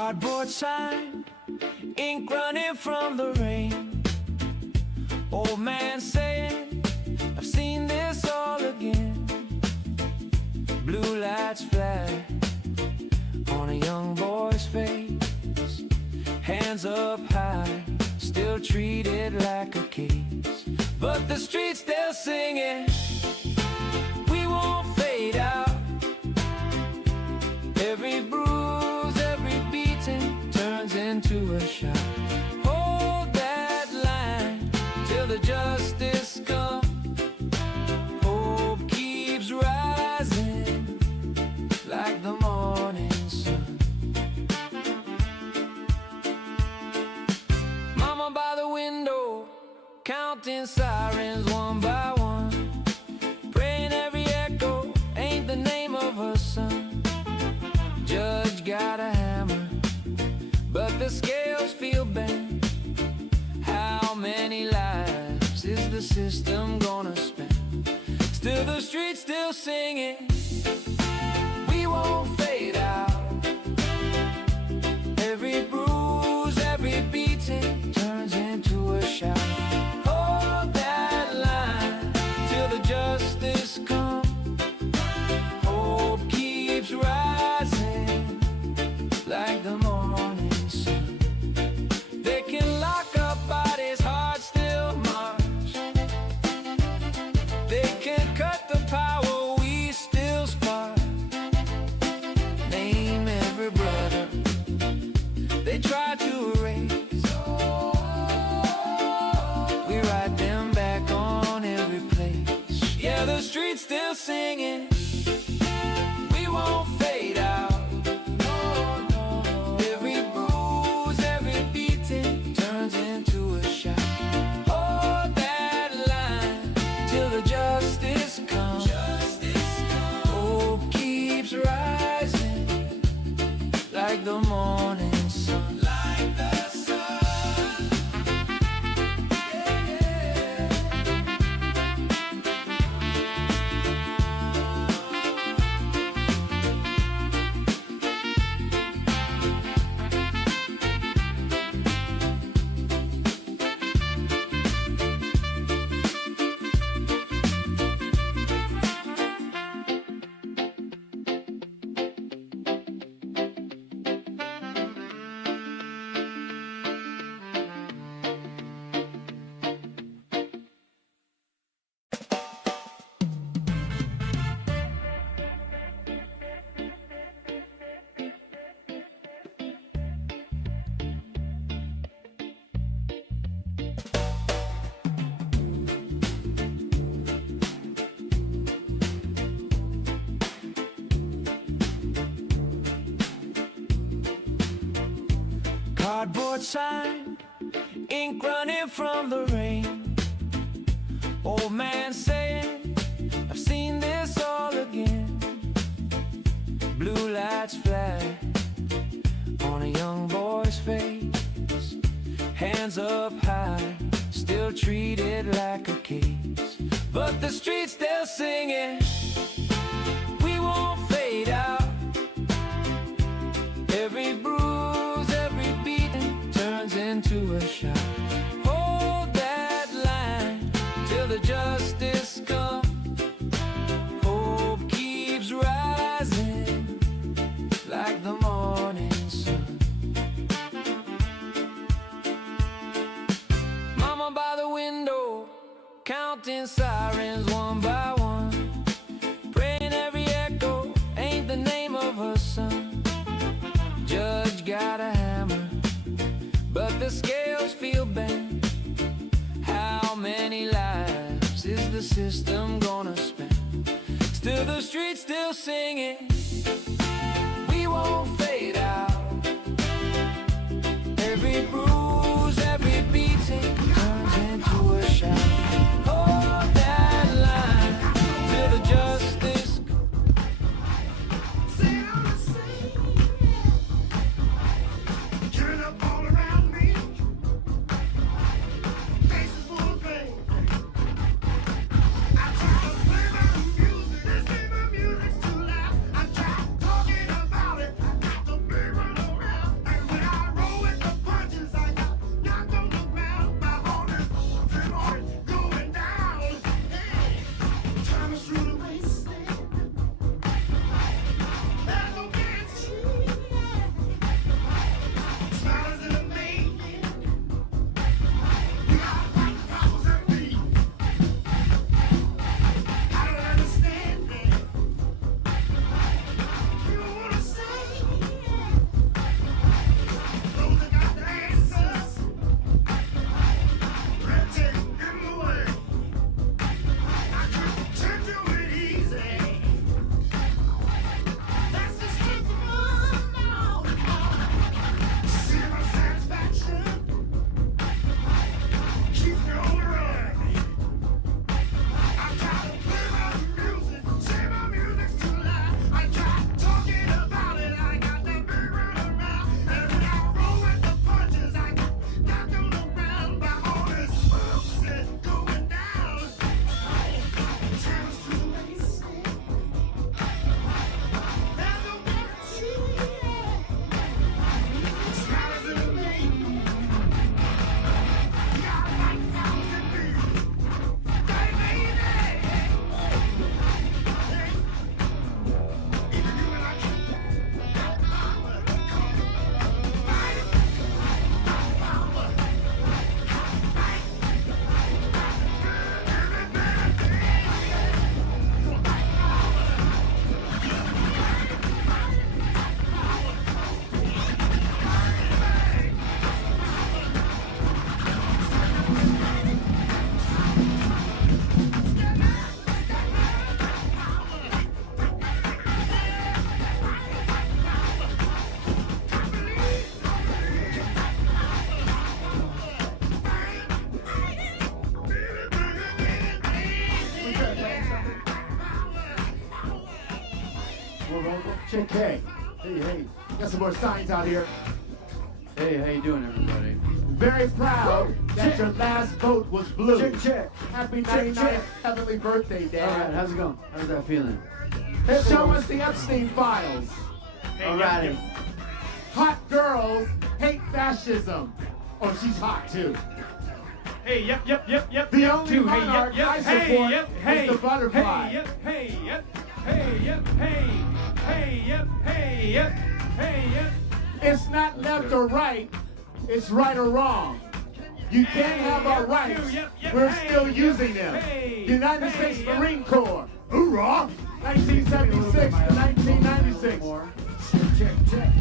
Cardboard sign, ink running from the rain. Old man saying, I've seen this all again. Blue lights flash on a young boy's face. Hands up high, still treated like a case. But the streets still singing, we won't fade out. Every bruise, every beating turns into a shout. Hold that line till the justice comes. Hope keeps rising like the morning sun. Mama by the window, counting sirens one by one, praying every echo ain't the name of her son. Judge got a hammer, but the scales feel bent. How many lives is the system gonna spend? Still the streets still singing, we won't fade out. Every bruise, every beating turns into a shout. Hold that line till the justice comes. Hope keeps rising like the morning sun. They can lock up bodies, hearts still march. They can cut the power, we still spark. Name every brother they try to erase. We write them back on every place. Yeah, the streets still singing, we won't fade out. Every bruise, every beating turns into a shout. Hold that line till the justice comes. Hope keeps rising like the morning sun. Like the sun. Yeah, cardboard sign, ink running from the rain. Old man saying, I've seen this all again. Blue lights flash on a young boy's face. Hands up high, still treated like a case. But the streets still singing, we won't fade out. Every bruise, every beating turns into a shout. Hold that line till the justice comes. Hope keeps rising like the morning sun. Mama by the window, counting sirens one by one, praying every echo ain't the name of her son. Judge got a hammer, but the scales feel bent. How many lives is the system gonna spend? Still the streets still singing, we won't fade out. Every bruise, every beating turns into a shout. Hold that line till the justice. Turn up all around me. Faces full of pain. I try to play my music. They say my music's too loud. I try talking about it. I got to bring Okay. Hey. Got some more signs out here. Hey, how you doing, everybody? Very proud that your last vote was blue. Check. Happy 99th heavenly birthday, All Dad. right, how's it going? How's that feeling? Show us the Epstein files. Alrighty. Hot girls hate fascism. Oh, she's hot too. Hey, yep. The only Two, monarch hey, yep, I hey, support yep, is hey, the butterfly. Hey, yep, hey, yep, hey, yep, hey, yep, hey, yep, hey, yep. It's not left or right, it's right or wrong. You can't have our rights, we're still using them. United States Marine Corps, hoorah! 1976 to 1996. Check.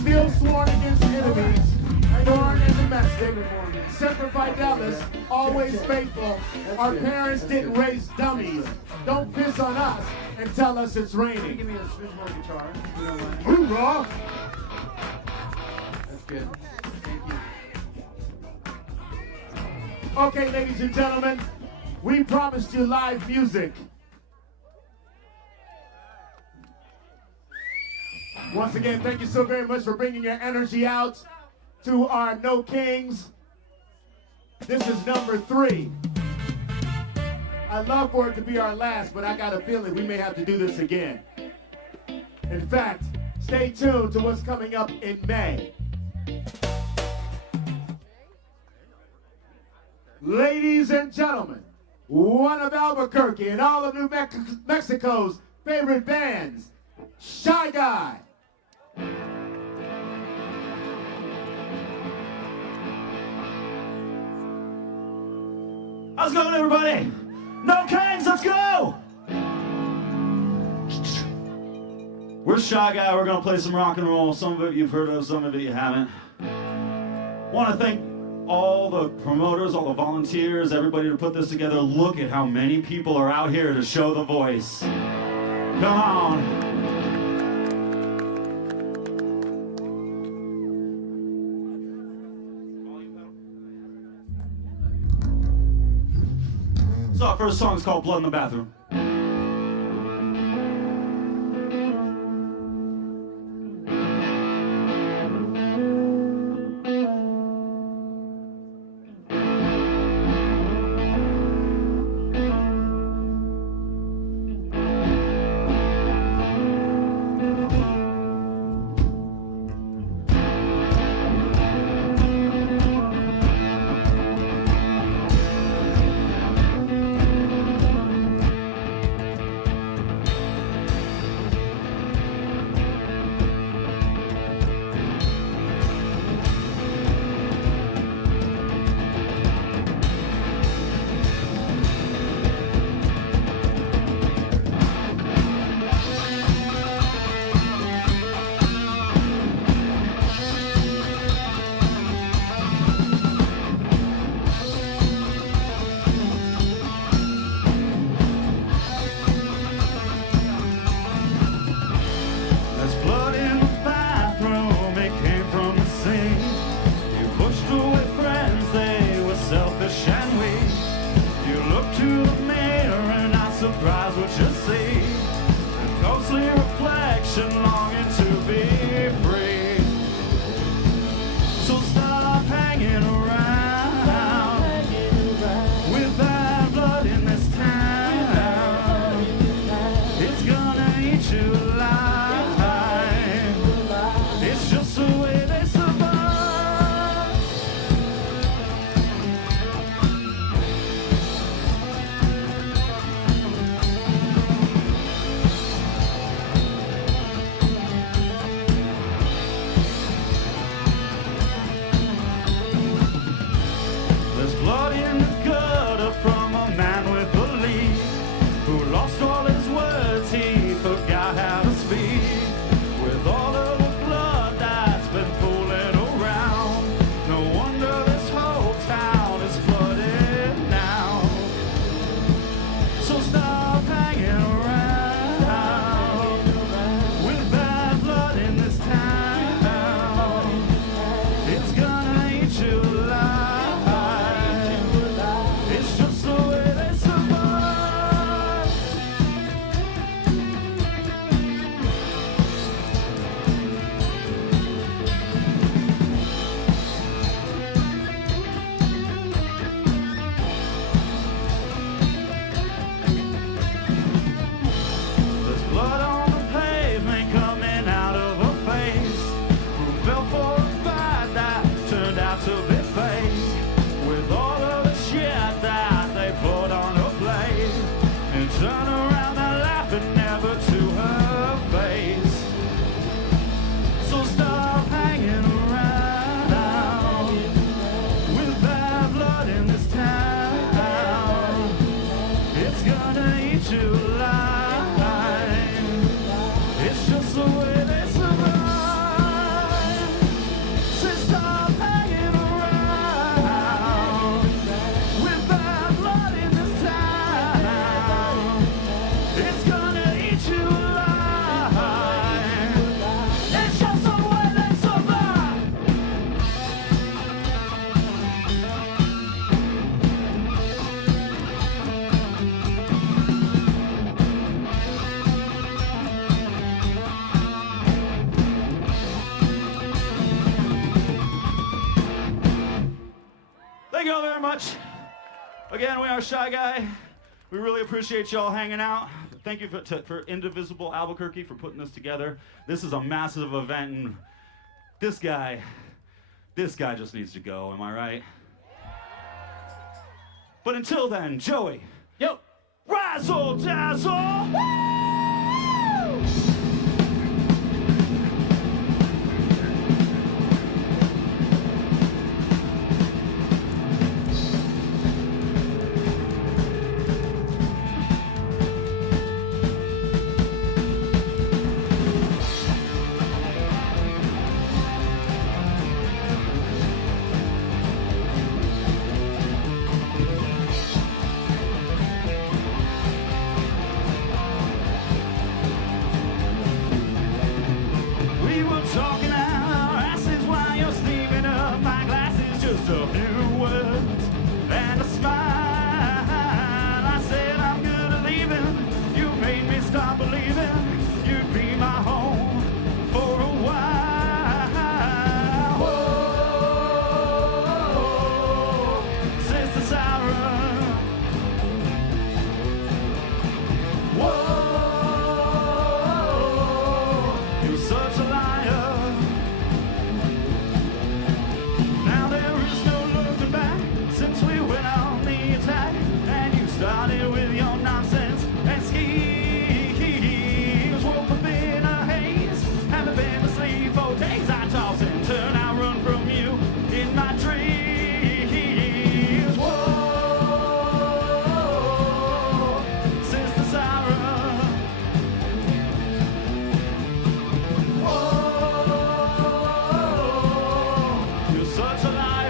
Still sworn against enemies, foreign and domestic. Semper Fidelis, always faithful. Our parents didn't raise dummies. Don't piss on us and tell us it's Give raining. me a Smithmore guitar, if you don't mind. Hoorah! That's good. Thank you. Okay, ladies and gentlemen, we promised you live music. Once again, thank you so very much for bringing your energy out to our No Kings. This is number 3. I'd love for it to be our last, but I got a feeling we may have to do this again. In fact, stay tuned to what's coming up in May. Ladies and gentlemen, one of Albuquerque and all of New Mexico's favorite bands, Shy Guy. How's it going, everybody? No Kings, let's go! We're Shy Guy. We're gonna play some rock and roll. Some of it you've heard of, some of it you haven't. Want to thank all the promoters, all the volunteers, everybody to put this together. Look at how many people are out here to show the voice. Come on. So our first song is called Blood in the Bathroom. Thank you all very much. Again, we are Shy Guy. We really appreciate y'all hanging out. Thank you for Indivisible Albuquerque for putting this together. This is a massive event, and this guy just needs to go, am I right? But until then, Joey. Yo. Razzle dazzle! Woo! Talking our asses while you're steaming up my glasses. Just a few words and a smile. I said I'm good at leaving. You made me stop believing you'd be my home for a while. Whoa, Sister Siren. Whoa, you're such a liar. Started with your nonsense and schemes. Woke up in a haze, haven't been asleep for days. I toss and turn, I run from you in my dreams. Whoa, Sister Siren. Whoa, you're such a liar.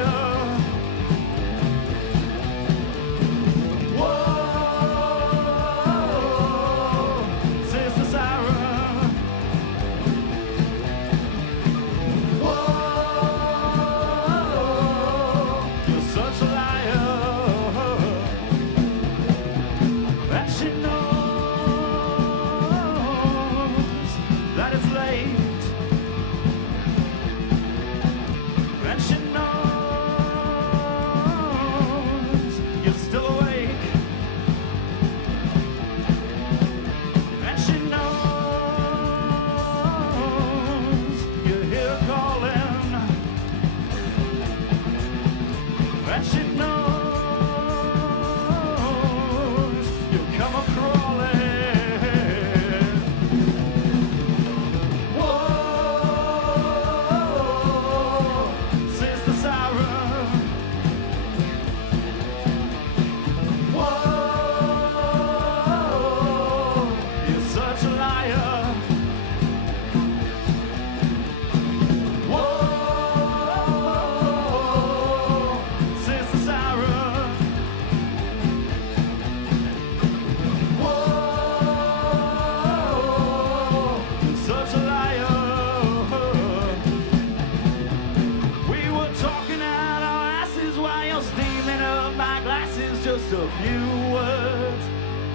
Just a few words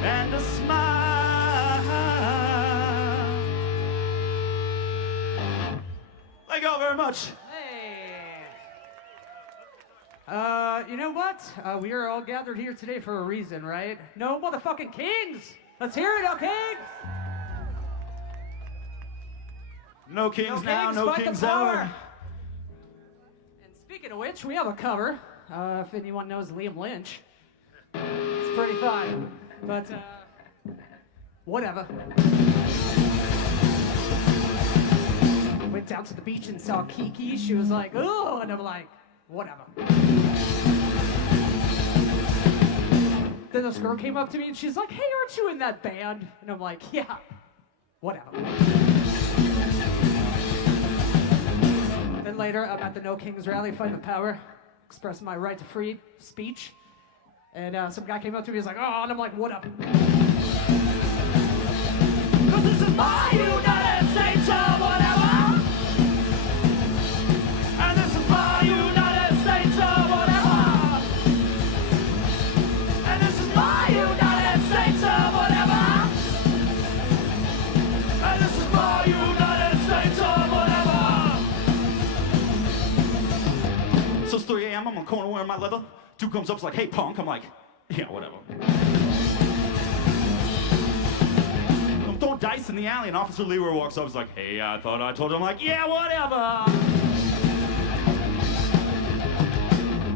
and a smile. Thank you all very much. Hey. You know what? We are all gathered here today for a reason, right? No motherfucking kings! Let's hear it, no kings! No kings now, kings, no fight the kings power. ever. And speaking of which, we have a cover. If anyone knows Liam Lynch. It's pretty fun, but whatever. Went down to the beach and saw Kiki. She was like, "Oh," and I'm like, "Whatever." Then this girl came up to me and she's like, "Hey, aren't you in that band?" And I'm like, "Yeah, whatever." Then later, I'm at the No Kings rally, fighting the power, expressing my right to free speech. And some guy came up to me, he's like, "Oh," and I'm like, "What up?" Cause this is my United States of whatever. And this is my United States of whatever. And this is my United States of whatever. And this is my United States of whatever. So it's 3 a.m., I'm on the corner wearing my leather. Dude comes up, is like, hey, punk. I'm like, yeah, whatever. I'm throwing dice in the alley, and Officer Leroy walks up, is like, hey, I thought I told you. I'm like, yeah, whatever.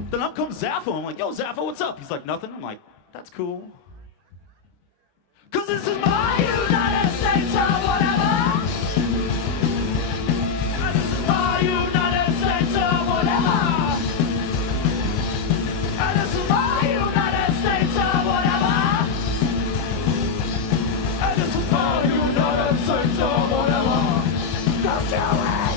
Then up comes Zaffo. I'm like, yo, Zaffo, what's up? He's like, nothing. I'm like, that's cool. Cause this is my United States of whatever. And this is my United States of whatever. And this is my United States of whatever. And this is my United States of whatever. Don't you it!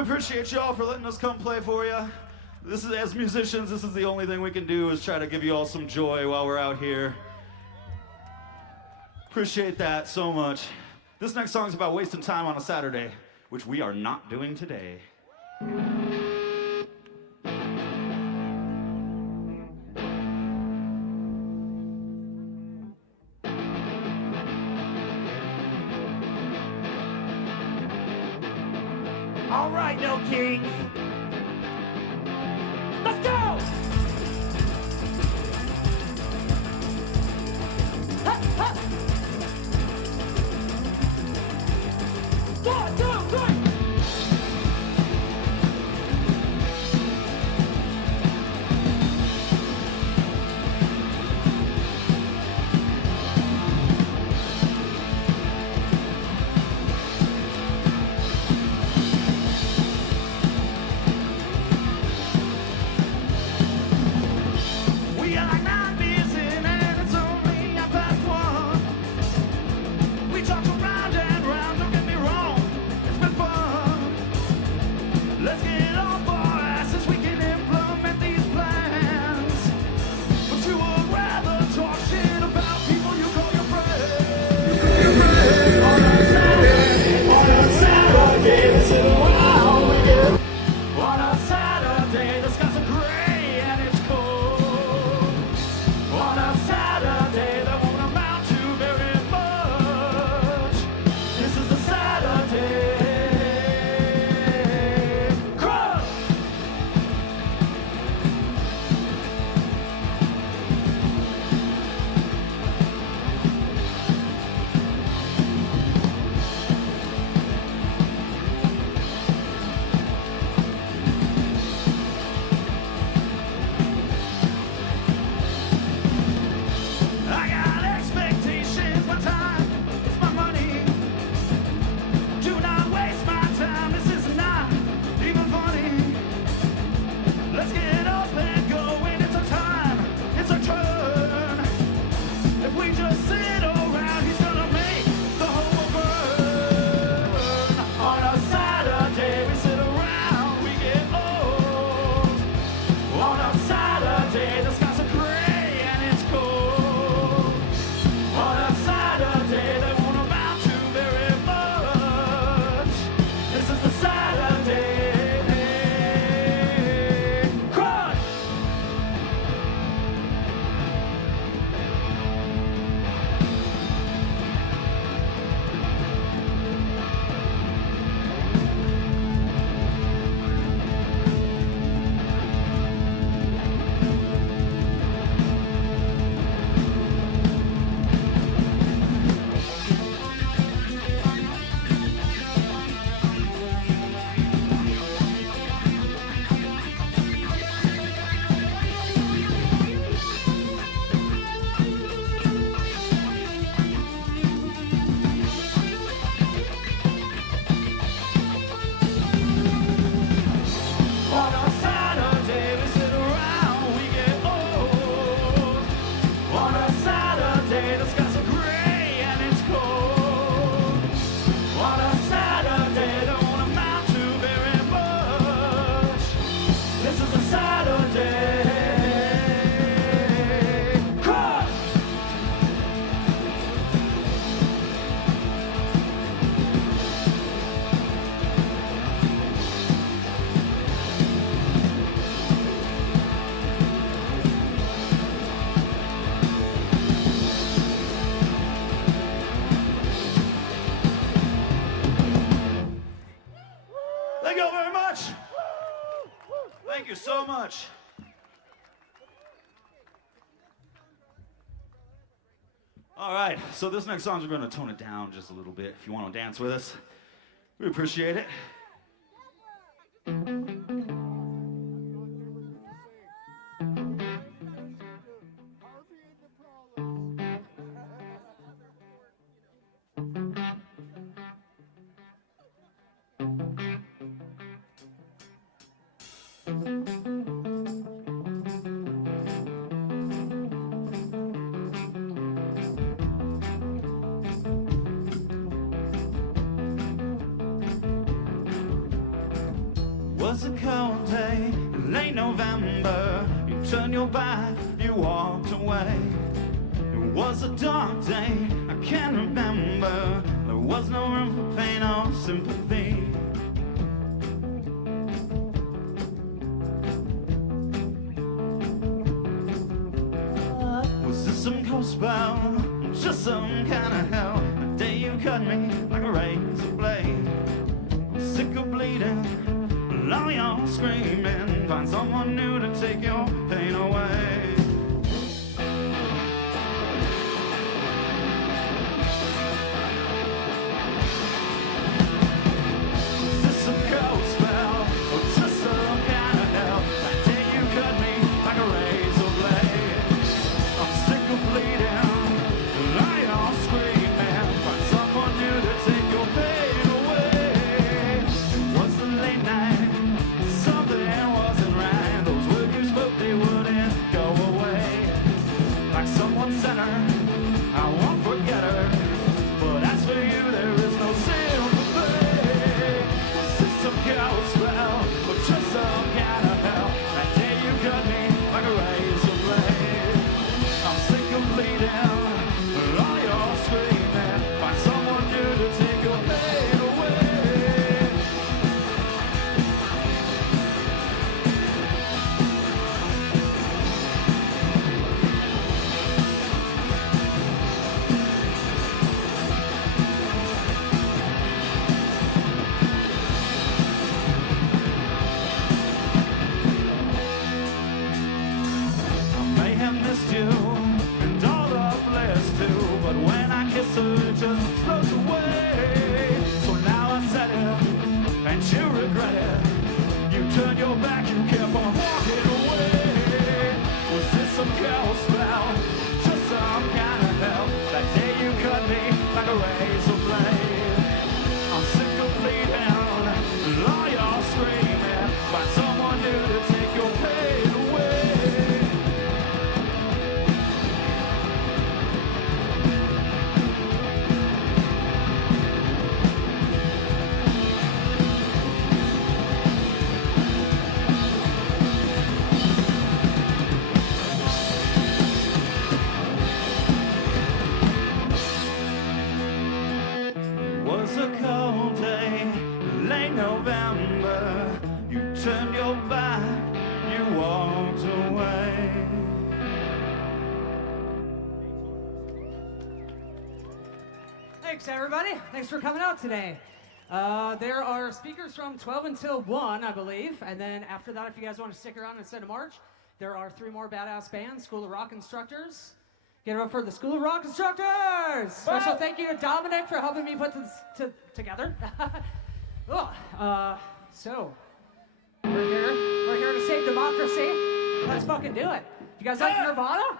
Appreciate y'all for letting us come play for you. This is, as musicians, this is the only thing we can do is try to give you all some joy while we're out here. Appreciate that so much. This next song is about wasting time on a Saturday, which we are not doing today. All right, no kings. Let's go! Ha, ha. 1, 2, 3. Thank you so much. All right, so this next song, we're going to tone it down just a little bit. If you want to dance with us, we appreciate it. Was a cold day in late November. You turned your back, you walked away. It was a dark day, I can't remember. There was no room for pain or sympathy. Was this some ghost spell? Just some kind of hell? The day you cut me like a razor blade. I'm sick of bleeding. Now you're screaming, find someone new to take your pain away. Is this some ghost spell, or just some kind of hell? That day you cut me like a razor blade. I'm sick of bleeding, now you're screaming, find someone new to take your pain away. It was a late night. Something wasn't right. Those words you spoke, they wouldn't go away. Like someone sent her, I won't forget her. But as for you, there is no sympathy. Is this some ghost spell, or just some kind of hell? That day you cut me like a razor blade. I'm sick of bleeding, all you're screaming. Find someone new to take your pain away. I may have missed you, and all the bliss too, but when I kiss her, it just floats away. So now I said it, and you regret it. You turned your back, you kept on walking away. Was this some ghost spell, just some kind of hell? That day you cut me like a razor blade. I'm sick of bleeding, all you're screaming. Find someone new to take your pain away. Was a cold day, late November. You turned your back, you walked away. Thanks, everybody. Thanks for coming out today. There are speakers from 12 until 1, I believe. And then after that, if you guys want to stick around instead of March, there are 3 more badass bands, School of Rock instructors. Get it up for the School of Rock instructors! Special thank you to Dominic for helping me put this together. So, we're here to save democracy. Let's fucking do it. You guys like Nirvana?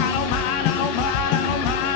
I don't mind.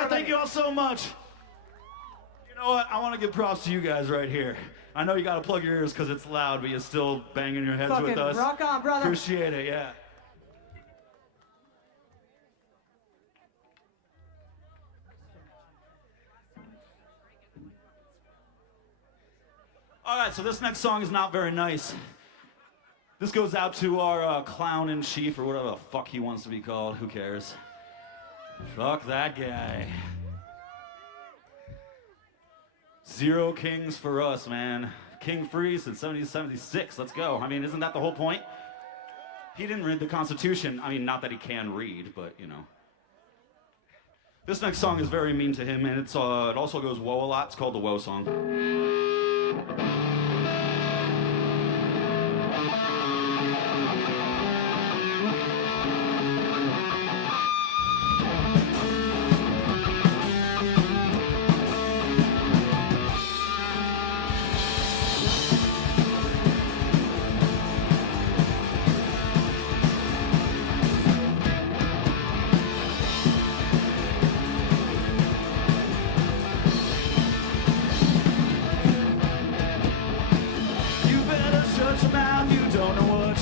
Yeah, thank you all so much. You know what? I want to give props to you guys right here. I know you got to plug your ears because it's loud, but you're still banging your heads Fucking with us. rock on, brother. Appreciate it, yeah. All right, so this next song is not very nice. This goes out to our clown in chief, or whatever the fuck he wants to be called. Who cares? Fuck that guy. 0 kings for us, man. King free since 1776. Let's go. I mean, isn't that the whole point? He didn't read the Constitution. I mean, not that he can read, but you know. This next song is very mean to him, and it also goes whoa a lot. It's called the Whoa song.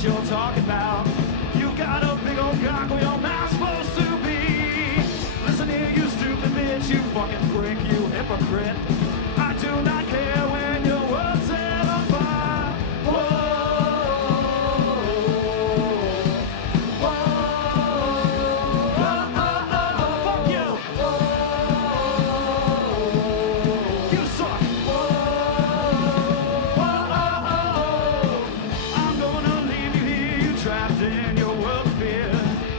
You're talking about. You got a big old cock where your mouth's supposed to be. Listen here, you stupid bitch, you fucking prick, you hypocrite. I do not care when your world's set on fire. Whoa, whoa, fuck you. You suck. Trapped in your world of fear.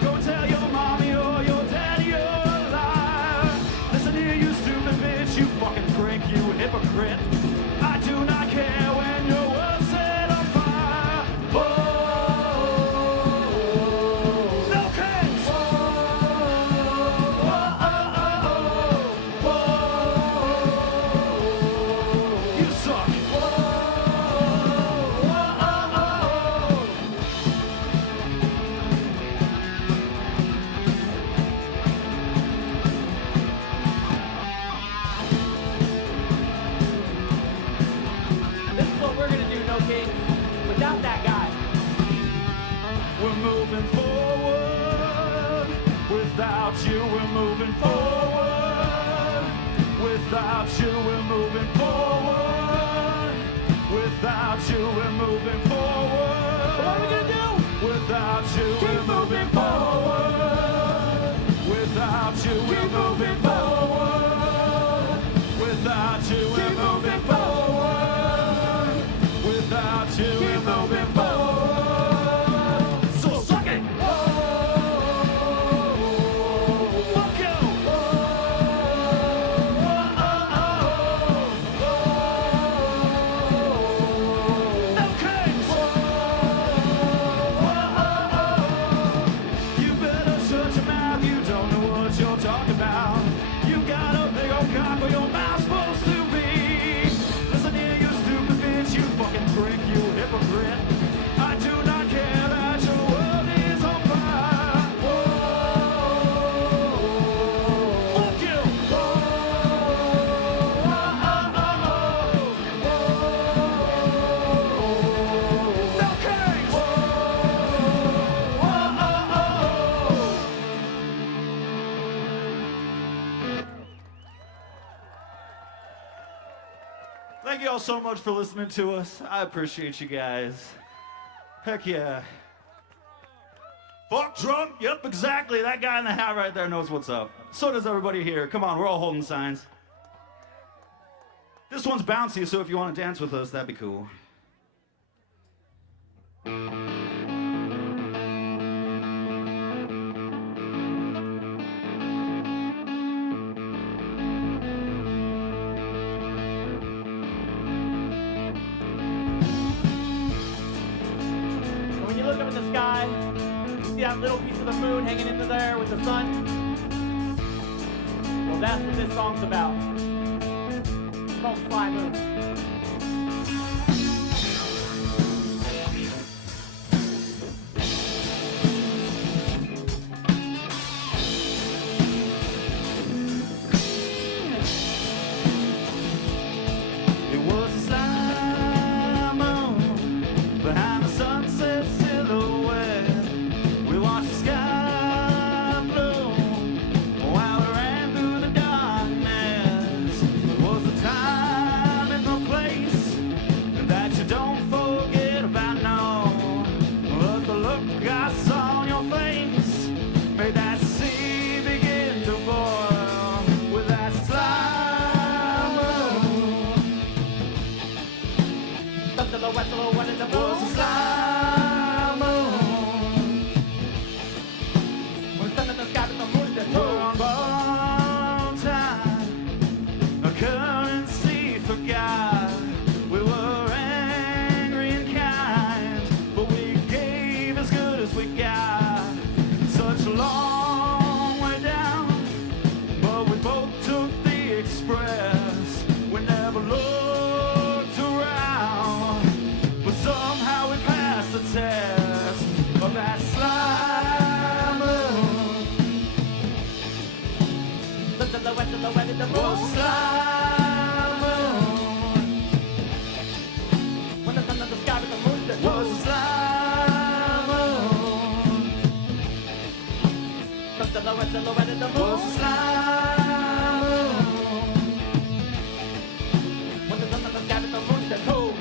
Go tell your mommy or your daddy you're alive. Listen here, you stupid bitch, you fucking prick, you hypocrite. I do not care when your world's set on fire. Oh, no kings. You suck. Without that guy. We're moving forward. Without you, we're moving forward. Without you, we're moving forward. Without you, we're moving forward. What are we gonna do? Without you, we're moving forward. Without you, we're moving forward. Without you, we're moving forward. Without you, we're moving forward. So suck it. Fuck you. No kings. You better shut your mouth. You don't know what you're talking about. You got a big old cock where your mouth's supposed to be. Listen here, you stupid bitch, you fucking prick, you hypocrite. I do not care that your world is on fire. Whoa, fuck you. No kings. Thank you all so much for listening to us. I appreciate you guys. Heck yeah. Fuck Trump. Yep, exactly. That guy in the hat right there knows what's up. So does everybody here. Come on, we're all holding signs. This one's bouncy, so if you want to dance with us, that'd be cool. When you look up in the sky, you see that little piece of the moon hanging into there with the sun. Well, that's what this song's about. It's called Fly Moon. wet in the was a moon. sly moon. When the sun in the sky with the moon in the We're moon. on borrowed time. A currency forgot. We were angry and kind, but we gave as good as we got. Such a long way down, but we both took the express. We never looked around, but somehow we passed the test of that sly moon. The wet in the wet in the Was a moon. sly moon. When the sun in the sky with the moon in the Was a moon. sly moon. The wet in the moon. Was a sly moon. When the sun in the sky with the moon in the moon.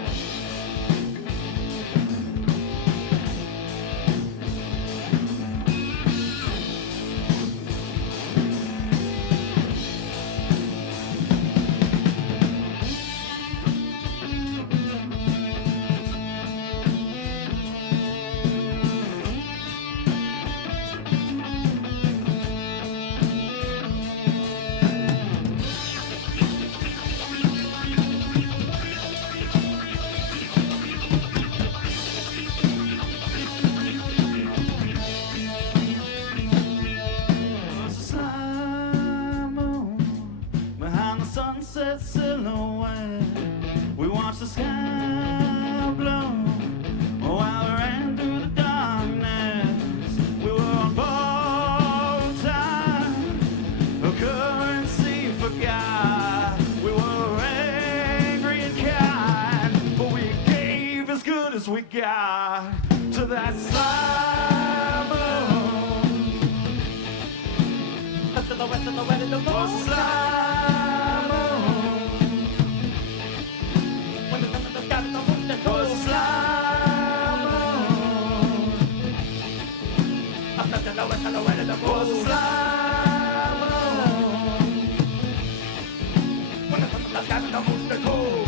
Was a sly moon behind the sunset silhouette. We watched the sky blow while we ran through the darkness. We were on borrowed time, a currency forgot. We were angry and kind, but we gave as good as we got to that sly moon. The wet in the wet in the Was a moon. sly moon. When the sun in the sky with the moon in the Was a moon. sly moon. The wet in the wet in the Was a moon. sly moon. When the sun in the sky with the moon in the moon.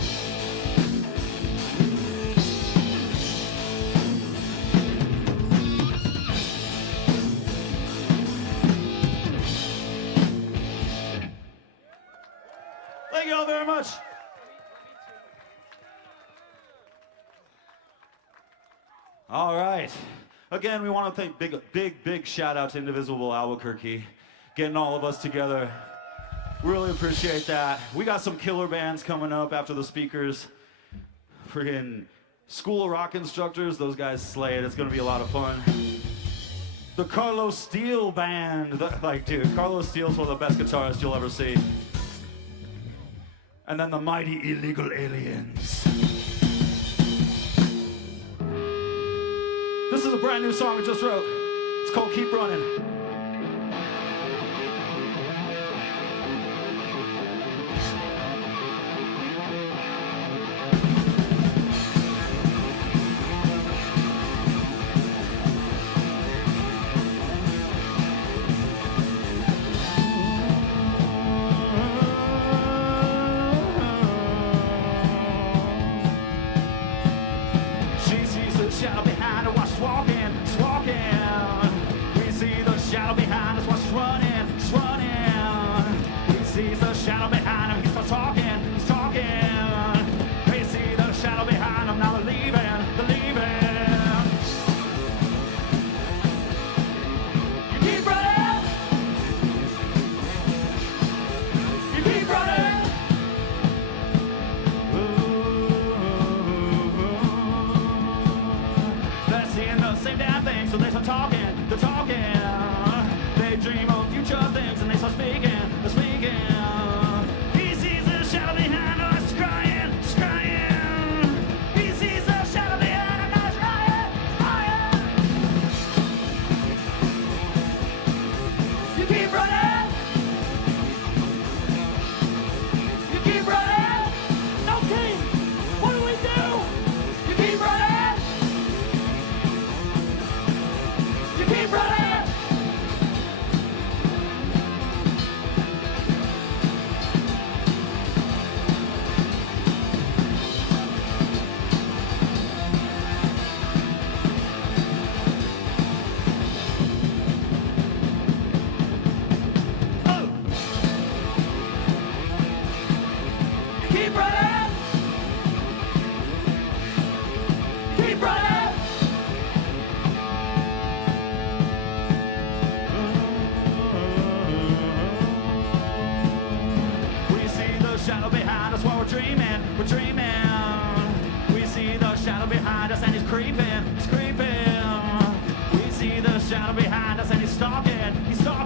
Thank you all very much. All right. Again, we want to thank big shout out to Indivisible Albuquerque, getting all of us together. Really appreciate that. We got some killer bands coming up after the speakers. Friggin' School of Rock instructors, those guys slay it. It's gonna be a lot of fun. The Carlos Steele band, dude, Carlos Steele's one of the best guitarists you'll ever see. And then the mighty Illegal Aliens. This is a brand new song I just wrote. It's called Keep Running. She sees the shadow behind her while she's walking. We see the shadow behind us while she's running. He sees the shadow behind him, he starts talking. We see the shadow behind him, now they're leaving. You keep running. You keep running. They're seeing the same damn thing, so they start talking. They're talking. They dream of future things, and they start speaking. They're speaking. He sees the shadow behind us, crying. He sees the shadow behind us, crying. You keep running. You keep running. Okay, what do we do? You keep running. You keep running.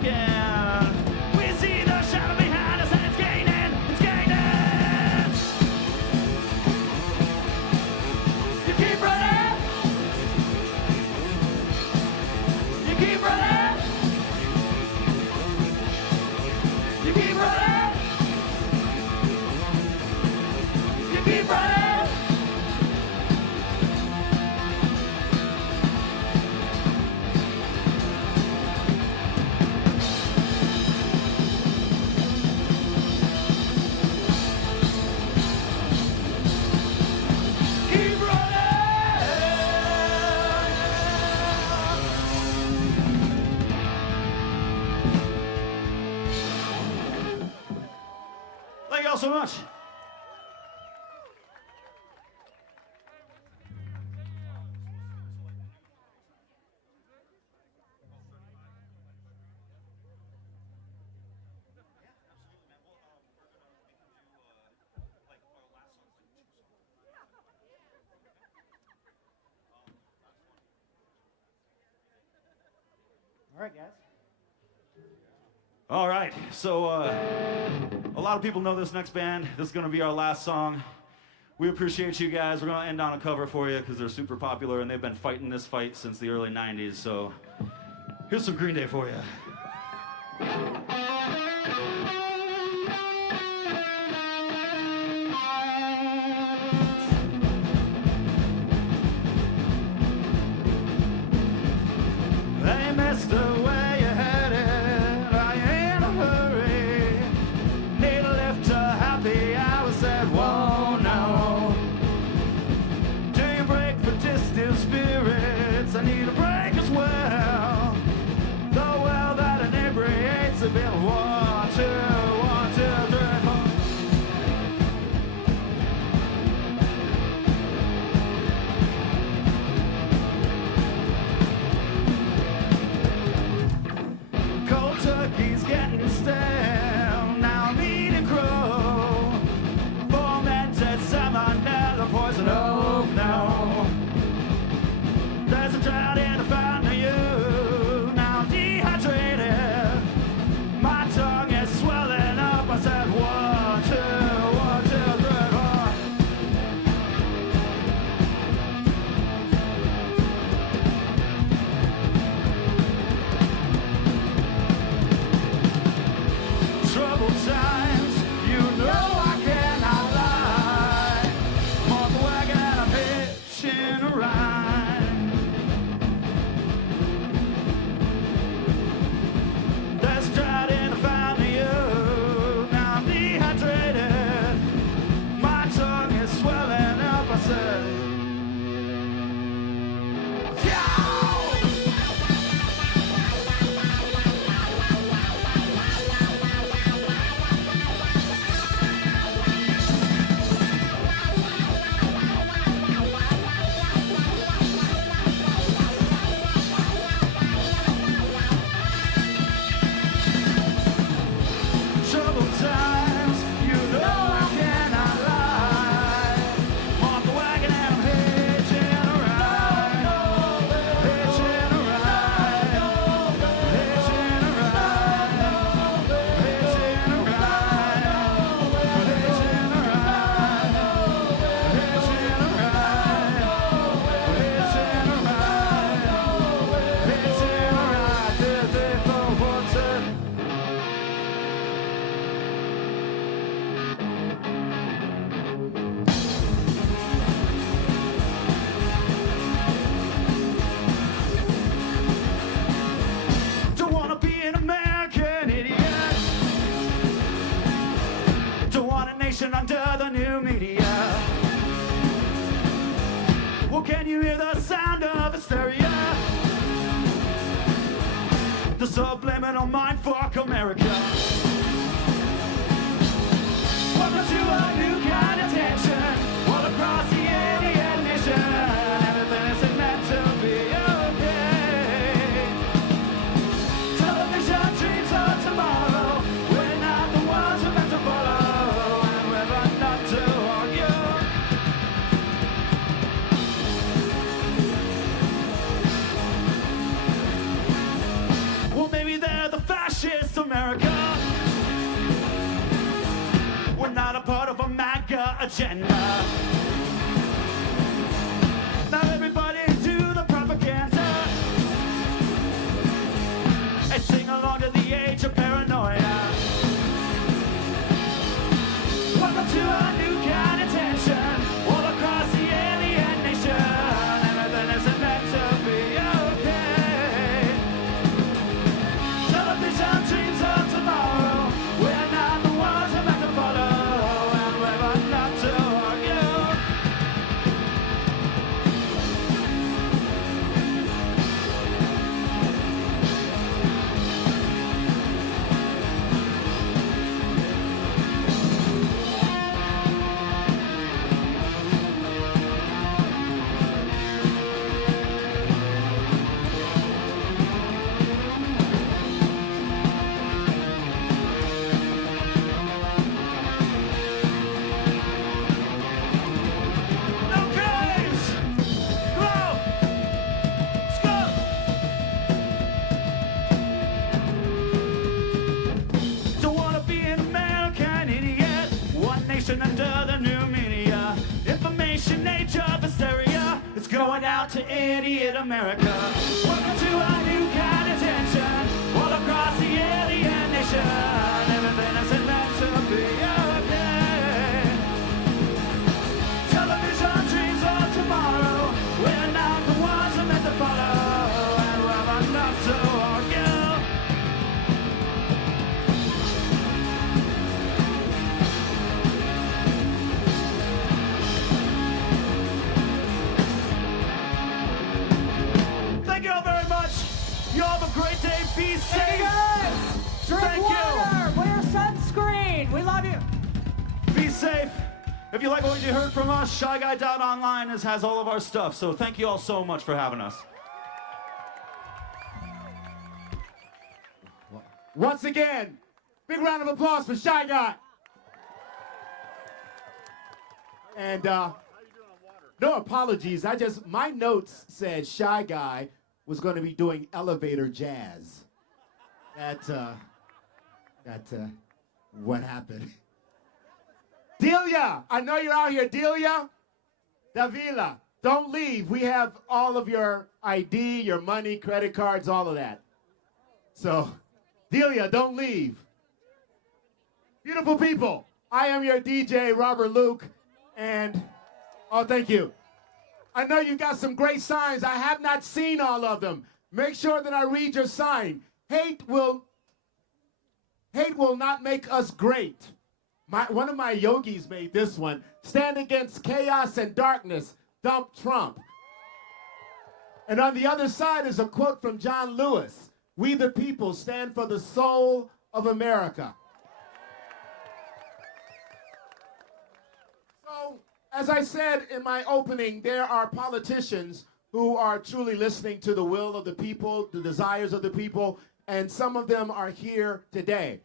again. We see the shadow behind us and it's gaining, it's gaining. You keep running. You keep running. You keep running. You keep running. Keep running. Thank y'all so much. All right, guys. All right, so a lot of people know this next band. This is gonna be our last song. We appreciate you guys. We're gonna end on a cover for you because they're super popular and they've been fighting this fight since the early 90s. So here's some Green Day for you. Hey, mister, where you headed? I ain't in a hurry. Need a lift to happy hour, said, whoa, no. Do you break for distilled spirits? I need a break as well. The well that inebriates a bit. 1, 2, 1, 2, 3, 4. Cold turkey's getting stale. Now I'm eating crow. Fermented salmonella poison oak. No, there's a drought in the fountain of you. Now I'm dehydrated. My tongue is swelling up. I said 1, 2, 1, 2, 3, 4. Troubled times, you know I cannot lie. I'm off the wagon and I'm hitching a ride. There's drought in the fountain of you. Now I'm dehydrated. My tongue is swelling up. I said, troubled times, you know I cannot lie. I'm off the wagon and I'm hitching a ride. Hitching a ride. Hitching a ride. Hitching a ride. Hitching a ride. Hitching a ride. Hitching a ride. Hitching a ride. Till they go water. Don't wanna be an American idiot. Don't want a nation under the new media. Well, can you hear the sound of hysteria? The subliminal mind fuck America. Welcome to a new kind of tension all across the Indian mission. Everything isn't meant to be okay. Television dreams of tomorrow. We're not the ones we're meant to follow, and we're not to argue. Well, maybe they're the fascist part of a MAGA agenda. Now everybody do the propaganda and sing along to the age of paranoia. Welcome to a new kind of tension all across the alien nation. Everything isn't meant to be okay. Television dreams of tomorrow. We're not the ones who meant to follow, and we're not to argue. No craze! Go! Let's go! Don't wanna be an American idiot. One nation under the new media. Information age of hysteria. It's going out to idiot America. Welcome to a new kind of tension all across the alien nation. Everything isn't meant to be okay. Television dreams of tomorrow. We're not the ones who meant to follow, and we're not to argue. Thank you all very much. You all have a great day. Be safe. Hey guys, drink Thank you. water, wear sunscreen. We love you. Be safe. If you like what you heard from us, ShyGuy.online has all of our stuff. So thank you all so much for having us. Once again, big round of applause for Shy Guy. And no apologies. My notes said Shy Guy was going to be doing elevator jazz. That's what happened. Delia, I know you're out here. Delia, Davila, don't leave. We have all of your ID, your money, credit cards, all of that. So, Delia, don't leave. Beautiful people, I am your DJ, Robert Luke, and, oh, thank you. I know you got some great signs. I have not seen all of them. Make sure that I read your sign. Hate will not make us great. One of my yogis made this one. Stand against chaos and darkness. Dump Trump. And on the other side is a quote from John Lewis. We the people stand for the soul of America. So, as I said in my opening, there are politicians who are truly listening to the will of the people, the desires of the people, and some of them are here today.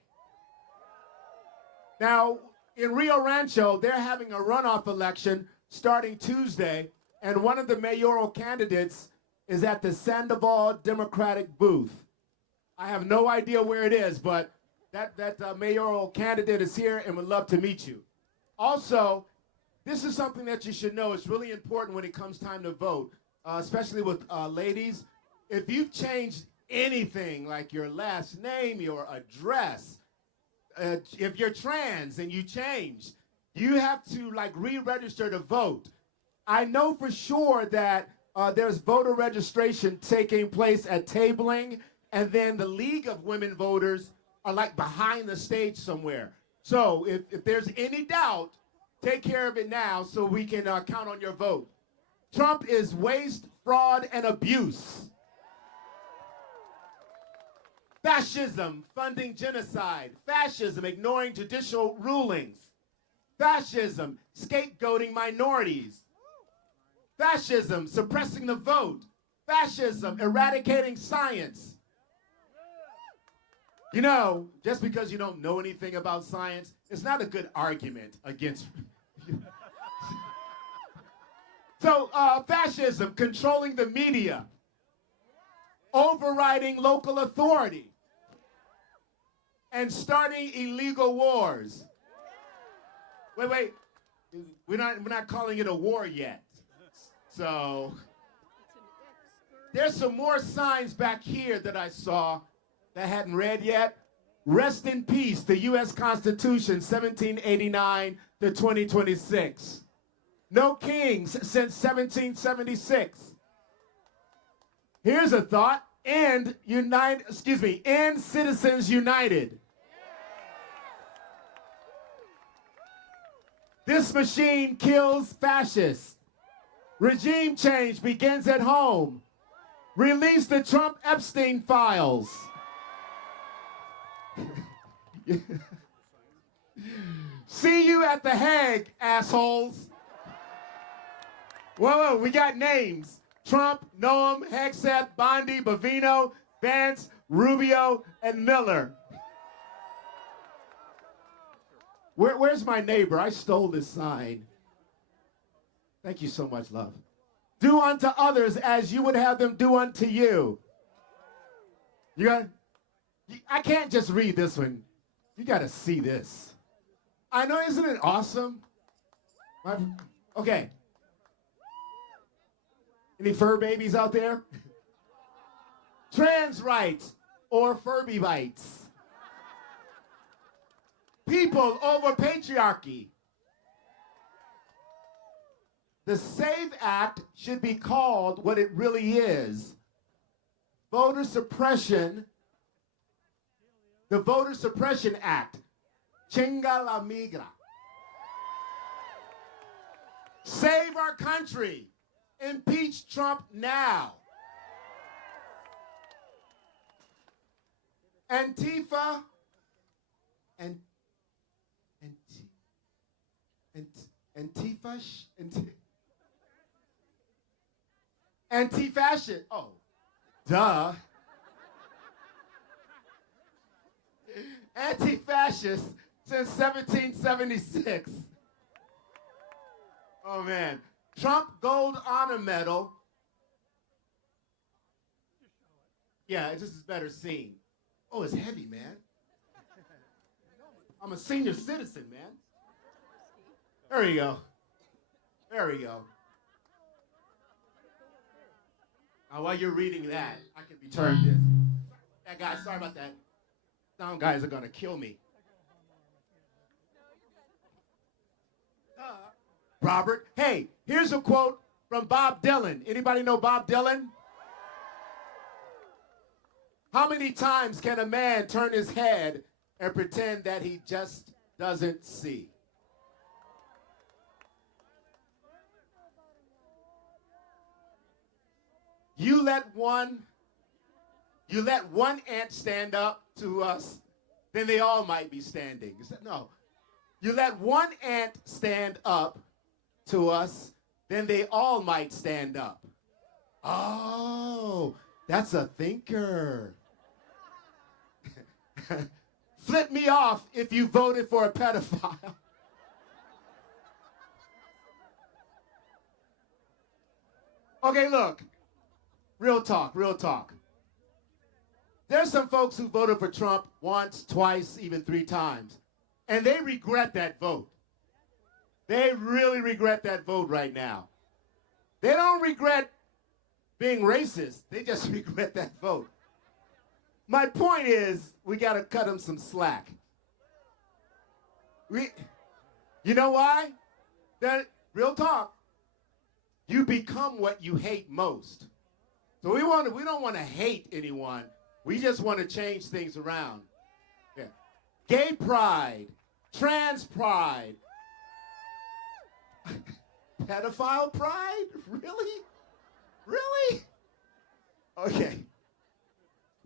Now, in Rio Rancho, they're having a runoff election starting Tuesday, and one of the mayoral candidates is at the Sandoval Democratic booth. I have no idea where it is, but that mayoral candidate is here and would love to meet you. Also, this is something that you should know. It's really important when it comes time to vote, especially with ladies. If you've changed anything, like your last name, your address, if you're trans and you changed, you have to re-register to vote. I know for sure that there's voter registration taking place at tabling, and then the League of Women Voters are behind the stage somewhere. So if there's any doubt, take care of it now so we can count on your vote. Trump is waste, fraud, and abuse. Fascism, funding genocide. Fascism, ignoring judicial rulings. Fascism, scapegoating minorities. Fascism, suppressing the vote. Fascism, eradicating science. You know, just because you don't know anything about science, it's not a good argument against. So, fascism, controlling the media. Overriding local authority. And starting illegal wars. Wait. We're not calling it a war yet. So there's some more signs back here that I saw that I hadn't read yet. Rest in peace, the U.S. Constitution, 1789 to 2026. No kings since 1776. Here's a thought. End Citizens United. This machine kills fascists. Regime change begins at home. Release the Trump Epstein files. See you at The Hague, assholes. Whoa, we got names. Trump, Noam, Hegseth, Bondi, Bovino, Vance, Rubio, and Miller. Where's my neighbor? I stole this sign. Thank you so much, love. Do unto others as you would have them do unto you. I can't just read this one. You got to see this. I know, isn't it awesome? Okay. Any fur babies out there? Trans rights or Furby bites. People over patriarchy. The SAVE Act should be called what it really is. Voter suppression. The Voter Suppression Act. Chinga la migra. Save our country. Impeach Trump now. Antifa and anti-fascist. Oh, duh. Anti-fascist since 1776. Oh man. Trump Gold Honor Medal. Yeah, it just is better seen. Oh, it's heavy, man. I'm a senior citizen, man. There you go. There we go. Now, while you're reading that, I can return this. Yeah, guys, sorry about that. Sound guys are gonna kill me. Robert, hey, here's a quote from Bob Dylan. Anybody know Bob Dylan? How many times can a man turn his head and pretend that he just doesn't see? You let one ant stand up to us, then they all might be standing. No. You let one ant stand up to us, then they all might stand up. Oh, that's a thinker. Flip me off if you voted for a pedophile. Okay, look. Real talk, real talk. There's some folks who voted for Trump once, twice, even 3 times. And they regret that vote. They really regret that vote right now. They don't regret being racist. They just regret that vote. My point is, we got to cut them some slack. You know why? Real talk. You become what you hate most. So we don't want to hate anyone. We just want to change things around. Yeah. Gay pride, trans pride, pedophile pride? Really? Really? Okay.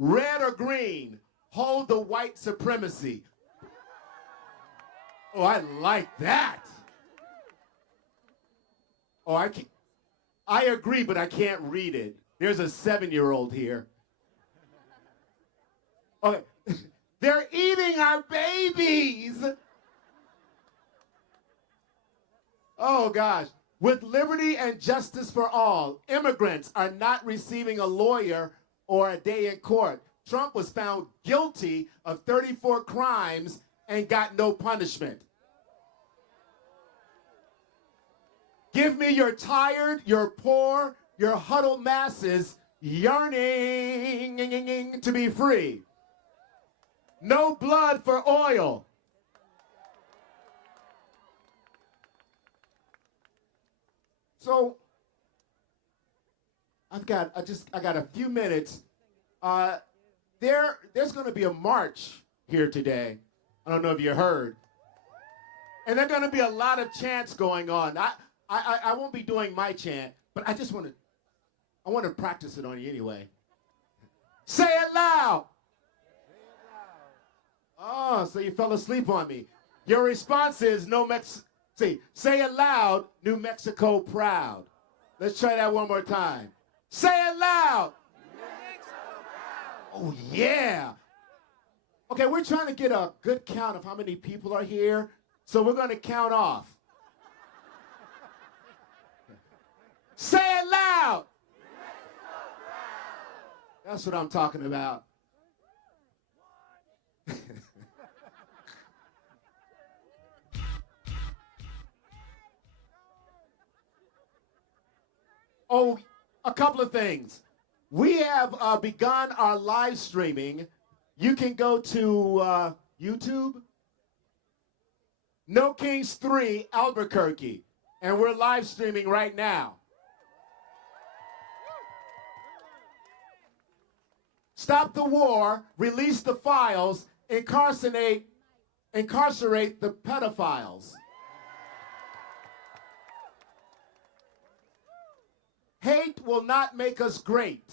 Red or green, hold the white supremacy. Oh, I like that. Oh, I agree, but I can't read it. There's a 7-year-old here. Okay. They're eating our babies. Oh, gosh. With liberty and justice for all, immigrants are not receiving a lawyer or a day in court. Trump was found guilty of 34 crimes and got no punishment. Give me your tired, your poor, your huddled masses yearning to be free. No blood for oil. So I got a few minutes. There's going to be a march here today. I don't know if you heard. And there's going to be a lot of chants going on. I won't be doing my chant, but I want to practice it on you anyway. Say it loud. Oh, so you fell asleep on me. Your response is say it loud, New Mexico proud. Let's try that one more time. Say it loud. New Mexico proud. Oh, yeah. Okay, we're trying to get a good count of how many people are here, so we're going to count off. Say it loud. New Mexico proud. That's what I'm talking about. Oh, a couple of things. We have begun our live streaming. You can go to YouTube, No Kings 3, Albuquerque, and we're live streaming right now. Stop the war, release the files, incarcerate the pedophiles. Hate will not make us great.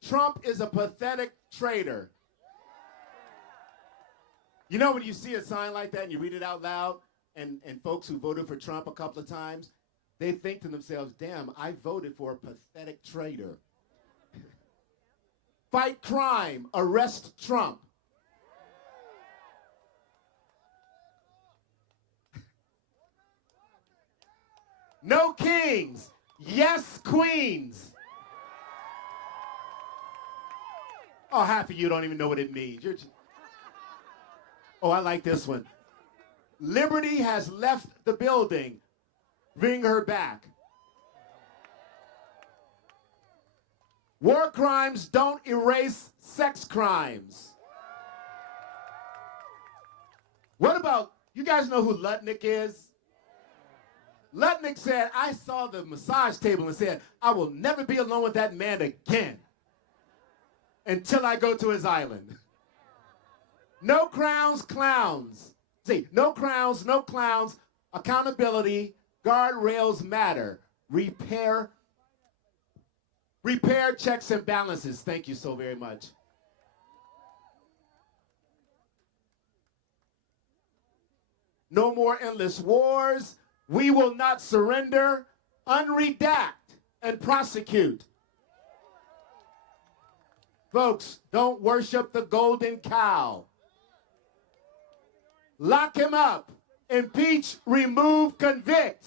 Trump is a pathetic traitor. You know when you see a sign like that and you read it out loud, and folks who voted for Trump a couple of times, they think to themselves, damn, I voted for a pathetic traitor. Fight crime, arrest Trump. No kings, yes queens. Oh, half of you don't even know what it means. Oh, I like this one. Liberty has left the building. Bring her back. War crimes don't erase sex crimes. What about, you guys know who Lutnick is? Lutnick said, I saw the massage table and said, I will never be alone with that man again until I go to his island. No crowns, clowns. See, no crowns, no clowns. Accountability, guardrails matter. Repair checks and balances. Thank you so very much. No more endless wars. We will not surrender, unredact, and prosecute. Folks, don't worship the golden cow. Lock him up. Impeach, remove, convict.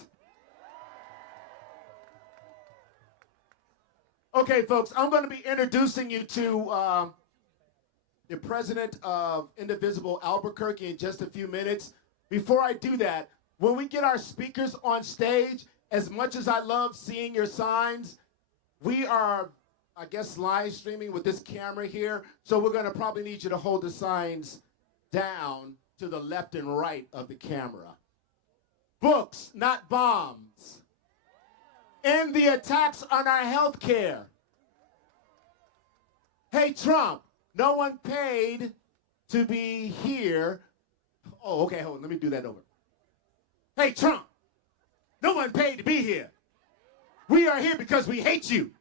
Okay, folks, I'm going to be introducing you to the president of Indivisible Albuquerque in just a few minutes. Before I do that, when we get our speakers on stage, as much as I love seeing your signs, we are, I guess, live streaming with this camera here, so we're going to probably need you to hold the signs down to the left and right of the camera. Books, not bombs. End the attacks on our health care. Hey, Trump, no one paid to be here. Oh, okay, hold on, let me do that over. Hey, Trump, no one paid to be here. We are here because we hate you.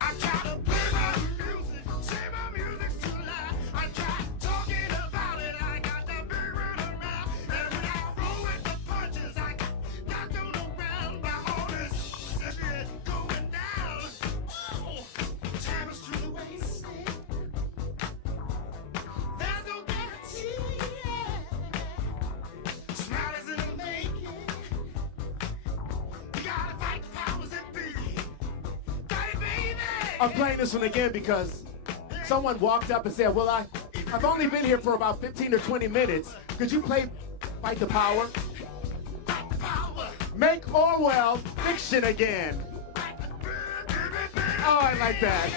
I try to play my music, say my music's too loud. I try talking about it, I got the big run around. And when I roll with the punches, I got knocked on the ground by all this shit going down. Oh, time is to the waste. There's no guarantee. I'm playing this one again because someone walked up and said, well, I've only been here for about 15 or 20 minutes. Could you play Fight the Power? Make Orwell fiction again. Oh, I like that.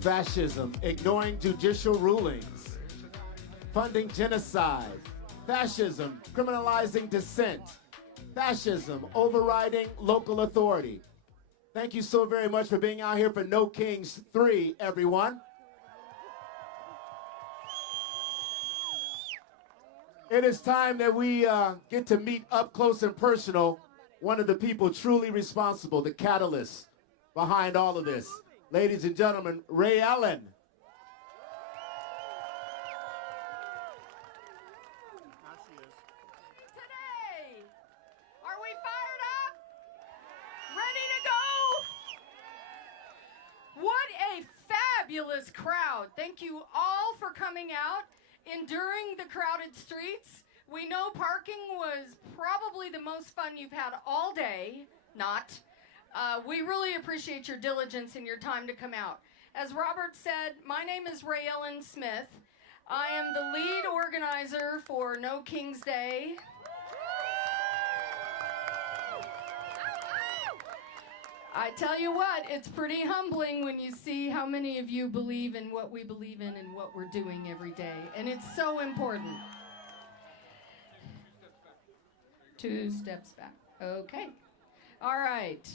Fascism, ignoring judicial rulings, funding genocide. Fascism, criminalizing dissent. fascism overriding local authority. Thank you so very much for being out here for No Kings 3, everyone. It is time that we get to meet up close and personal one of the people truly responsible, the catalyst behind all of this. Ladies and gentlemen, Ray Allen. Today, are we fired up? Ready to go? What a fabulous crowd. Thank you all for coming out, enduring the crowded streets. We know parking was probably the most fun you've had all day. Not. We really appreciate your diligence and your time to come out. As Robert said, my name is Ray Ellen Smith. I am the lead organizer for No Kings Day. I tell you what, it's pretty humbling when you see how many of you believe in what we believe in and what we're doing every day. And it's so important. 2 steps back. Okay. All right.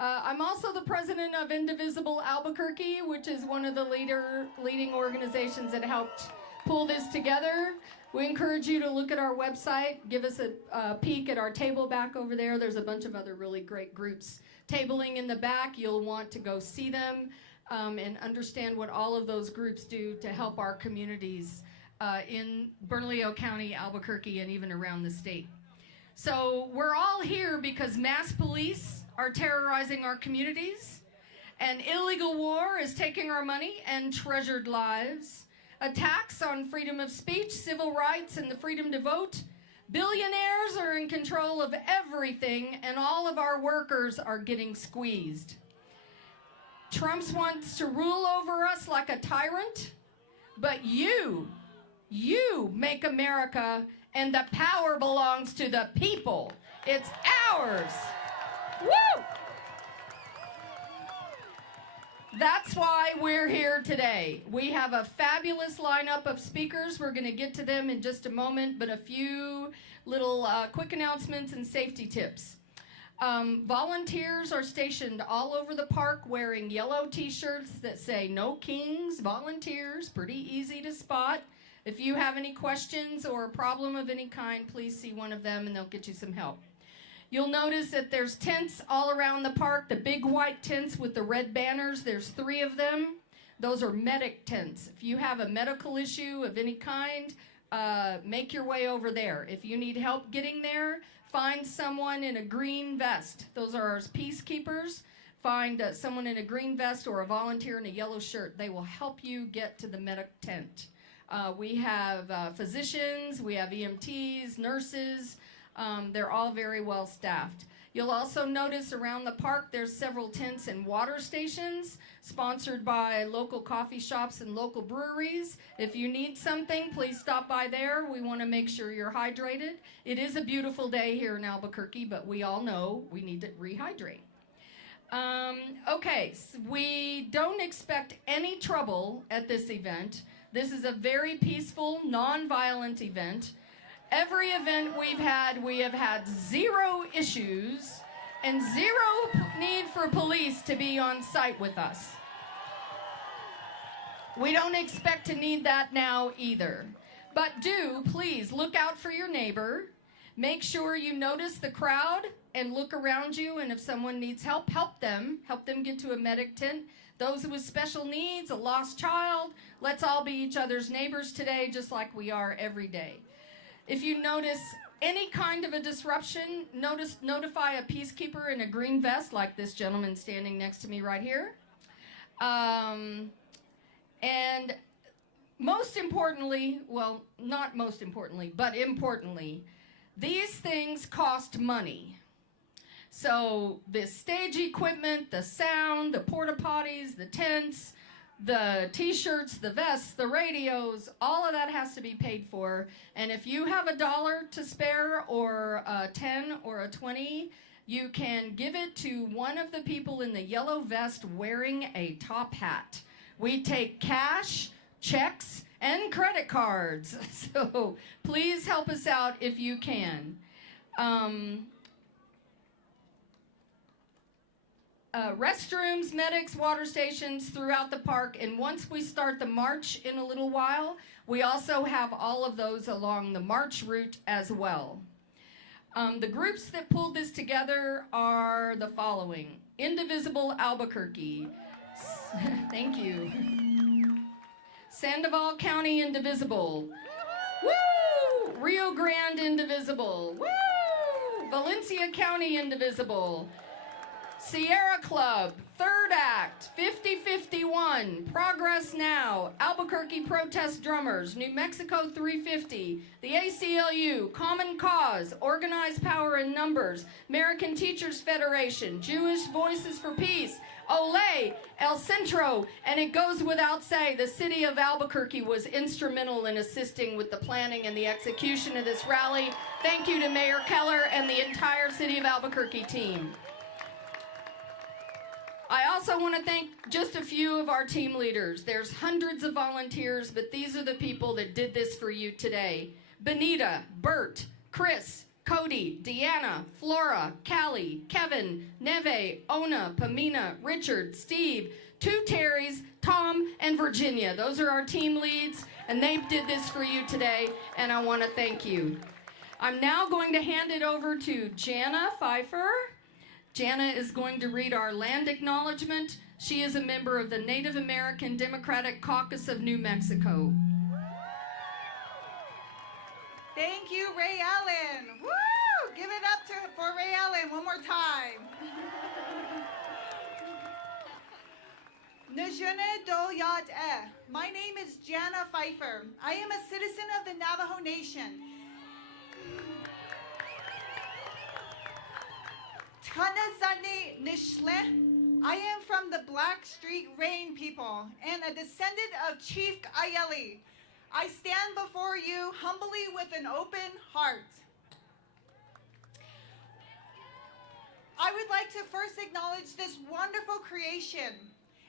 I'm also the president of Indivisible Albuquerque, which is one of the leading organizations that helped pull this together. We encourage you to look at our website, give us a peek at our table back over there. There's a bunch of other really great groups tabling in the back. You'll want to go see them and understand what all of those groups do to help our communities in Bernalillo County, Albuquerque, and even around the state. So we're all here because mass police are terrorizing our communities, and illegal war is taking our money and treasured lives. Attacks on freedom of speech, civil rights, and the freedom to vote. Billionaires are in control of everything, and all of our workers are getting squeezed. Trump wants to rule over us like a tyrant, but you make America, and the power belongs to the people. It's ours. Woo! That's why we're here today. We have a fabulous lineup of speakers. We're going to get to them in just a moment, but a few little quick announcements and safety tips. Volunteers are stationed all over the park wearing yellow t-shirts that say No Kings, volunteers, pretty easy to spot. If you have any questions or a problem of any kind, please see one of them and they'll get you some help. You'll notice that there's tents all around the park, the big white tents with the red banners. There's 3 of them. Those are medic tents. If you have a medical issue of any kind, make your way over there. If you need help getting there, find someone in a green vest. Those are our peacekeepers. Find someone in a green vest or a volunteer in a yellow shirt. They will help you get to the medic tent. We have physicians, we have EMTs, nurses. They're all very well staffed. You'll also notice around the park there's several tents and water stations sponsored by local coffee shops and local breweries. If you need something, please stop by there. We want to make sure you're hydrated. It is a beautiful day here in Albuquerque, but we all know we need to rehydrate. Okay, so we don't expect any trouble at this event. This is a very peaceful, non-violent event. Every event we have had 0 issues and 0 need for police to be on site with us. We don't expect to need that now either. But do please look out for your neighbor. Make sure you notice the crowd and look around you, and if someone needs help, help them get to a medic tent. Those with special needs, a lost child, let's all be each other's neighbors today, just like we are every day. If you notice any kind of a disruption, notify a peacekeeper in a green vest, like this gentleman standing next to me right here. And most importantly, well, not most importantly, but importantly, these things cost money. So the stage equipment, the sound, the porta potties, the tents, the t-shirts, the vests, the radios, all of that has to be paid for. And if you have $1 to spare, or a 10 or a 20, you can give it to one of the people in the yellow vest wearing a top hat. We take cash, checks, and credit cards. So please help us out if you can. restrooms, medics, water stations throughout the park. And once we start the march in a little while, we also have all of those along the march route as well. The groups that pulled this together are the following. Indivisible Albuquerque. Thank you. Sandoval County Indivisible. Woo! Rio Grande Indivisible. Woo! Valencia County Indivisible. Sierra Club, Third Act, 5051, Progress Now, Albuquerque Protest Drummers, New Mexico 350, the ACLU, Common Cause, Organized Power in Numbers, American Teachers Federation, Jewish Voices for Peace, Olay, El Centro, and it goes without saying, the city of Albuquerque was instrumental in assisting with the planning and the execution of this rally. Thank you to Mayor Keller and the entire city of Albuquerque team. I also want to thank just a few of our team leaders. There's hundreds of volunteers, but these are the people that did this for you today. Benita, Bert, Chris, Cody, Deanna, Flora, Callie, Kevin, Neve, Ona, Pamina, Richard, Steve, two Terrys, Tom, and Virginia. Those are our team leads, and they did this for you today, and I want to thank you. I'm now going to hand it over to Jana Pfeiffer. Jana is going to read our land acknowledgement. She is a member of the Native American Democratic Caucus of New Mexico. Thank you, Ray Allen. Woo! Give it up for Ray Allen one more time. Najuna do yat eh. My name is Jana Pfeiffer. I am a citizen of the Navajo Nation. Tanazani Nishle. I am from the Blackstreet Rain people and a descendant of Chief Ayeli. I stand before you humbly with an open heart. I would like to first acknowledge this wonderful creation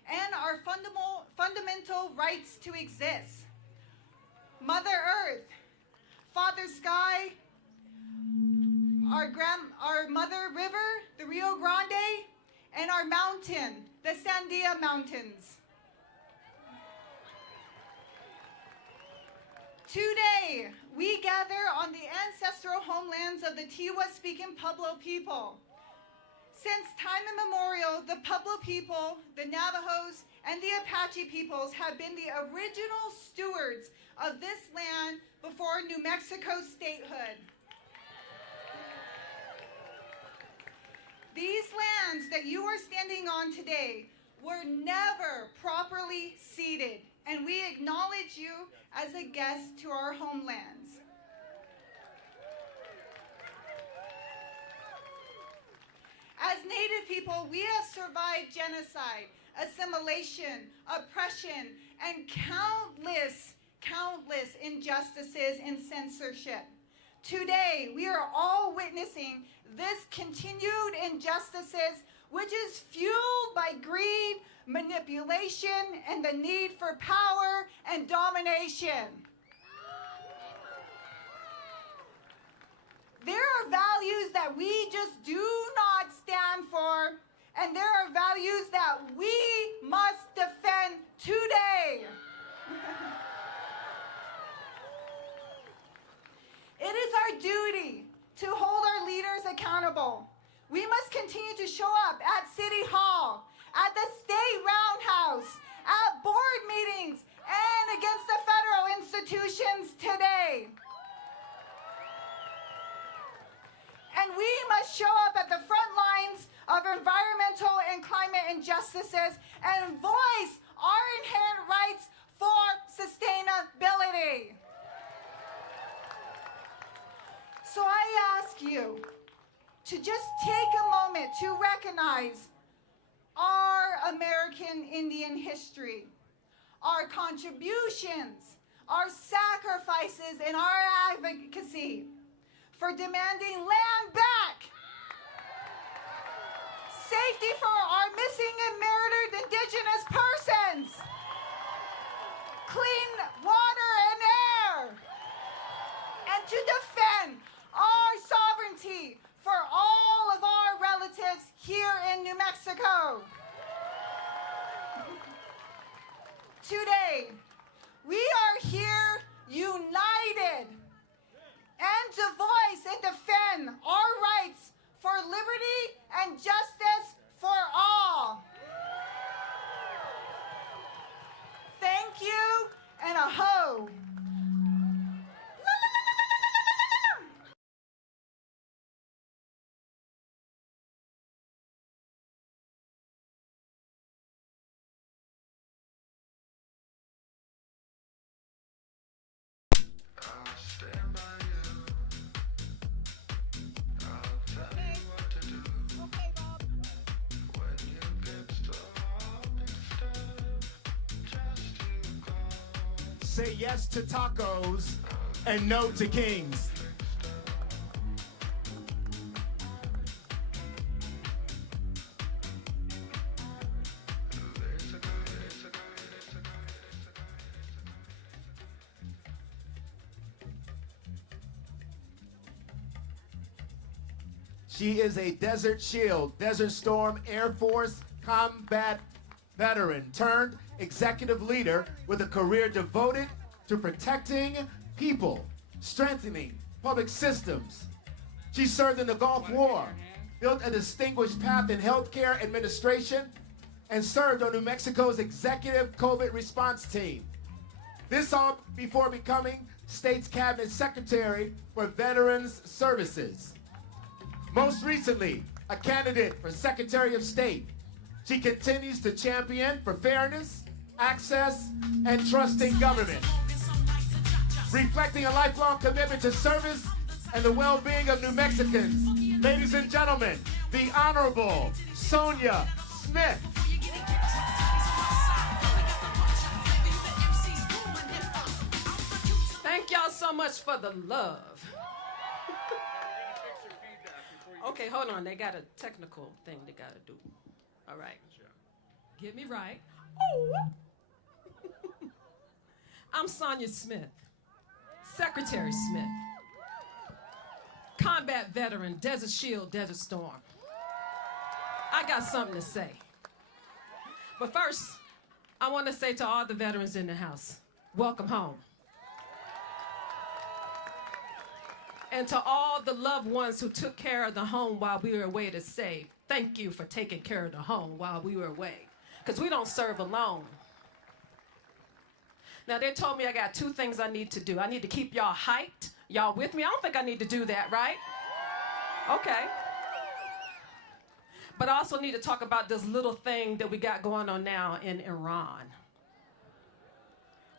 and our fundamental rights to exist. Mother Earth, Father Sky, our Mother River, the Rio Grande, and our mountain, the Sandia Mountains. Today, we gather on the ancestral homelands of the Tiwa-speaking Pueblo people. Since time immemorial, the Pueblo people, the Navajos, and the Apache peoples have been the original stewards of this land before New Mexico statehood. These lands that you are standing on today were never properly ceded, and we acknowledge you as a guest to our homelands. As Native people, we have survived genocide, assimilation, oppression, and countless injustices and censorship. Today, we are all witnessing this continued injustices, which is fueled by greed, manipulation, and the need for power and domination. There are values that we just do not stand for, and there are values that we must defend today. It is our duty to hold our leaders accountable. We must continue to show up at City Hall, at the state roundhouse, at board meetings, and against the federal institutions today. And we must show up at the front lines of environmental and climate injustices and voice our inherent rights for sustainability. So I ask you to just take a moment to recognize our American Indian history, our contributions, our sacrifices, and our advocacy for demanding land back, safety for our missing and murdered Indigenous persons, clean water and air, and to defend our sovereignty for all of our relatives here in New Mexico. today. We are here united and to voice and defend our rights for liberty and justice for all. Thank you and a ho. Say yes to tacos and no to kings. She is a Desert Shield, Desert Storm Air Force combat veteran turned executive leader with a career devoted to protecting people, strengthening public systems. She served in the Gulf War, built a distinguished path in healthcare administration, and served on New Mexico's executive COVID response team. This all before becoming State's Cabinet Secretary for Veterans Services. Most recently, a candidate for Secretary of State. She continues to champion for fairness, access, and trust in government. Reflecting a lifelong commitment to service and the well-being of New Mexicans, ladies and gentlemen, the Honorable Sonia Smith. Thank y'all so much for the love. Okay, hold on. They got a technical thing they got to do. All right. Get me right. Oh. I'm Sonia Smith, Secretary Smith, combat veteran, Desert Shield, Desert Storm. I got something to say. But first, I want to say to all the veterans in the house, welcome home. And to all the loved ones who took care of the home while we were away to save, thank you for taking care of the home while we were away. Because we don't serve alone. Now, they told me I got two things I need to do. I need to keep y'all hyped. Y'all with me? I don't think I need to do that, right? Okay. But I also need to talk about this little thing that we got going on now in Iran.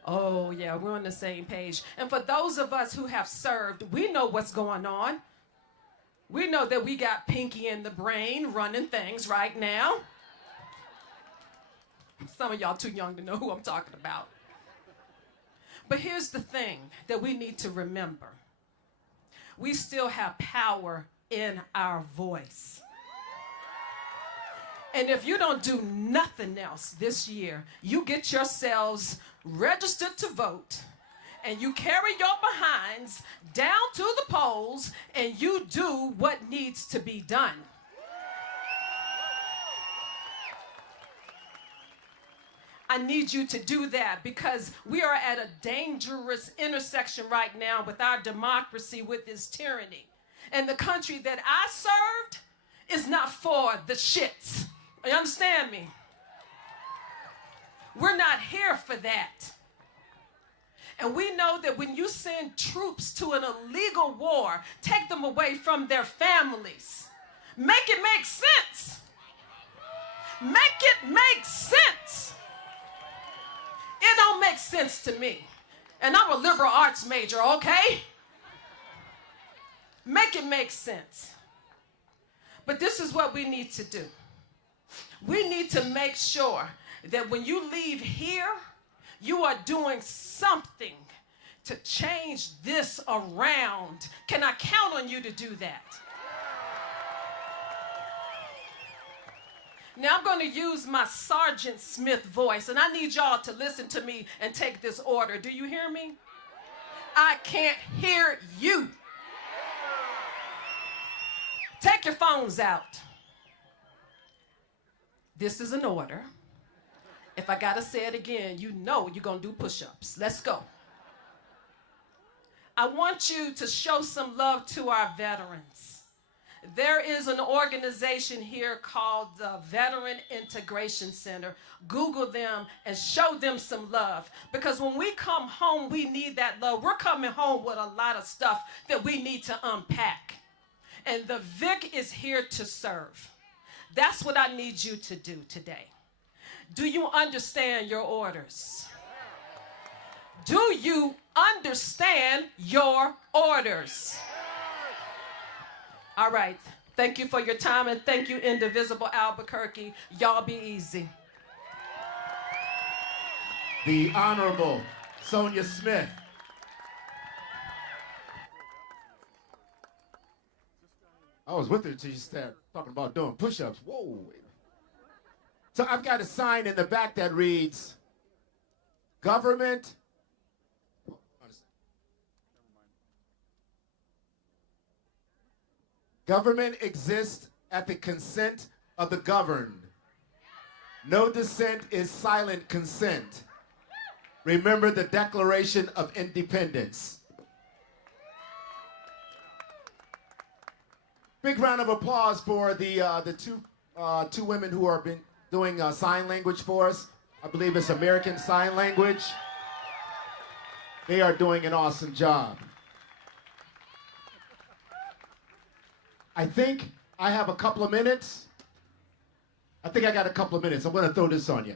Oh, yeah, we're on the same page. And for those of us who have served, we know what's going on. We know that we got Pinky in the brain running things right now. Some of y'all too young to know who I'm talking about. But here's the thing that we need to remember. We still have power in our voice. And if you don't do nothing else this year, you get yourselves registered to vote, and you carry your behinds down to the polls, and you do what needs to be done. I need you to do that because we are at a dangerous intersection right now with our democracy, with this tyranny. And the country that I served is not for the shits. You understand me? We're not here for that. And we know that when you send troops to an illegal war, take them away from their families. Make it make sense. Make it make sense. It don't make sense to me. And I'm a liberal arts major, okay? Make it make sense. But this is what we need to do. We need to make sure that when you leave here, you are doing something to change this around. Can I count on you to do that? Now I'm going to use my Sergeant Smith voice, and I need y'all to listen to me and take this order. Do you hear me? I can't hear you. Take your phones out. This is an order, If I gotta say it again, you know you're gonna do push-ups. Let's go. I want you to show some love to our veterans. There is an organization here called the Veteran Integration Center. Google them and show them some love. Because when we come home, we need that love. We're coming home with a lot of stuff that we need to unpack. And the VIC is here to serve. That's what I need you to do today. Do you understand your orders? Do you understand your orders? All right. Thank you for your time, and thank you, Indivisible Albuquerque. Y'all be easy. The Honorable Sonia Smith. I was with her until she started talking about doing push-ups. Whoa. So I've got a sign in the back that reads, government. Government exists at the consent of the governed. No dissent is silent consent. Remember the Declaration of Independence. Big round of applause for the two women who have been doing sign language for us. I believe it's American Sign Language. They are doing an awesome job. I think I have a couple of minutes. I think I got a couple of minutes. I'm going to throw this on you.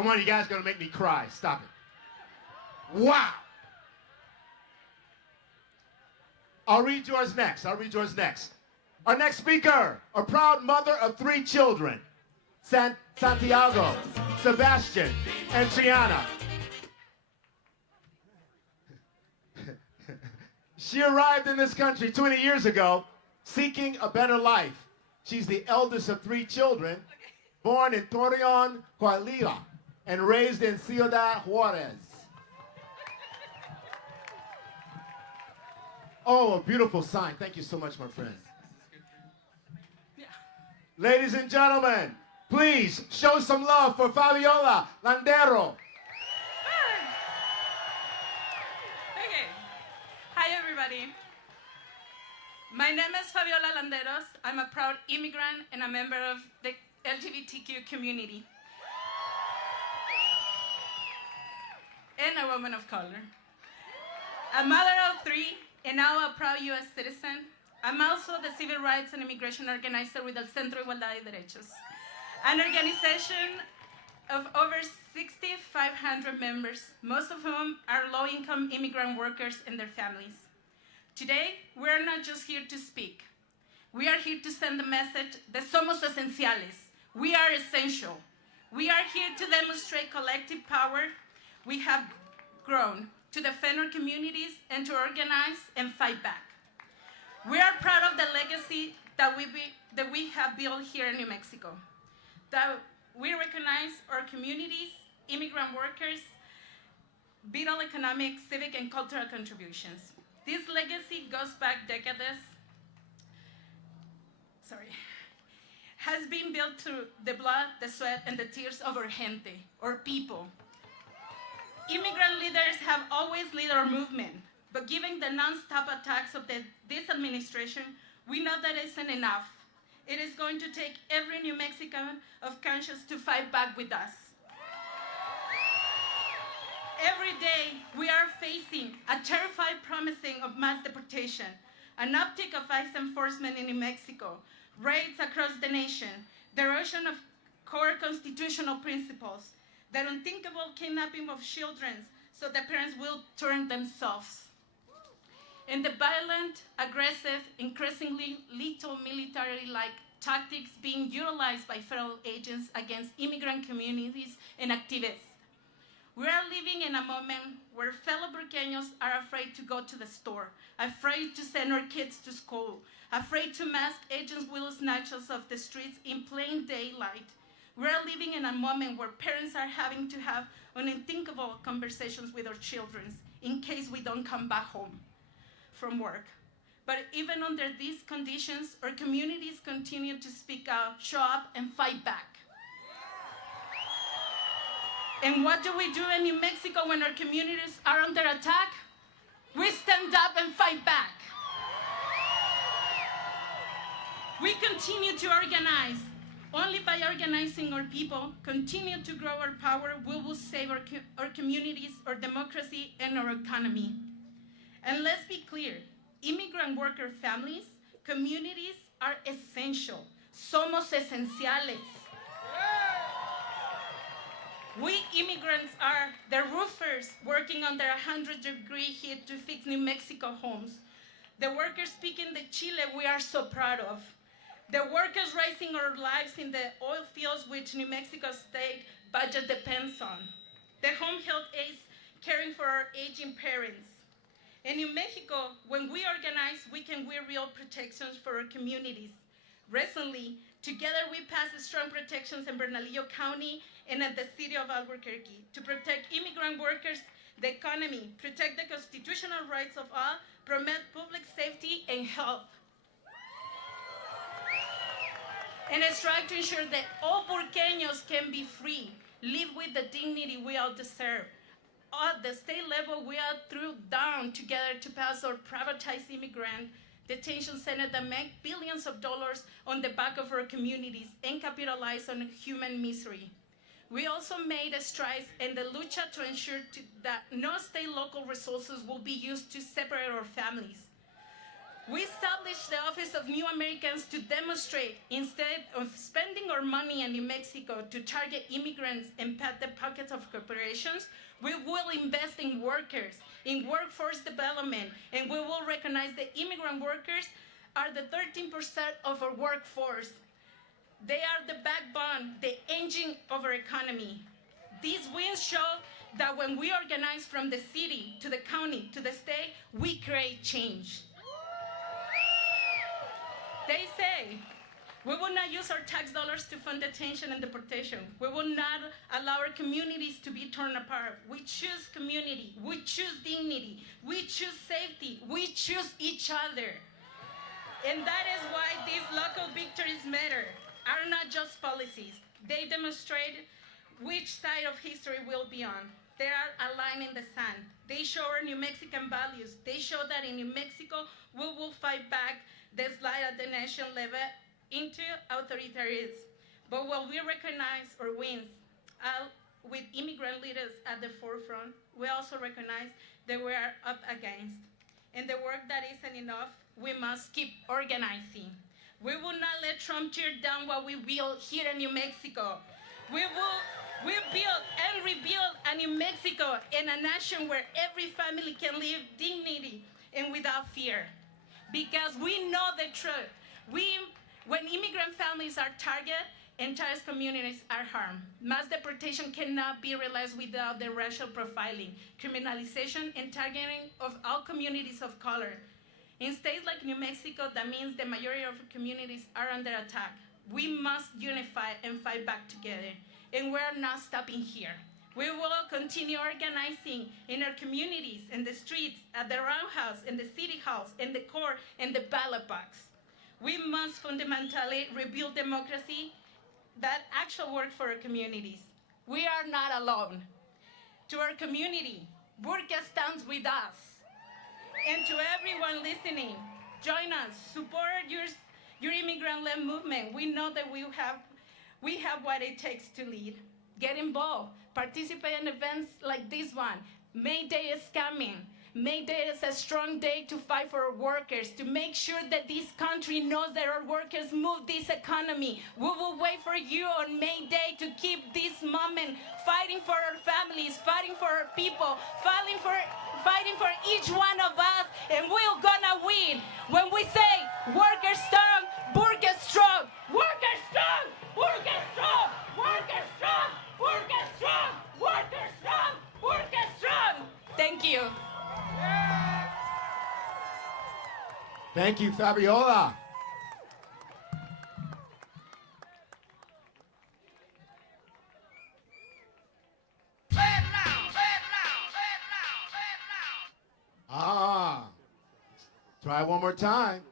Come on, you guys gonna make me cry. Stop it. Wow. I'll read yours next. Our next speaker, a proud mother of 3 children, Santiago, Sebastian, and Triana. She arrived in this country 20 years ago, seeking a better life. She's the eldest of 3 children, born in Torreon, Coahuila, and raised in Ciudad Juarez. Oh, a beautiful sign. Thank you so much, my friend. Ladies and gentlemen, please show some love for Fabiola Landero. Okay. Hi, everybody. My name is Fabiola Landeros. I'm a proud immigrant and a member of the LGBTQ community. And a woman of color. A mother of 3 and now a proud U.S. citizen. I'm also the civil rights and immigration organizer with El Centro de Igualdad y Derechos, an organization of over 6,500 members, most of whom are low-income immigrant workers and their families. Today, we're not just here to speak. We are here to send the message that somos esenciales. We are essential. We are here to demonstrate collective power. We have grown to defend our communities and to organize and fight back. We are proud of the legacy that we have built here in New Mexico, that we recognize our communities, immigrant workers, vital economic, civic, and cultural contributions. This legacy goes back decades, has been built through the blood, the sweat, and the tears of our gente, our people. Immigrant leaders have always led our movement, but given the non-stop attacks of this administration, we know that isn't enough. It is going to take every New Mexican of conscience to fight back with us. Every day, we are facing a terrified promising of mass deportation, an uptick of ICE enforcement in New Mexico, raids across the nation, the erosion of core constitutional principles, the unthinkable kidnapping of children so the parents will turn themselves, and the violent, aggressive, increasingly lethal military-like tactics being utilized by federal agents against immigrant communities and activists. We are living in a moment where fellow Burqueños are afraid to go to the store, afraid to send our kids to school, afraid to mask agents will snatch us off the streets in plain daylight. We are living in a moment where parents are having to have unthinkable conversations with our children in case we don't come back home from work. But even under these conditions, our communities continue to speak out, show up, and fight back. And what do we do in New Mexico when our communities are under attack? We stand up and fight back. We continue to organize. Only by organizing our people, continue to grow our power, we will save our communities, our democracy, and our economy. And let's be clear, immigrant worker families, communities are essential. Somos esenciales. We immigrants are the roofers working under 100-degree heat to fix New Mexico homes. The workers speaking the Chile we are so proud of. The workers raising our lives in the oil fields which New Mexico state budget depends on. The home health aides caring for our aging parents. In New Mexico, when we organize, we can wear real protections for our communities. Recently, together we passed strong protections in Bernalillo County and at the city of Albuquerque to protect immigrant workers, the economy, protect the constitutional rights of all, promote public safety and health. And strive to ensure that all Burqueños can be free, live with the dignity we all deserve. At the state level, we are through down together to pass our privatized immigrant detention center that make billions of dollars on the back of our communities and capitalize on human misery. We also made strides in the lucha to ensure that no state local resources will be used to separate our families. We established the Office of New Americans to demonstrate, instead of spending our money in New Mexico to target immigrants and pat the pockets of corporations, we will invest in workers, in workforce development, and we will recognize that immigrant workers are the 13% of our workforce. They are the backbone, the engine of our economy. These wins show that when we organize from the city to the county to the state, we create change. They say, we will not use our tax dollars to fund detention and deportation. We will not allow our communities to be torn apart. We choose community, we choose dignity, we choose safety, we choose each other. And that is why these local victories matter, are not just policies. They demonstrate which side of history we'll be on. They are a line in the sand. They show our New Mexican values. They show that in New Mexico, we will fight back the slide at the national level into authoritarianism. But when we recognize our wins with immigrant leaders at the forefront, we also recognize that we are up against. And the work that isn't enough, we must keep organizing. We will not let Trump tear down what we built here in New Mexico. We build and rebuild a New Mexico and a nation where every family can live dignity and without fear. Because we know the truth. When immigrant families are targeted, entire communities are harmed. Mass deportation cannot be realized without the racial profiling, criminalization, and targeting of all communities of color. In states like New Mexico, that means the majority of communities are under attack. We must unify and fight back together. And we're not stopping here. We will continue organizing in our communities, in the streets, at the roundhouse, in the city halls, in the court, in the ballot box. We must fundamentally rebuild democracy that actually works for our communities. We are not alone. To our community, Burka stands with us. And to everyone listening, join us, support your immigrant-led movement. We know that we have what it takes to lead. Get involved. Participate in events like this one. May Day is coming. May Day is a strong day to fight for our workers, to make sure that this country knows that our workers move this economy. We will wait for you on May Day to keep this moment fighting for our families, fighting for our people, fighting for each one of us, and we're gonna win. When we say workers strong, Burka strong, workers strong, Burka strong, workers strong, Burka strong, workers strong, Burka strong. Thank you. Thank you, Fabiola. Try one more time.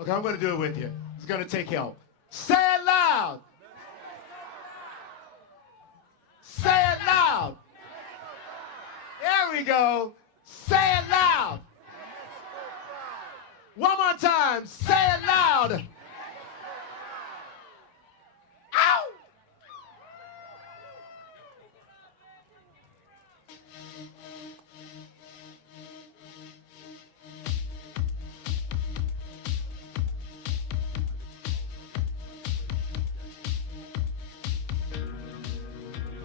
Okay, I'm going to do it with you. It's going to take help. Say it loud. Say it loud. There we go. Say it loud. One more time. Say it loud. Ow!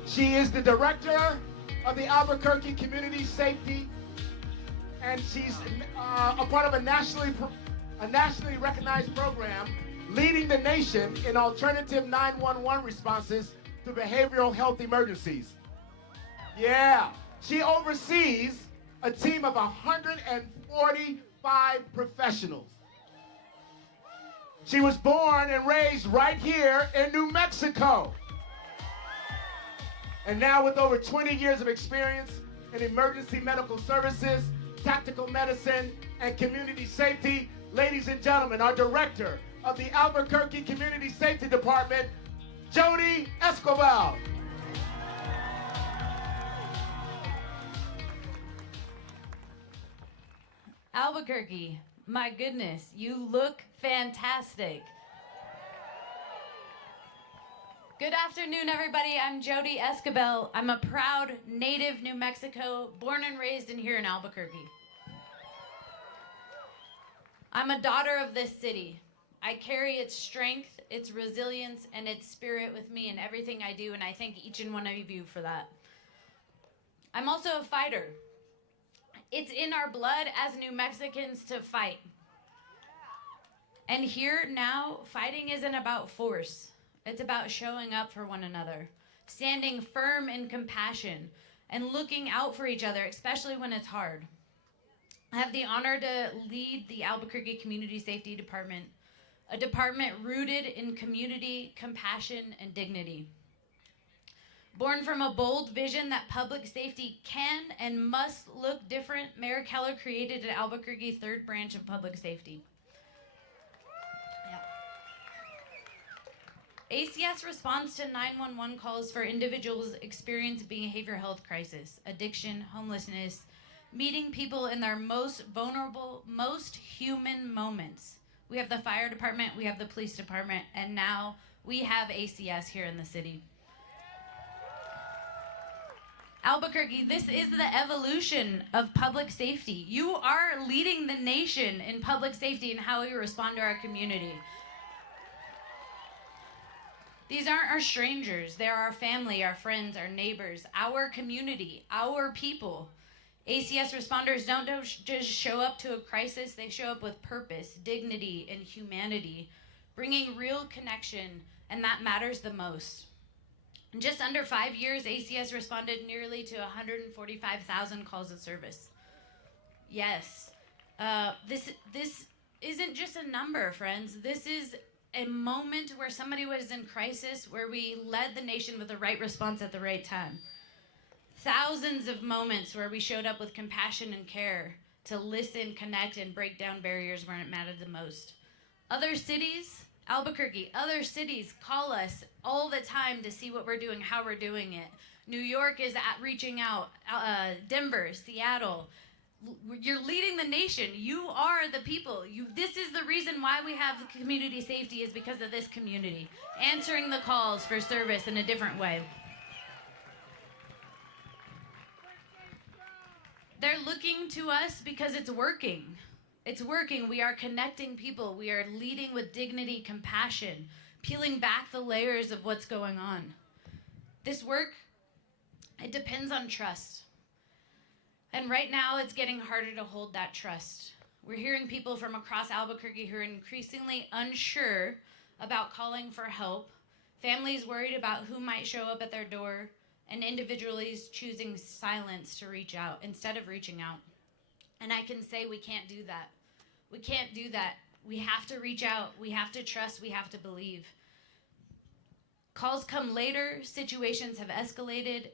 She is the director of the Albuquerque Community Safety, and she's a part of a nationally recognized program leading the nation in alternative 911 responses to behavioral health emergencies. Yeah, she oversees a team of 145 professionals. She was born and raised right here in New Mexico. And now with over 20 years of experience in emergency medical services, tactical medicine, and community safety, ladies and gentlemen, our director of the Albuquerque Community Safety Department, Jody Escoel. Albuquerque, my goodness, you look fantastic. Good afternoon, everybody. I'm Jody Escoel. I'm a proud native New Mexico, born and raised in here in Albuquerque. I'm a daughter of this city. I carry its strength, its resilience, and its spirit with me in everything I do, and I thank each and one of you for that. I'm also a fighter. It's in our blood as New Mexicans to fight. And here now, fighting isn't about force. It's about showing up for one another, standing firm in compassion, and looking out for each other, especially when it's hard. I have the honor to lead the Albuquerque Community Safety Department, a department rooted in community, compassion, and dignity. Born from a bold vision that public safety can and must look different, Mayor Keller created an Albuquerque third branch of public safety. ACS responds to 911 calls for individuals experiencing behavioral health crisis, addiction, homelessness, meeting people in their most vulnerable, most human moments. We have the fire department, we have the police department, and now we have ACS here in the city. Albuquerque, this is the evolution of public safety. You are leading the nation in public safety and how we respond to our community. These aren't our strangers. They're our family, our friends, our neighbors, our community, our people. ACS responders don't just show up to a crisis. They show up with purpose, dignity, and humanity, bringing real connection, and that matters the most. In just under 5 years, ACS responded nearly to 145,000 calls of service. Yes, this isn't just a number, friends. This is a moment where somebody was in crisis, where we led the nation with the right response at the right time. Thousands of moments where we showed up with compassion and care to listen, connect, and break down barriers where it mattered the most. Other cities, Albuquerque, other cities call us all the time to see what we're doing, how we're doing it. New York is reaching out, Denver, Seattle. You're leading the nation. You are the people. This is the reason why we have community safety, is because of this community, answering the calls for service in a different way. They're looking to us because it's working. It's working. We are connecting people. We are leading with dignity, compassion, peeling back the layers of what's going on. This work, it depends on trust. And right now, it's getting harder to hold that trust. We're hearing people from across Albuquerque who are increasingly unsure about calling for help, families worried about who might show up at their door, and individuals choosing silence to reach out instead of reaching out. And I can say we can't do that. We can't do that. We have to reach out. We have to trust. We have to believe. Calls come later, situations have escalated,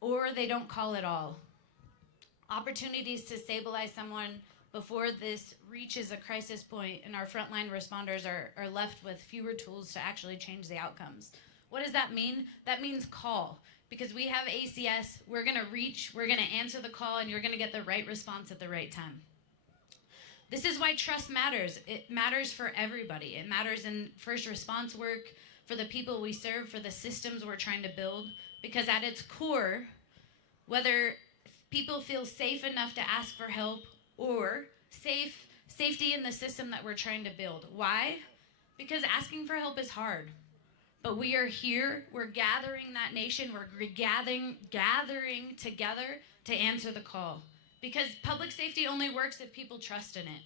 or they don't call at all. Opportunities to stabilize someone before this reaches a crisis point, and our frontline responders are left with fewer tools to actually change the outcomes. What does that mean? That means call. Because we have ACS, we're gonna reach, we're gonna answer the call, and you're gonna get the right response at the right time. This is why trust matters. It matters for everybody. It matters in first response work, for the people we serve, for the systems we're trying to build. Because at its core, whether people feel safe enough to ask for help or safety in the system that we're trying to build. Why? Because asking for help is hard. But we are here, we're gathering that nation, we're gathering together to answer the call. Because public safety only works if people trust in it.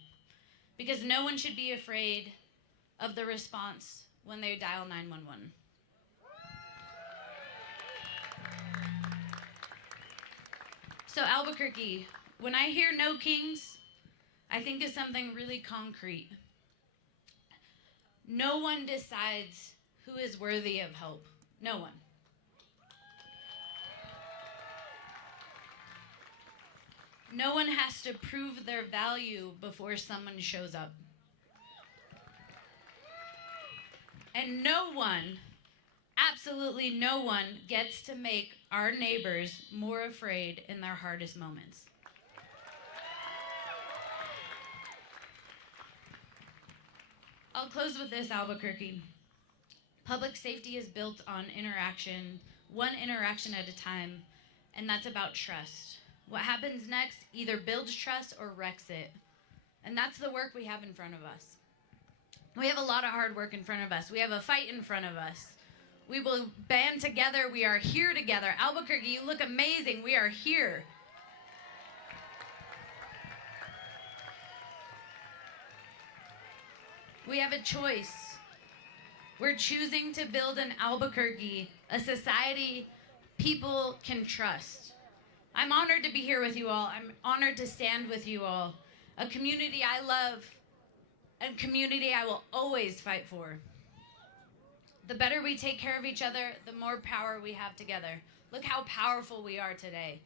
Because no one should be afraid of the response when they dial 911. So Albuquerque, when I hear no kings, I think of something really concrete. No one decides who is worthy of help. No one. No one has to prove their value before someone shows up. And no one, absolutely no one, gets to make our neighbors more afraid in their hardest moments. I'll close with this, Albuquerque. Public safety is built on interaction, one interaction at a time, and that's about trust. What happens next either builds trust or wrecks it. And that's the work we have in front of us. We have a lot of hard work in front of us. We have a fight in front of us. We will band together. We are here together. Albuquerque, you look amazing. We are here. We have a choice. We're choosing to build an Albuquerque, a society people can trust. I'm honored to be here with you all. I'm honored to stand with you all. A community I love, a community I will always fight for. The better we take care of each other, the more power we have together. Look how powerful we are today.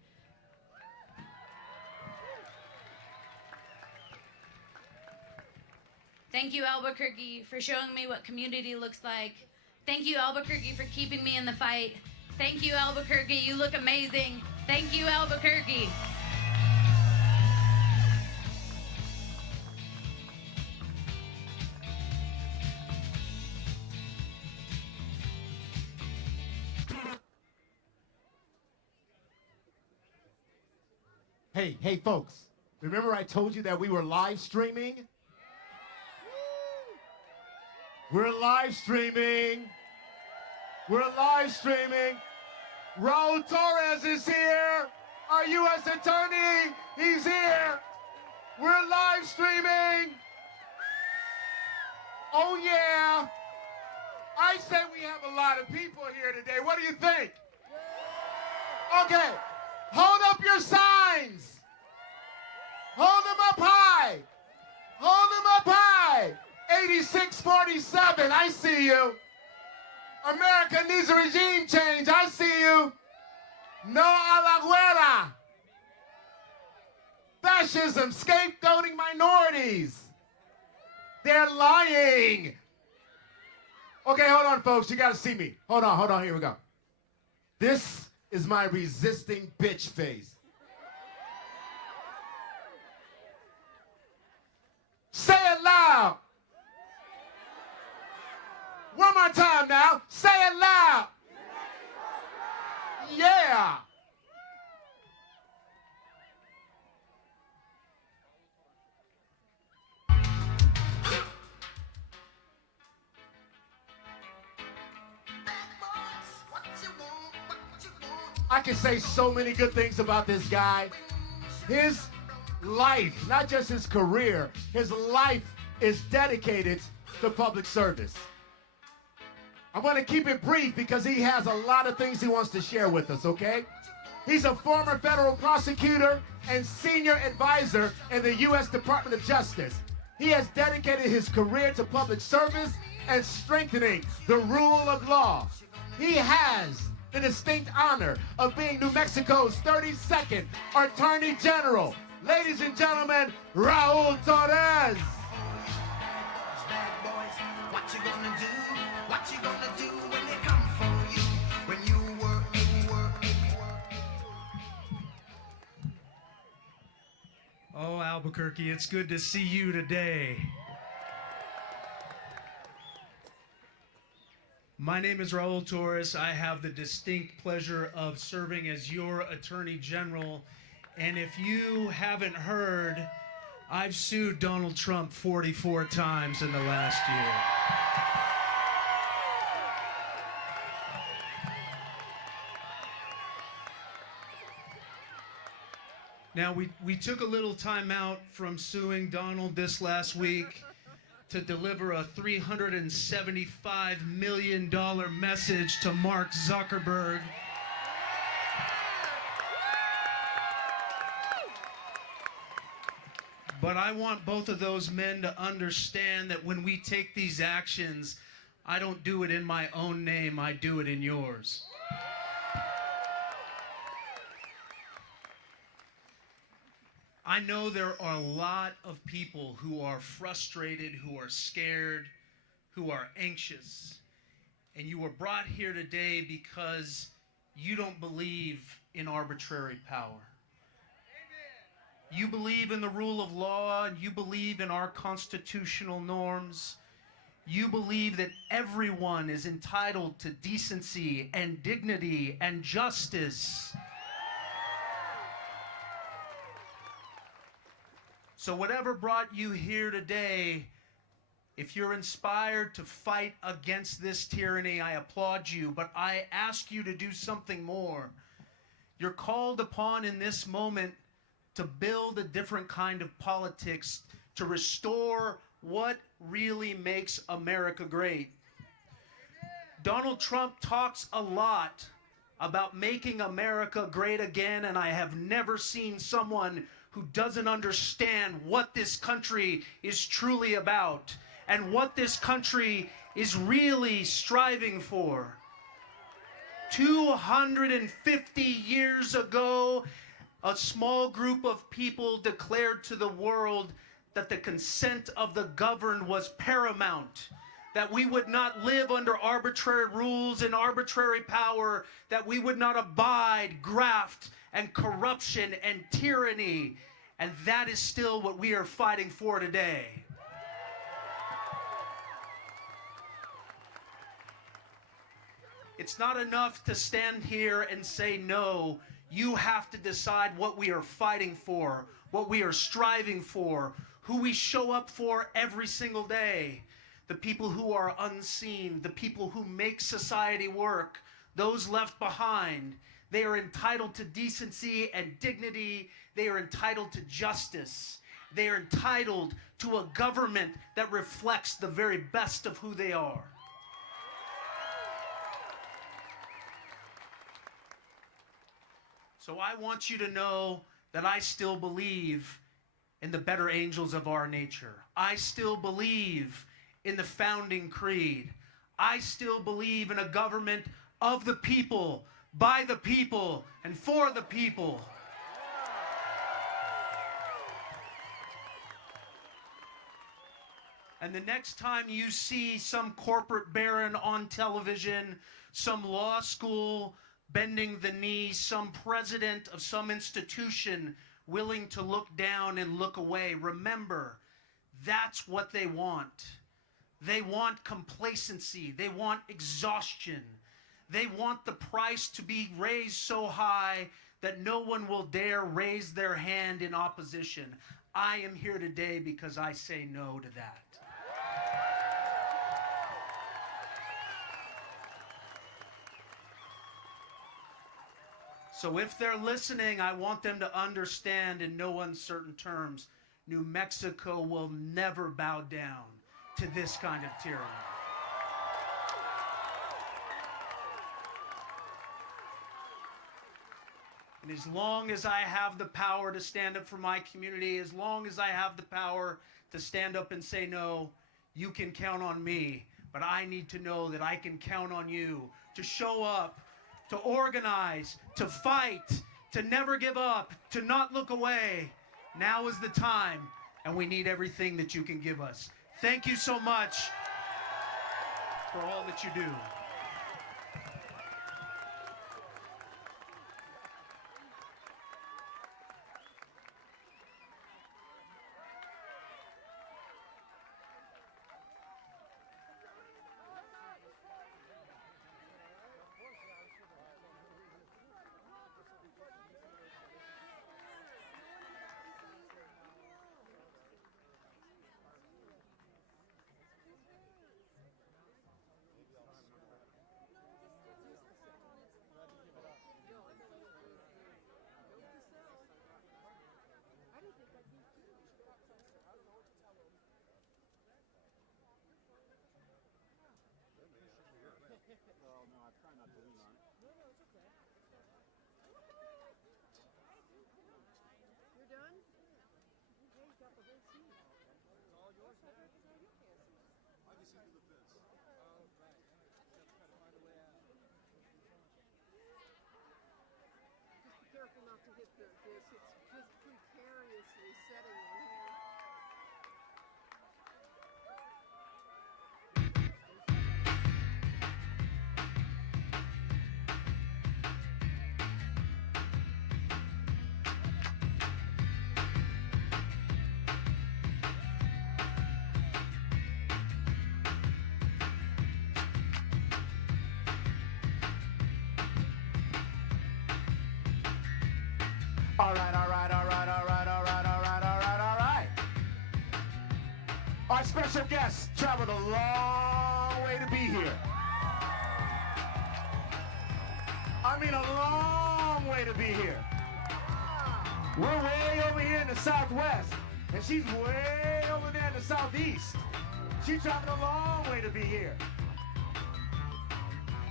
Thank you, Albuquerque, for showing me what community looks like. Thank you, Albuquerque, for keeping me in the fight. Thank you, Albuquerque. You look amazing. Thank you, Albuquerque. Hey, folks, remember I told you that we were live streaming? We're live streaming. We're live streaming. Raul Torrez is here. Our U.S. attorney, he's here. We're live streaming. Oh, yeah. I say we have a lot of people here today. What do you think? Okay. Hold up your signs. Hold them up high. Hold them up high. 8647, I see you. America needs a regime change, I see you. No a la guerra. Fascism, scapegoating minorities. They're lying. Okay, hold on, folks, you gotta see me. Hold on, here we go. This is my resisting bitch face. Say it loud. One more time now. Say it loud. Yeah. I can say so many good things about this guy. His life, not just his career, his life is dedicated to public service. I want to keep it brief because he has a lot of things he wants to share with us, okay? He's a former federal prosecutor and senior advisor in the U.S. Department of Justice. He has dedicated his career to public service and strengthening the rule of law. He has the distinct honor of being New Mexico's 32nd Attorney General. Ladies and gentlemen, Raul Torrez. What you gonna do? What you gonna do when they come for you? When you were. Oh, Albuquerque, it's good to see you today. My name is Raul Torrez. I have the distinct pleasure of serving as your Attorney General. And if you haven't heard, I've sued Donald Trump 44 times in the last year. Now, we took a little time out from suing Donald this last week to deliver a $375 million message to Mark Zuckerberg. But I want both of those men to understand that when we take these actions, I don't do it in my own name, I do it in yours. I know there are a lot of people who are frustrated, who are scared, who are anxious. And you were brought here today because you don't believe in arbitrary power. You believe in the rule of law, and you believe in our constitutional norms. You believe that everyone is entitled to decency and dignity and justice. So whatever brought you here today, if you're inspired to fight against this tyranny, I applaud you, but I ask you to do something more. You're called upon in this moment to build a different kind of politics, to restore what really makes America great. Donald Trump talks a lot about making America great again, and I have never seen someone who doesn't understand what this country is truly about and what this country is really striving for. 250 years ago, a small group of people declared to the world that the consent of the governed was paramount, that we would not live under arbitrary rules and arbitrary power, that we would not abide graft and corruption and tyranny. And that is still what we are fighting for today. It's not enough to stand here and say no. You have to decide what we are fighting for, what we are striving for, who we show up for every single day. The people who are unseen, the people who make society work, those left behind. They are entitled to decency and dignity. They are entitled to justice. They are entitled to a government that reflects the very best of who they are. So I want you to know that I still believe in the better angels of our nature. I still believe in the founding creed. I still believe in a government of the people, by the people, and for the people. And the next time you see some corporate baron on television, some law school bending the knee, some president of some institution willing to look down and look away, remember, that's what they want. They want complacency. They want exhaustion. They want the price to be raised so high that no one will dare raise their hand in opposition. I am here today because I say no to that. So if they're listening, I want them to understand in no uncertain terms, New Mexico will never bow down to this kind of tyranny. And as long as I have the power to stand up for my community, as long as I have the power to stand up and say no, you can count on me. But I need to know that I can count on you to show up, to organize, to fight, to never give up, to not look away. Now is the time, and we need everything that you can give us. Thank you so much for all that you do. Careful not to hit this. It's just precariously setting in here. All right, all right, all right, all right, all right, all right, all right, all right. Our special guest traveled a long way to be here. I mean, a long way to be here. We're way over here in the Southwest, and she's way over there in the Southeast. She traveled a long way to be here.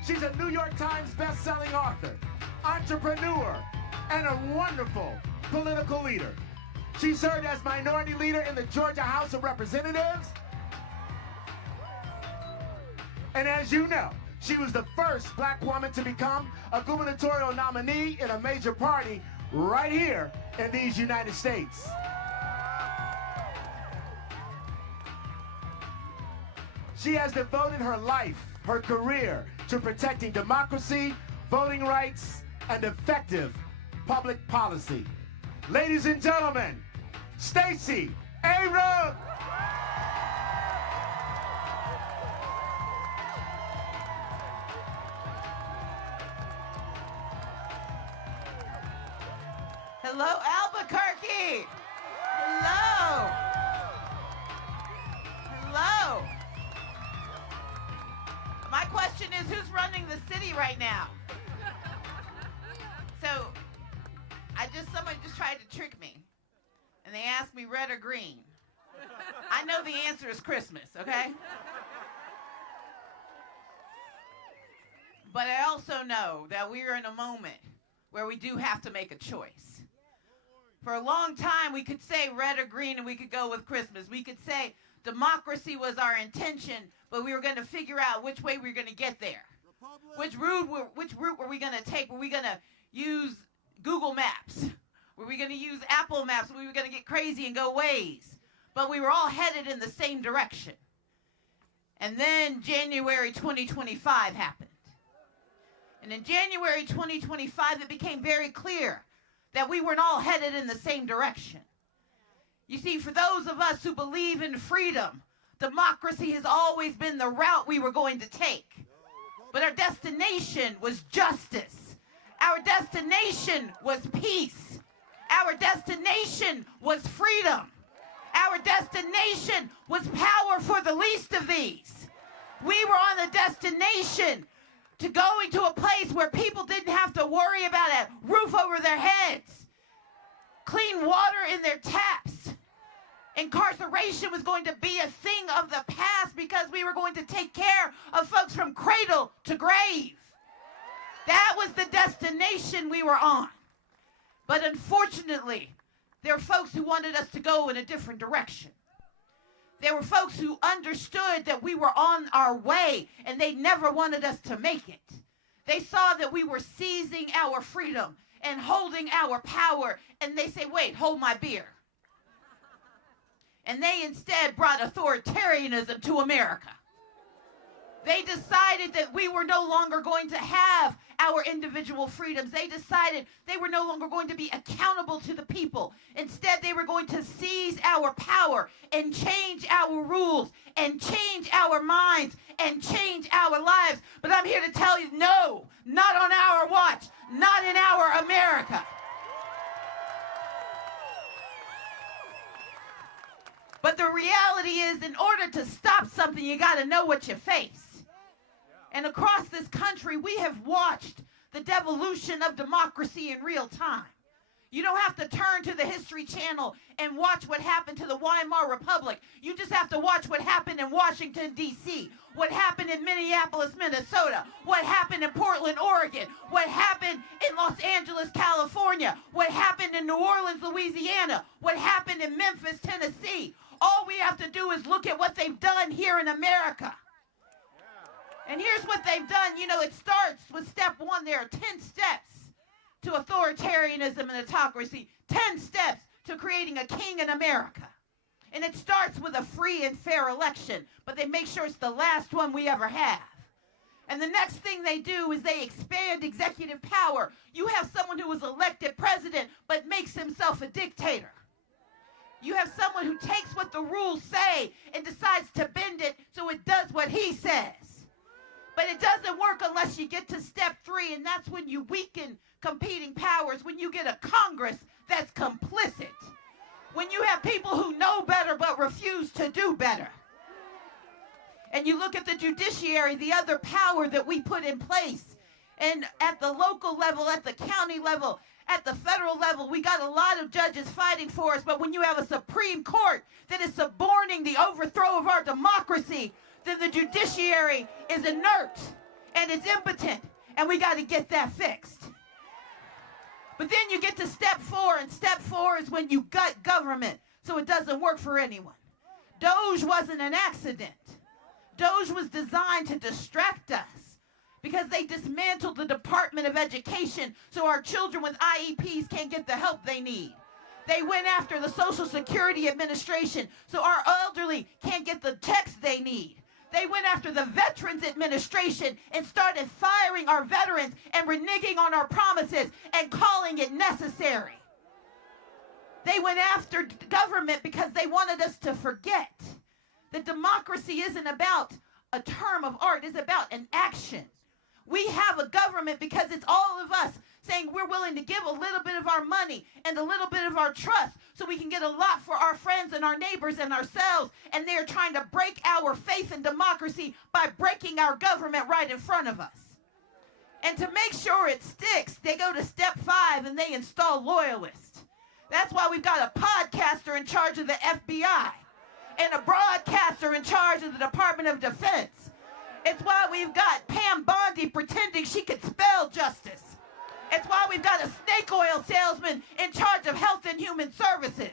She's a New York Times best-selling author, entrepreneur, and a wonderful political leader. She served as minority leader in the Georgia House of Representatives. And as you know, she was the first black woman to become a gubernatorial nominee in a major party right here in these United States. She has devoted her life, her career, to protecting democracy, voting rights, and effective public policy. Ladies and gentlemen, Stacey Abrams. Hello, Albuquerque. Hello. Hello. My question is, who's running the city right now? So, someone just tried to trick me. And they asked me red or green. I know the answer is Christmas, okay? But I also know that we are in a moment where we do have to make a choice. For a long time, we could say red or green and we could go with Christmas. We could say democracy was our intention, but we were going to figure out which way we were going to get there. Which route were we going to take? Were we going to use Google Maps? Were we going to use Apple Maps? Were we going to get crazy and go Waze? But we were all headed in the same direction. And then January 2025 happened. And in January 2025, it became very clear that we weren't all headed in the same direction. You see, for those of us who believe in freedom, democracy has always been the route we were going to take. But our destination was justice. Our destination was peace. Our destination was freedom. Our destination was power for the least of these. We were on a destination to going to a place where people didn't have to worry about a roof over their heads, clean water in their taps. Incarceration was going to be a thing of the past because we were going to take care of folks from cradle to grave. That was the destination we were on. But unfortunately, there were folks who wanted us to go in a different direction. There were folks who understood that we were on our way and they never wanted us to make it. They saw that we were seizing our freedom and holding our power, and they say, wait, hold my beer. And they instead brought authoritarianism to America. They decided that we were no longer going to have our individual freedoms. They decided they were no longer going to be accountable to the people. Instead, they were going to seize our power and change our rules and change our minds and change our lives. But I'm here to tell you, no, not on our watch, not in our America. But the reality is, in order to stop something, you got to know what you face. And across this country, we have watched the devolution of democracy in real time. You don't have to turn to the History Channel and watch what happened to the Weimar Republic. You just have to watch what happened in Washington, D.C., what happened in Minneapolis, Minnesota, what happened in Portland, Oregon, what happened in Los Angeles, California, what happened in New Orleans, Louisiana, what happened in Memphis, Tennessee. All we have to do is look at what they've done here in America. And here's what they've done. You know, it starts with step one. There are 10 steps to authoritarianism and autocracy. 10 steps to creating a king in America. And it starts with a free and fair election. But they make sure it's the last one we ever have. And the next thing they do is they expand executive power. You have someone who was elected president but makes himself a dictator. You have someone who takes what the rules say and decides to bend it so it does what he says. But it doesn't work unless you get to step 3, and that's when you weaken competing powers, when you get a Congress have people who know better but refuse to do better. And you look at the judiciary, the other power that we put in place. And at the local level, at the county level, at the federal level, we got a lot of judges fighting for us. But when you have a Supreme Court that is suborning the overthrow of our democracy, then the judiciary is inert and it's impotent. And we got to get that fixed. But then you get to step 4, and step 4 is when you gut government so it doesn't work for anyone. Doge wasn't an accident. Doge was designed to distract us because they dismantled the Department of Education so our children with IEPs can't get the help they need. They went after the Social Security Administration so our elderly can't get the checks they need. They went after the Veterans Administration and started firing our veterans and reneging on our promises and calling it necessary. They went after government because they wanted us to forget that democracy isn't about a term of art, it's about an action. We have a government because it's all of us saying we're willing to give a little bit of our money and a little bit of our trust so we can get a lot for our friends and our neighbors and ourselves. And they're trying to break our faith in democracy by breaking our government right in front of us. And to make sure it sticks, they go to step 5 and they install loyalists. That's why we've got a podcaster in charge of the FBI and a broadcaster in charge of the Department of Defense. It's why we've got Pam Bondi pretending she could spell justice. It's why we've got a snake oil salesman in charge of Health and Human Services.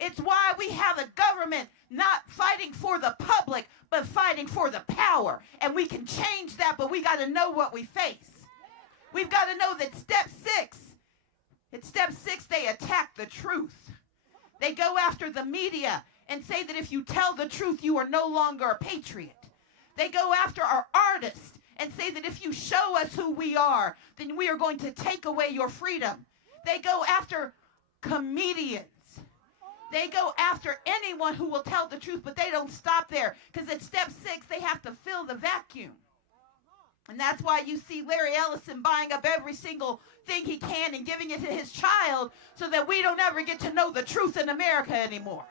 It's why we have a government not fighting for the public, but fighting for the power. And we can change that, but we got to know what we face. We've got to know that step 6, they attack the truth. They go after the media and say that if you tell the truth, you are no longer a patriot. They go after our artists and say that if you show us who we are, then we are going to take away your freedom. They go after comedians. They go after anyone who will tell the truth, but they don't stop there because at step 6, they have to fill the vacuum. And that's why you see Larry Ellison buying up every single thing he can and giving it to his child so that we don't ever get to know the truth in America anymore.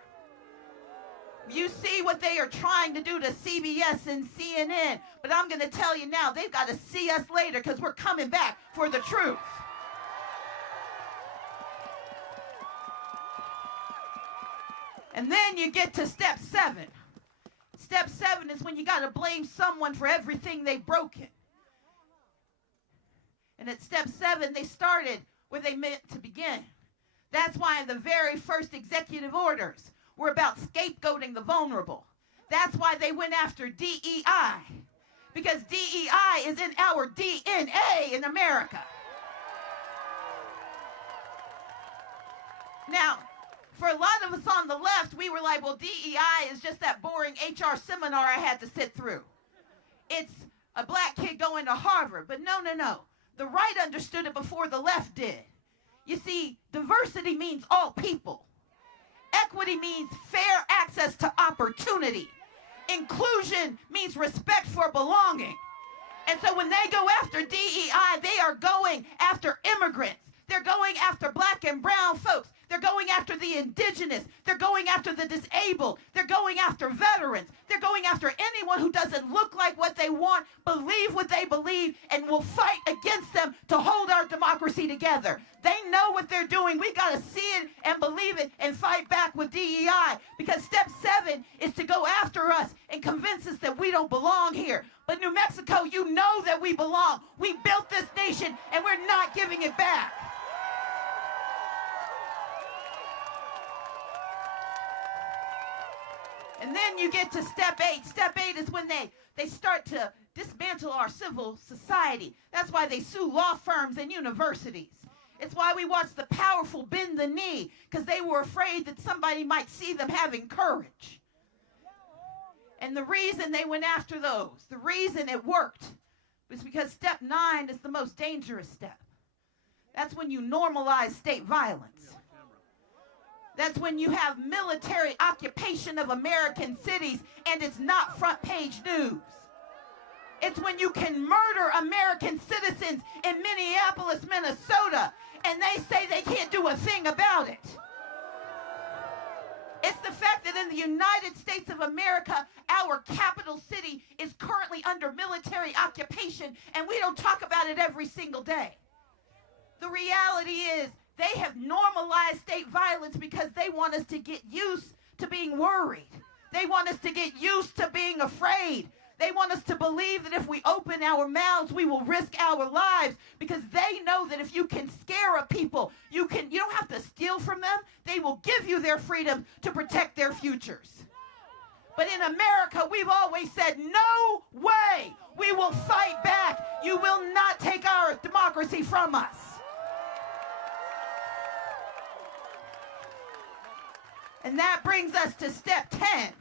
You see what they are trying to do to CBS and CNN, but I'm going to tell you now, they've got to see us later because we're coming back for the truth. And then you get to step 7. Step 7 is when you got to blame someone for everything they've broken. And at step 7, they started where they meant to begin. That's why the very first executive orders were about scapegoating the vulnerable. That's why they went after DEI, because DEI is in our DNA in America. Now, for a lot of us on the left, we were like, well, DEI is just that boring HR seminar I had to sit through. It's a black kid going to Harvard. But no. The right understood it before the left did. You see, diversity means all people. Equity means fair access to opportunity. Inclusion means respect for belonging. And so when they go after DEI, they are going after immigrants. They're going after black and brown folks. They're going after the indigenous. They're going after the disabled. They're going after veterans. They're going after anyone who doesn't look like what they want, believe what they believe, and will fight against them to hold our democracy together. They know what they're doing. We got to see it and believe it and fight back with DEI, because step 7 is to go after us and convince us that we don't belong here. But New Mexico, you know that we belong. We built this nation and we're not giving it back. And then you get to step 8. Step 8 is when they start to dismantle our civil society. That's why they sue law firms and universities. It's why we watch the powerful bend the knee, because they were afraid that somebody might see them having courage. And the reason they went after those, the reason it worked, was because step 9 is the most dangerous step. That's when you normalize state violence. That's when you have military occupation of American cities and it's not front page news. It's when you can murder American citizens in Minneapolis, Minnesota, and they say they can't do a thing about it. It's the fact that in the United States of America, our capital city is currently under military occupation, and we don't talk about it every single day. The reality is they have normalized state violence because they want us to get used to being worried. They want us to get used to being afraid. They want us to believe that if we open our mouths, we will risk our lives, because they know that if you can scare a people, you don't have to steal from them. They will give you their freedom to protect their futures. But in America, we've always said, no way, we will fight back. You will not take our democracy from us. And that brings us to step 10.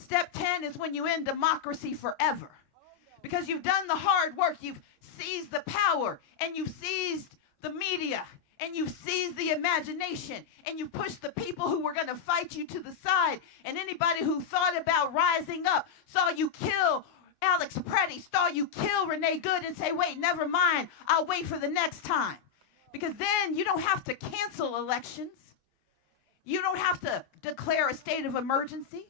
Step 10 is when you end democracy forever. Because you've done the hard work. You've seized the power, and you've seized the media, and you've seized the imagination, and you've pushed the people who were going to fight you to the side. And anybody who thought about rising up saw you kill Alex Preddy, saw you kill Renee Good, and say, wait, never mind, I'll wait for the next time. Because then you don't have to cancel elections. You don't have to declare a state of emergency.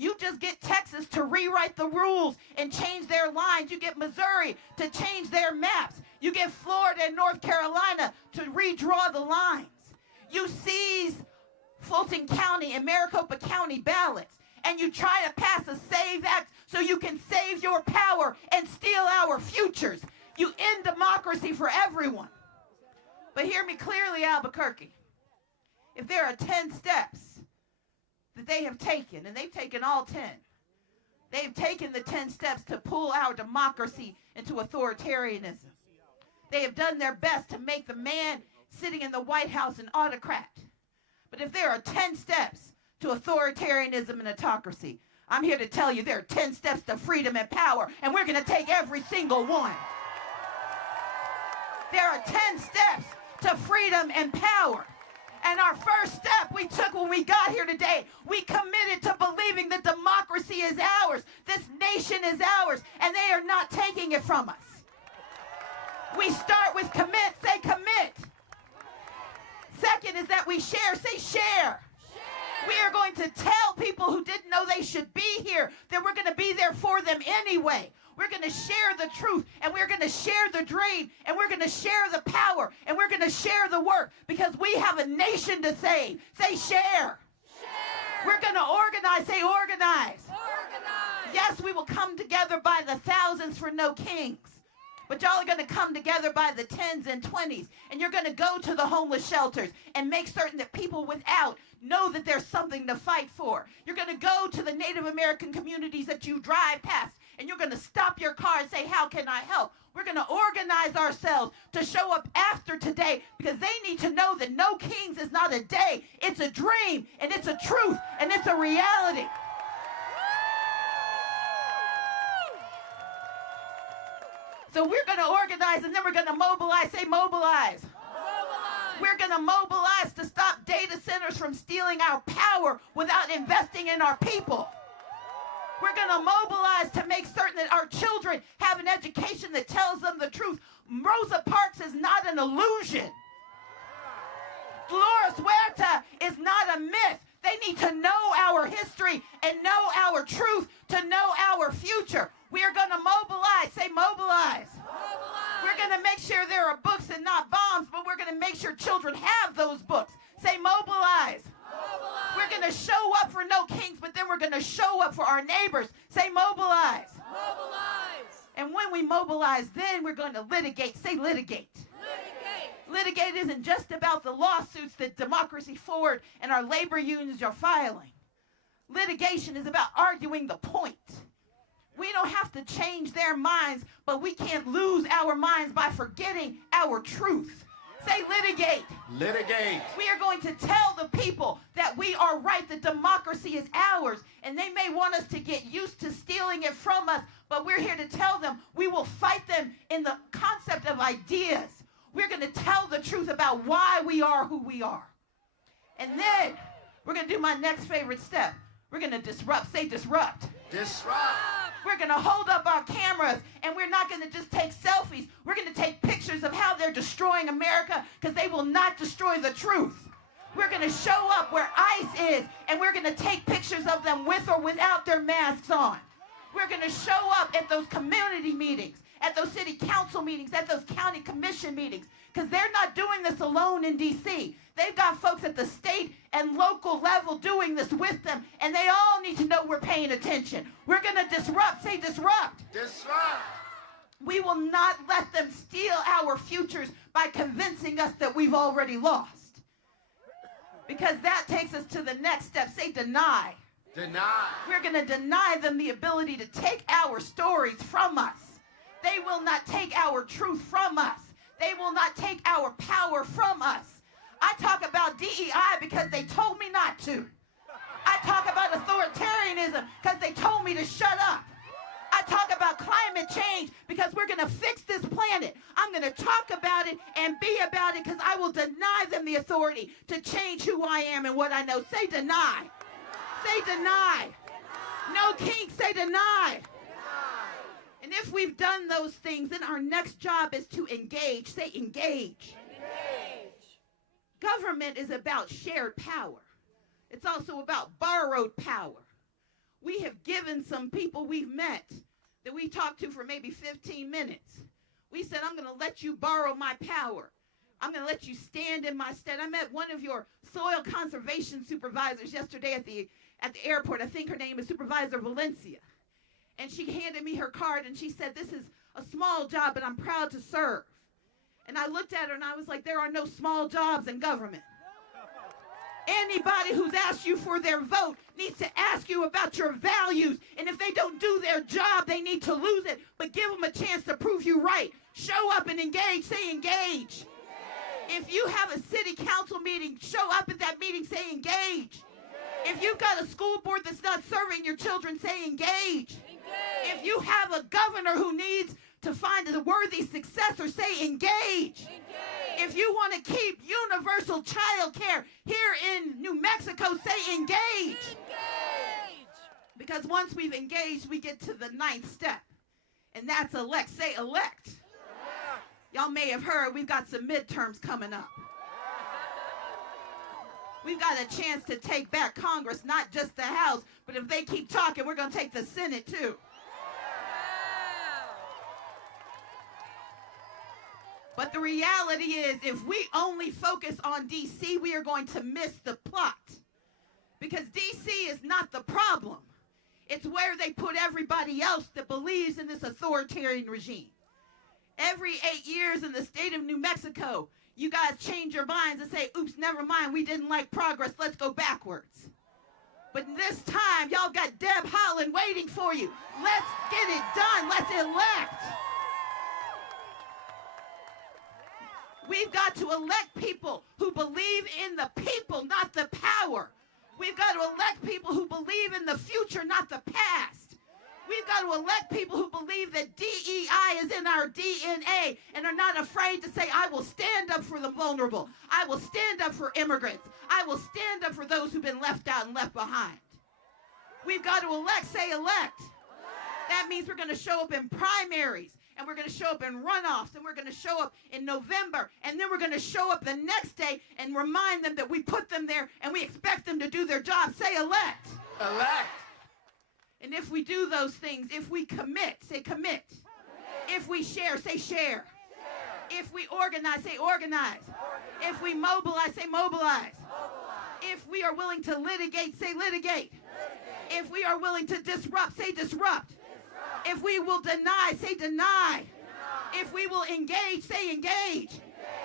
You just get Texas to rewrite the rules and change their lines. You get Missouri to change their maps. You get Florida and North Carolina to redraw the lines. You seize Fulton County and Maricopa County ballots, and you try to pass a SAVE Act so you can save your power and steal our futures. You end democracy for everyone. But hear me clearly, Albuquerque. If there are 10 steps that they have taken, and they've taken all 10. They've taken the 10 steps to pull our democracy into authoritarianism. They have done their best to make the man sitting in the White House an autocrat. But if there are 10 steps to authoritarianism and autocracy, I'm here to tell you there are 10 steps to freedom and power, and we're going to take every single one. There are 10 steps to freedom and power. And our first step we took when we got here today, we committed to believing that democracy is ours, this nation is ours, and they are not taking it from us. We start with commit, say commit. Second is that we share, say share. We are going to tell people who didn't know they should be here that we're going to be there for them anyway. We're going to share the truth, and we're going to share the dream, and we're going to share the power, and we're going to share the work, because we have a nation to save. Say share. We're going to organize. Say organize. Yes, we will come together by the thousands for no kings. But y'all are going to come together by the 10s and 20s. And you're going to go to the homeless shelters and make certain that people without know that there's something to fight for. You're going to go to the Native American communities that you drive past. And you're going to stop your car and say, how can I help? We're going to organize ourselves to show up after today, because they need to know that No Kings is not a day. It's a dream, and it's a truth, and it's a reality. So we're going to organize, and then we're going to mobilize. Say mobilize. We're going to mobilize to stop data centers from stealing our power without investing in our people. We're going to mobilize to make certain that our children have an education that tells them the truth. Rosa Parks is not an illusion. Dolores Huerta is not a myth. They need to know our history and know our truth to know our future. We are going to mobilize. Say mobilize. We're going to make sure there are books and not bombs, but we're going to make sure children have those books. Say mobilize. We're going to show up for No Kings, but then we're going to show up for our neighbors. Say mobilize. And when we mobilize, then we're going to litigate. Say litigate. Litigate isn't just about the lawsuits that Democracy Forward and our labor unions are filing. Litigation is about arguing the point. We don't have to change their minds, but we can't lose our minds by forgetting our truth. Say litigate. Litigate. We are going to tell the people that we are right, that democracy is ours, and they may want us to get used to stealing it from us, but we're here to tell them we will fight them in the concept of ideas. We're going to tell the truth about why we are who we are. And then we're going to do my next favorite step. We're going to disrupt. Say disrupt. Disrupt. We're going to hold up our cameras, and we're not going to just take selfies. We're going to take pictures of how they're destroying America, because they will not destroy the truth. We're going to show up where ICE is, and we're going to take pictures of them with or without their masks on. We're going to show up at those community meetings, at those city council meetings, at those county commission meetings, because they're not doing this alone in D.C. They've got folks at the state and local level doing this with them, and they all need to know we're paying attention. We're going to disrupt. Say disrupt. Disrupt. We will not let them steal our futures by convincing us that we've already lost. Because that takes us to the next step. Say deny. Deny. We're going to deny them the ability to take our stories from us. They will not take our truth from us. They will not take our power from us. I talk about DEI because they told me not to. I talk about authoritarianism because they told me to shut up. I talk about climate change because we're going to fix this planet. I'm going to talk about it and be about it because I will deny them the authority to change who I am and what I know. Say deny. Say deny. No king, say deny. And if we've done those things, then our next job is to engage. Say engage. Government is about shared power. It's also about borrowed power. We have given some people we've met that we talked to for maybe 15 minutes. We said, I'm going to let you borrow my power. I'm going to let you stand in my stead. I met one of your soil conservation supervisors yesterday at the airport. I think her name is Supervisor Valencia. And she handed me her card and she said, this is a small job, but I'm proud to serve. And I looked at her and I was like, there are no small jobs in government. Anybody who's asked you for their vote needs to ask you about your values. And if they don't do their job, they need to lose it. But give them a chance to prove you right. Show up and engage. Say engage. If you have a city council meeting, show up at that meeting. Say engage. If you've got a school board that's not serving your children, say engage. If you have a governor who needs to find a worthy successor, say engage. If you want to keep universal child care here in New Mexico, say engage. Because once we've engaged, we get to the 9th step. And that's elect. Say elect. Y'all may have heard we've got some midterms coming up. We've got a chance to take back Congress, not just the House, but if they keep talking, we're going to take the Senate too. But the reality is, if we only focus on D.C., we are going to miss the plot. Because D.C. is not the problem. It's where they put everybody else that believes in this authoritarian regime. Every 8 years in the state of New Mexico, you guys change your minds and say, oops, never mind, we didn't like progress, let's go backwards. But this time, y'all got Deb Haaland waiting for you. Let's get it done, let's elect. We've got to elect people who believe in the people, not the power. We've got to elect people who believe in the future, not the past. We've got to elect people who believe that DEI is in our DNA and are not afraid to say, I will stand up for the vulnerable. I will stand up for immigrants. I will stand up for those who've been left out and left behind. We've got to elect, say elect. That means we're going to show up in primaries, and we're going to show up in runoffs, and we're going to show up in November, and then we're going to show up the next day and remind them that we put them there and we expect them to do their job. Say elect. Elect. And if we do those things, if we commit, say commit. If we share, say share. If we organize, say organize. If we mobilize, say mobilize. If we are willing to litigate, say litigate. If we are willing to disrupt, say disrupt. If we will deny, say deny. If we will engage, say engage.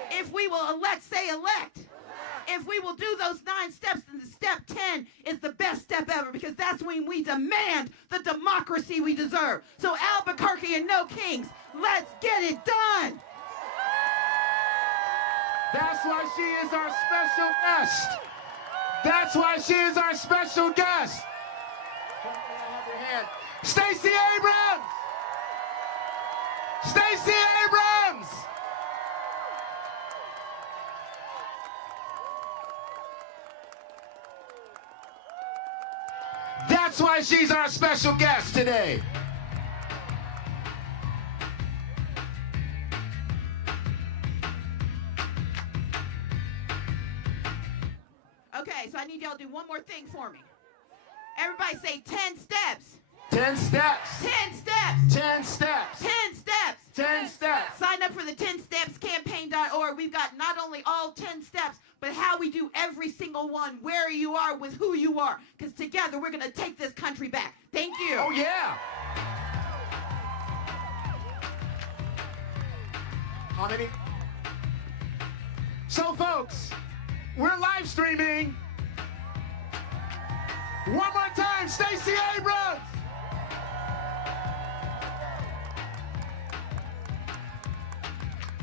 If we will elect, say elect. If we will do those 9 steps, then step 10 is the best step ever, because that's when we demand the democracy we deserve. So Albuquerque and no kings, let's get it done. That's why she is our special guest. That's why she is our special guest. Stacey Abrams! Stacey Abrams! That's why she's our special guest today. Okay, so I need y'all to do one more thing for me. Everybody say 10 steps. 10 steps. 10 steps. 10 steps. 10 steps. 10 steps. Sign up for the 10stepscampaign.org. We've got not only all 10 steps, but how we do every single one, where you are with who you are. Because together we're going to take this country back. Thank you. Oh, yeah. How many? So, folks, we're live streaming. One more time, Stacey Abrams.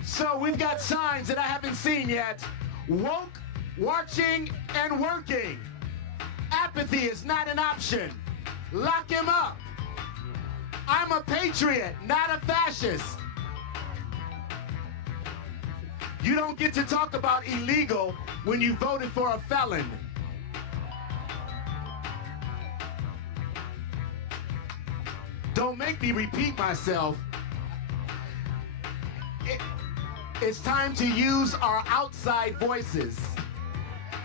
So we've got signs that I haven't seen yet. Woke, watching, and working. Apathy is not an option. Lock him up. I'm a patriot, not a fascist. You don't get to talk about illegal when you voted for a felon. Don't make me repeat myself. It's time to use our outside voices.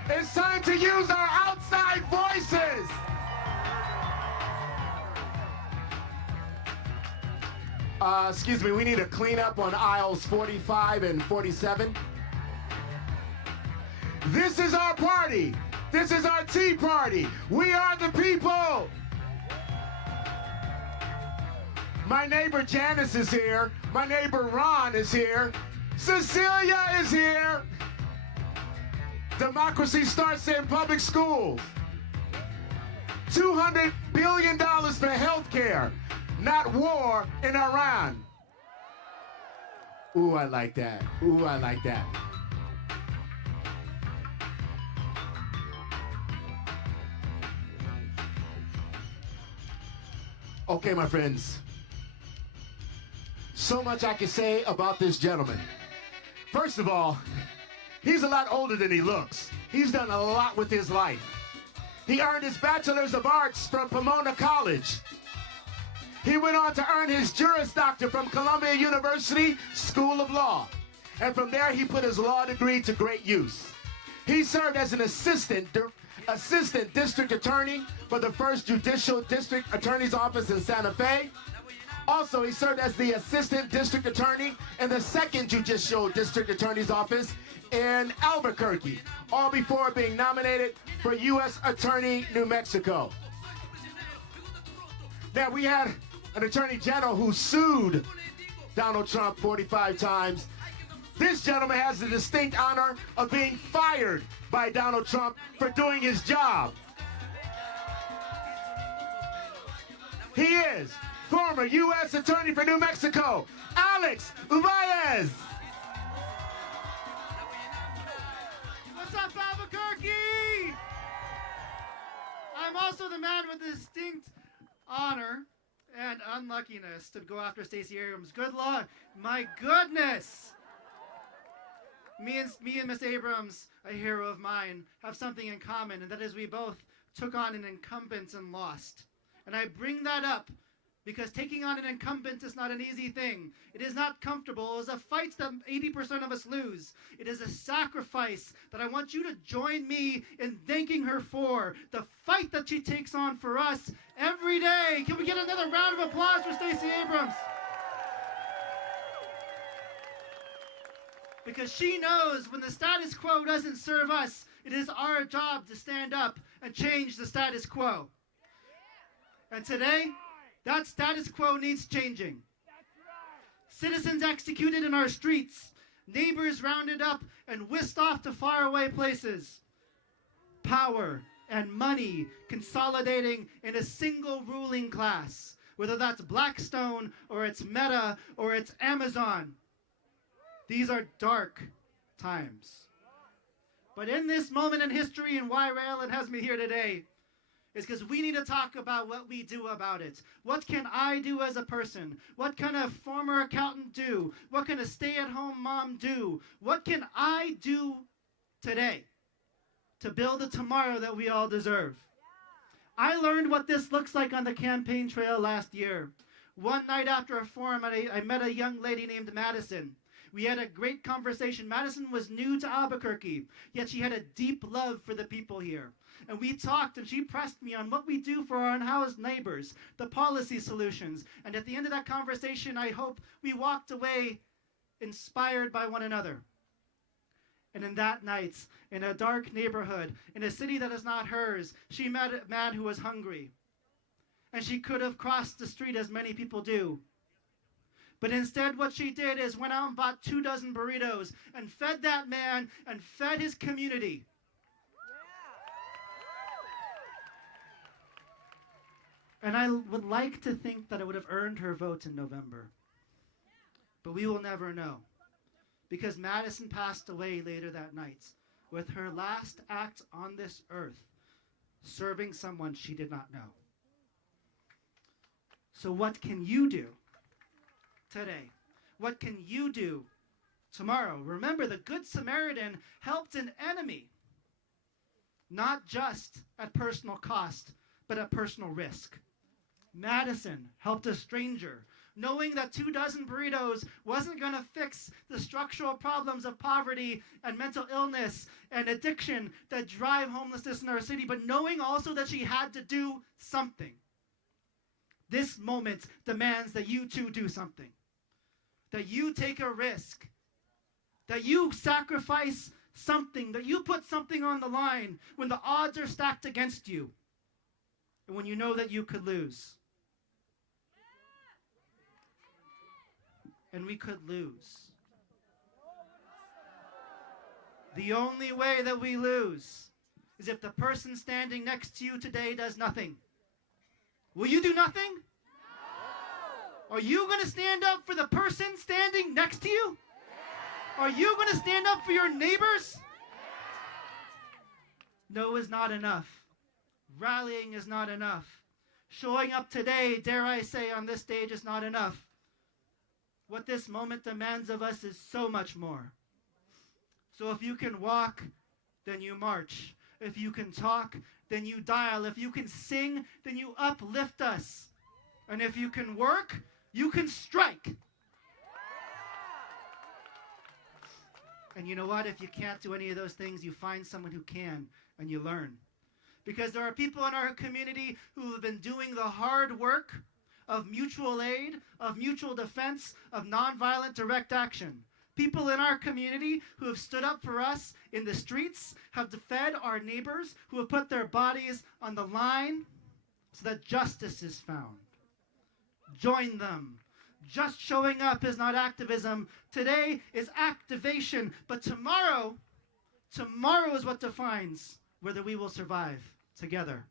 It's time to use our outside voices. Excuse me, we need a cleanup on aisles 45 and 47. This is our party. This is our Tea Party. We are the people. My neighbor Janice is here. My neighbor Ron is here. Cecilia is here. Democracy starts in public schools. $200 billion for health care, not war in Iran. Ooh, I like that. Ooh, I like that. Okay, my friends. So much I can say about this gentleman. First of all, he's a lot older than he looks. He's done a lot with his life. He earned his Bachelor's of Arts from Pomona College. He went on to earn his Juris Doctor from Columbia University School of Law. And from there, he put his law degree to great use. He served as an assistant district attorney for the 1st Judicial District Attorney's Office in Santa Fe. Also, he served as the assistant district attorney in the 2nd Judicial District Attorney's Office in Albuquerque, all before being nominated for U.S. Attorney, New Mexico. Now, we had an attorney general who sued Donald Trump 45 times. This gentleman has the distinct honor of being fired by Donald Trump for doing his job. He is former U.S. Attorney for New Mexico, Alex Uballez. What's up, Albuquerque? I'm also the man with the distinct honor and unluckiness to go after Stacey Abrams. Good luck. My goodness. Me and Miss Abrams, a hero of mine, have something in common, and that is we both took on an incumbent and lost. And I bring that up because taking on an incumbent is not an easy thing. It is not comfortable. It is a fight that 80% of us lose. It is a sacrifice that I want you to join me in thanking her for. The fight that she takes on for us every day. Can we get another round of applause for Stacey Abrams? Because she knows when the status quo doesn't serve us, it is our job to stand up and change the status quo. And today, that status quo needs changing. Citizens executed in our streets, neighbors rounded up and whisked off to faraway places. Power and money consolidating in a single ruling class, whether that's Blackstone or it's Meta or it's Amazon. These are dark times. But in this moment in history and why Raul has me here today, is because we need to talk about what we do about it. What can I do as a person? What can a former accountant do? What can a stay-at-home mom do? What can I do today to build a tomorrow that we all deserve? I learned what this looks like on the campaign trail last year. One night after a forum, I met a young lady named Madison. We had a great conversation. Madison was new to Albuquerque, yet she had a deep love for the people here. And we talked, and she pressed me on what we do for our unhoused neighbors, the policy solutions. And at the end of that conversation, I hope we walked away inspired by one another. And in that night, in a dark neighborhood, in a city that is not hers, she met a man who was hungry. And she could have crossed the street as many people do. But instead what she did is went out and bought 2 dozen burritos and fed that man and fed his community. And I would like to think that it would have earned her vote in November. But we will never know. Because Madison passed away later that night with her last act on this earth, serving someone she did not know. So what can you do today? What can you do tomorrow? Remember, the Good Samaritan helped an enemy, not just at personal cost, but at personal risk. Madison helped a stranger, knowing that 2 dozen burritos wasn't going to fix the structural problems of poverty and mental illness and addiction that drive homelessness in our city, but knowing also that she had to do something. This moment demands that you too do something, that you take a risk, that you sacrifice something, that you put something on the line when the odds are stacked against you and when you know that you could lose. And we could lose. The only way that we lose is if the person standing next to you today does nothing. Will you do nothing? No. Are you going to stand up for the person standing next to you? Yeah. Are you going to stand up for your neighbors? Yeah. No is not enough. Rallying is not enough. Showing up today, dare I say, on this stage is not enough. What this moment demands of us is so much more. So if you can walk, then you march. If you can talk, then you dial. If you can sing, then you uplift us. And if you can work, you can strike. And you know what? If you can't do any of those things, you find someone who can, and you learn. Because there are people in our community who have been doing the hard work of mutual aid, of mutual defense, of nonviolent direct action. People in our community who have stood up for us in the streets, have fed our neighbors, who have put their bodies on the line so that justice is found. Join them. Just showing up is not activism. Today is activation. But tomorrow is what defines whether we will survive together.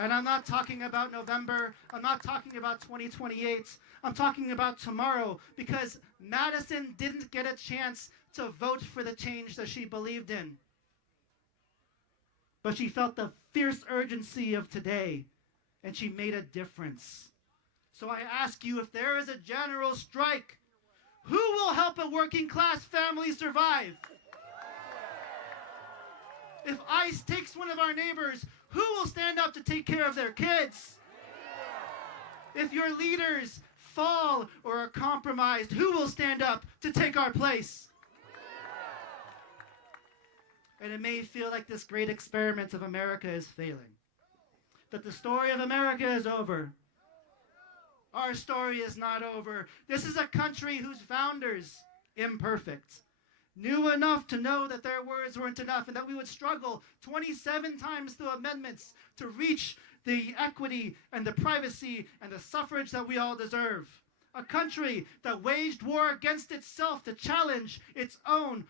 And I'm not talking about November. I'm not talking about 2028. I'm talking about tomorrow, because Madison didn't get a chance to vote for the change that she believed in. But she felt the fierce urgency of today, and she made a difference. So I ask you, if there is a general strike, who will help a working class family survive? If ICE takes one of our neighbors, who will stand up to take care of their kids? If your leaders fall or are compromised, who will stand up to take our place? And it may feel like this great experiment of America is failing, that the story of America is over. Our story is not over. This is a country whose founders, imperfect, knew enough to know that their words weren't enough, and that we would struggle 27 times through amendments to reach the equity and the privacy and the suffrage that we all deserve. A country that waged war against itself to challenge its own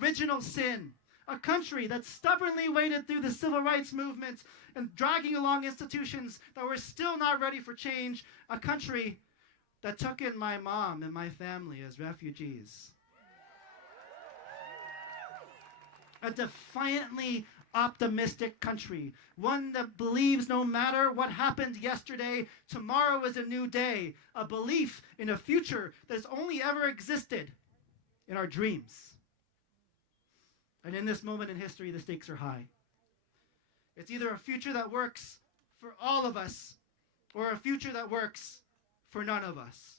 original sin. A country that stubbornly waded through the civil rights movement and dragging along institutions that were still not ready for change. A country that took in my mom and my family as refugees. A defiantly optimistic country, one that believes no matter what happened yesterday, tomorrow is a new day, a belief in a future that has only ever existed in our dreams. And in this moment in history, the stakes are high. It's either a future that works for all of us, or a future that works for none of us.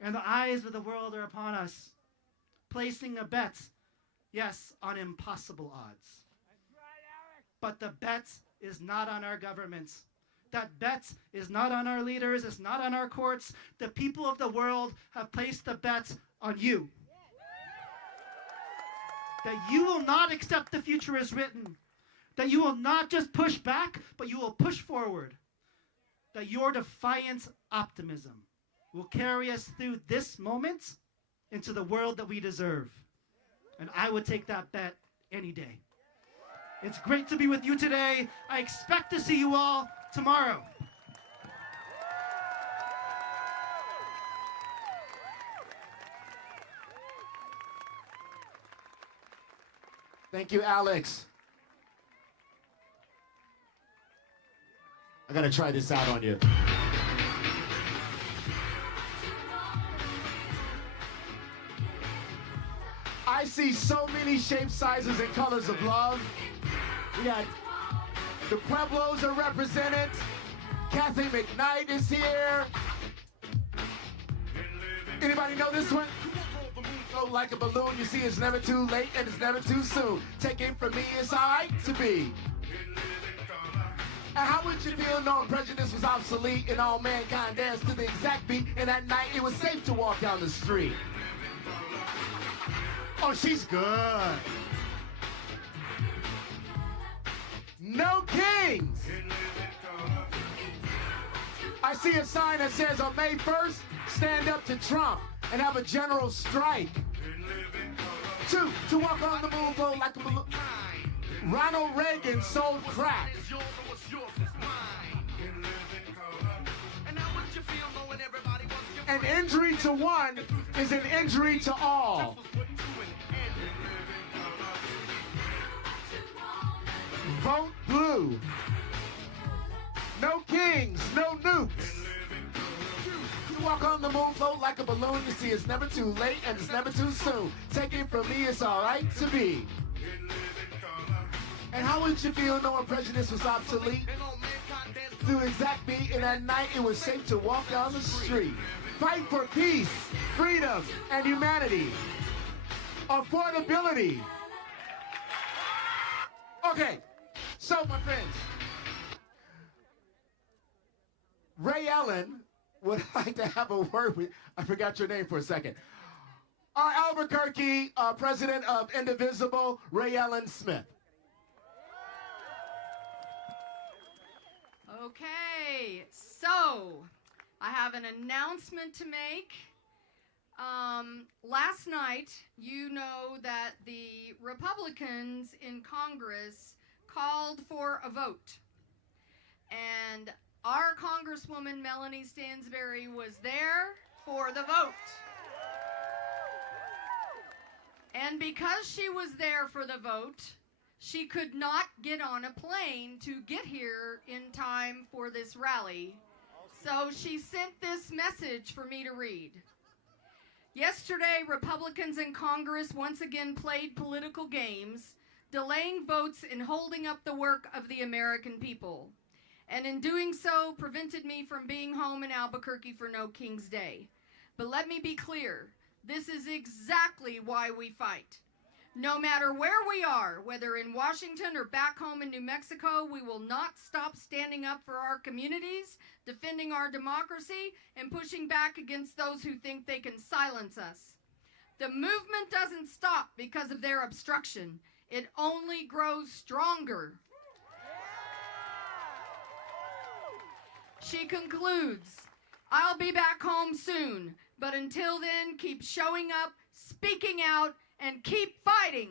And the eyes of the world are upon us, placing a bet, yes, on impossible odds. But the bet is not on our governments. That bet is not on our leaders. It's not on our courts. The people of the world have placed the bet on you. That you will not accept the future as written. That you will not just push back, but you will push forward. That your defiant optimism will carry us through this moment into the world that we deserve. And I would take that bet any day. It's great to be with you today. I expect to see you all tomorrow. Thank you, Alex. I gotta try this out on you. I see so many shapes, sizes, and colors of love. We got the Pueblos are represented. Kathy McKnight is here. Anybody know this one? Float like a balloon, you see it's never too late and it's never too soon. Take it from me, it's alright to be. And how would you feel knowing prejudice was obsolete and all mankind danced to the exact beat, and at night it was safe to walk down the street? Oh, she's good. No kings. I see a sign that says on May 1st, stand up to Trump and have a general strike. 2, to walk on the moon float like a balloon. Ronald Reagan sold crack. An injury to one is an injury to all. Vote blue. No kings, no nukes. You walk on the moon, float like a balloon. You see, it's never too late and it's never too soon. Take it from me, it's alright to be. And how would you feel knowing prejudice was obsolete? Through exact beat, and at night it was safe to walk down the street. Fight for peace, freedom, and humanity. Affordability. Okay, so my friends, Ray Allen would like to have a word with, I forgot your name for a second. Our Albuquerque president of Indivisible, Ray Allen Smith. Okay, so I have an announcement to make. Last night, you know that the Republicans in Congress called for a vote. And our Congresswoman Melanie Stansberry was there for the vote. And because she was there for the vote, she could not get on a plane to get here in time for this rally. So she sent this message for me to read. Yesterday, Republicans in Congress once again played political games, delaying votes and holding up the work of the American people. And in doing so, prevented me from being home in Albuquerque for No King's Day. But let me be clear, this is exactly why we fight. No matter where we are, whether in Washington or back home in New Mexico, we will not stop standing up for our communities, defending our democracy, and pushing back against those who think they can silence us. The movement doesn't stop because of their obstruction. It only grows stronger. She concludes, I'll be back home soon, but until then, keep showing up, speaking out, and keep fighting.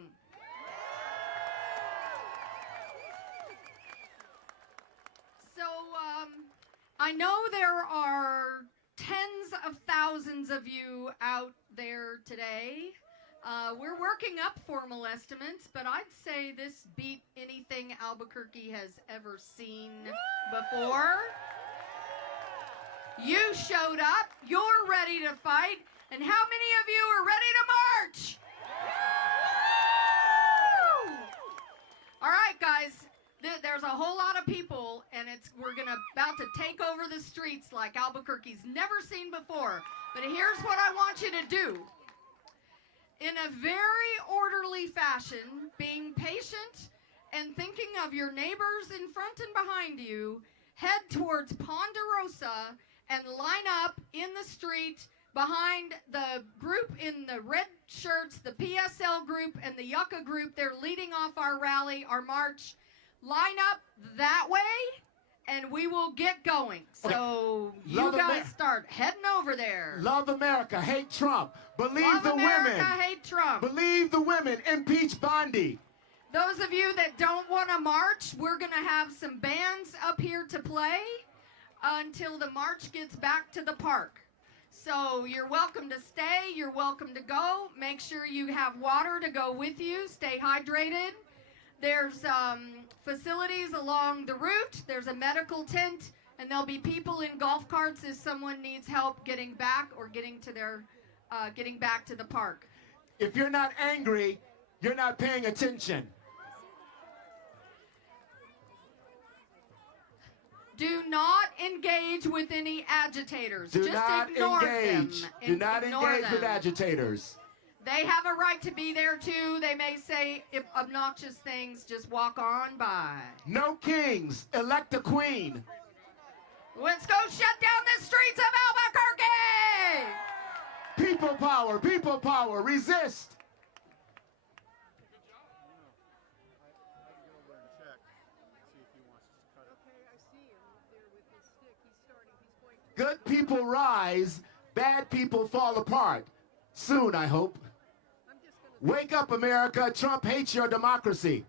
So, I know there are tens of thousands of you out there today. We're working up formal estimates, but I'd say this beat anything Albuquerque has ever seen before. You showed up, you're ready to fight, and how many of you are ready to march? All right, guys, there's a whole lot of people, and we're about to take over the streets like Albuquerque's never seen before. But here's what I want you to do. In a very orderly fashion, being patient and thinking of your neighbors in front and behind you, head towards Ponderosa and line up in the street behind the group in the red shirts, the PSL group and the Yucca group. They're leading off our rally, our march. Line up that way, and we will get going. So you guys start heading over there. Love America, hate Trump. Believe Love the America, women. hate Trump. Believe the women. Impeach Bondi. Those of you that don't want to march, we're going to have some bands up here to play until the march gets back to the park. So you're welcome to stay. You're welcome to go. Make sure you have water to go with you. Stay hydrated. There's facilities along the route. There's a medical tent, and there'll be people in golf carts if someone needs help getting back or getting back to the park. If you're not angry, you're not paying attention. Do not engage with any agitators. Do Just not ignore engage. them. Do not Ignore engage with them. agitators. They have a right to be there too. They may say obnoxious things. Just walk on by. No kings. Elect a queen. Let's go shut down the streets of Albuquerque! People power. People power. Resist. Good people rise, bad people fall apart. Soon, I hope. Wake up, America. Trump hates your democracy.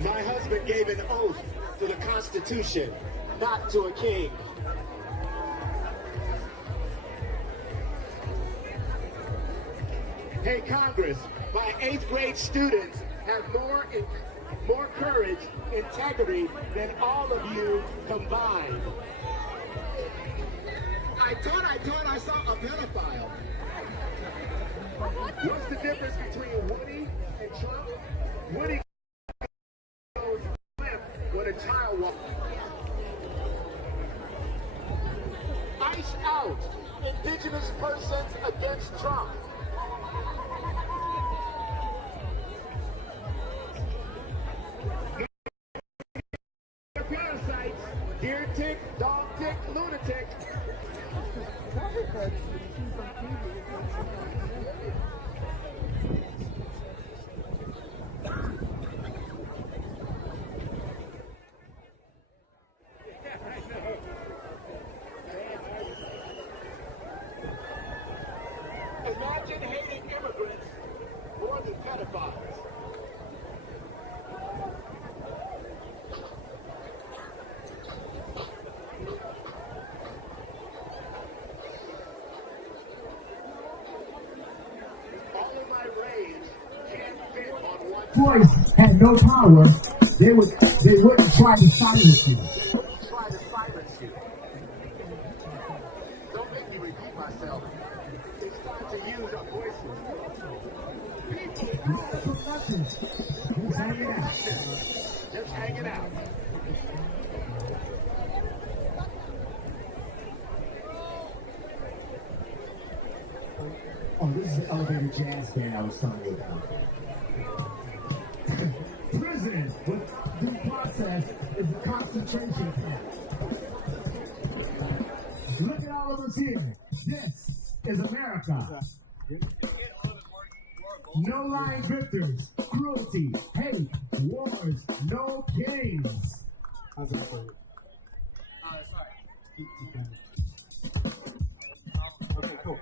My husband gave an oath to the Constitution, not to a king. Hey, Congress, my 8th grade students have more courage, integrity than all of you combined. I thought I saw a pedophile. What's the difference between Woody and Trump? Woody goes when a child walks. Ice out indigenous persons against Trump. Parasites, deer tick, dog tick, lunatic. Imagine hating immigrants more than pedophiles. Voice had no power, they wouldn't try to silence you. Don't make me repeat myself. It's time to use our voices. Just hanging out. Just hanging out. Oh, this is the elevator jazz band I was telling you about. prison with due process is a concentration camp. Look at all of us here. This is America. No lying victors, cruelty, hate, wars, no kings. How's that for you? Okay, cool.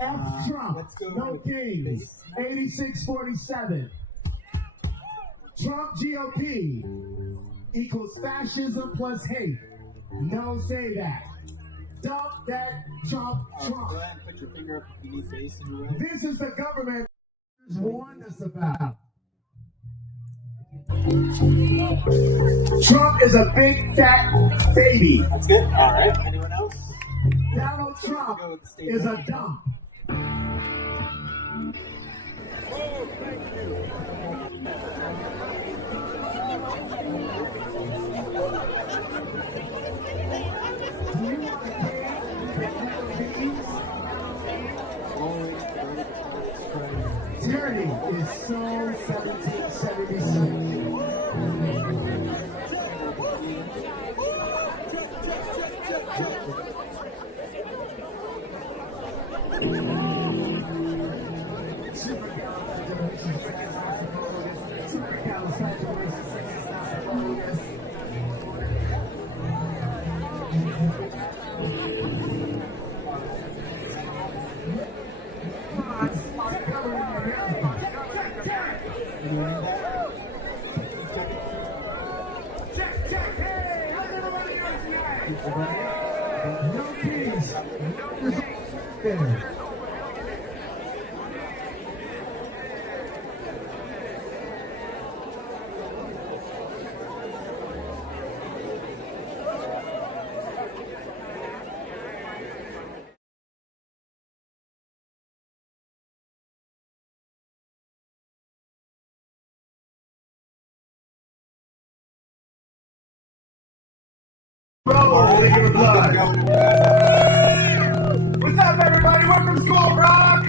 F Trump, no kings, 8647. Trump GOP equals fascism plus hate. No, say that. Dump that Trump. Go ahead and put your finger up if you need base in your way. This is the government warned us about. Trump is a big fat baby. That's good. All right. Anyone else? Donald Trump is a dump. Oh, thank you. Tyranny is so 1776. No peace, no results. Roll in your blood. What's up, everybody? We're from School of Rock.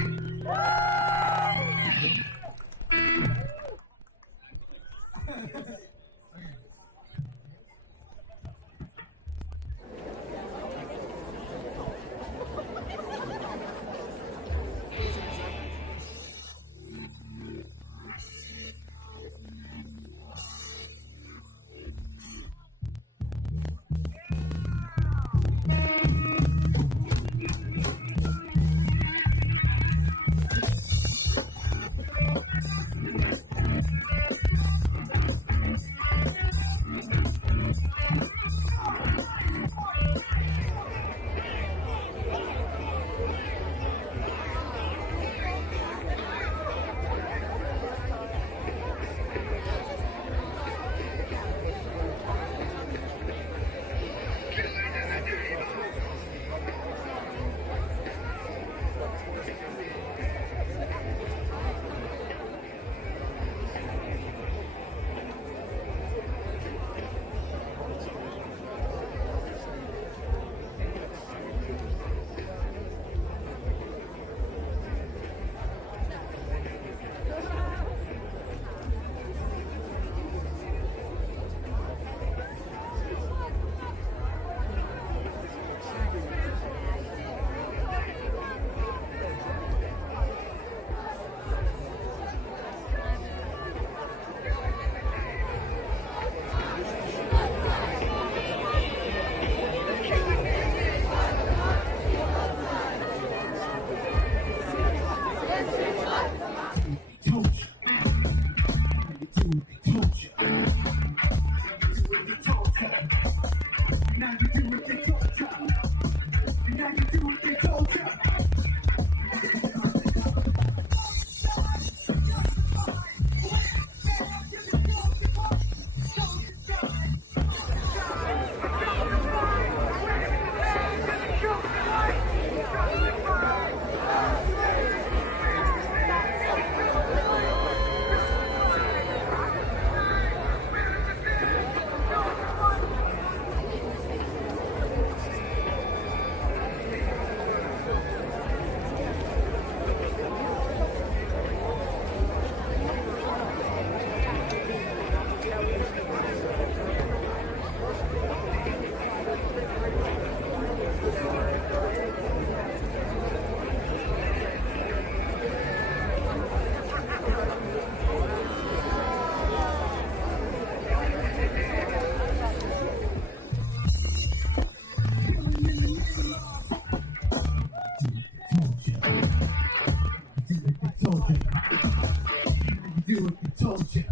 told you.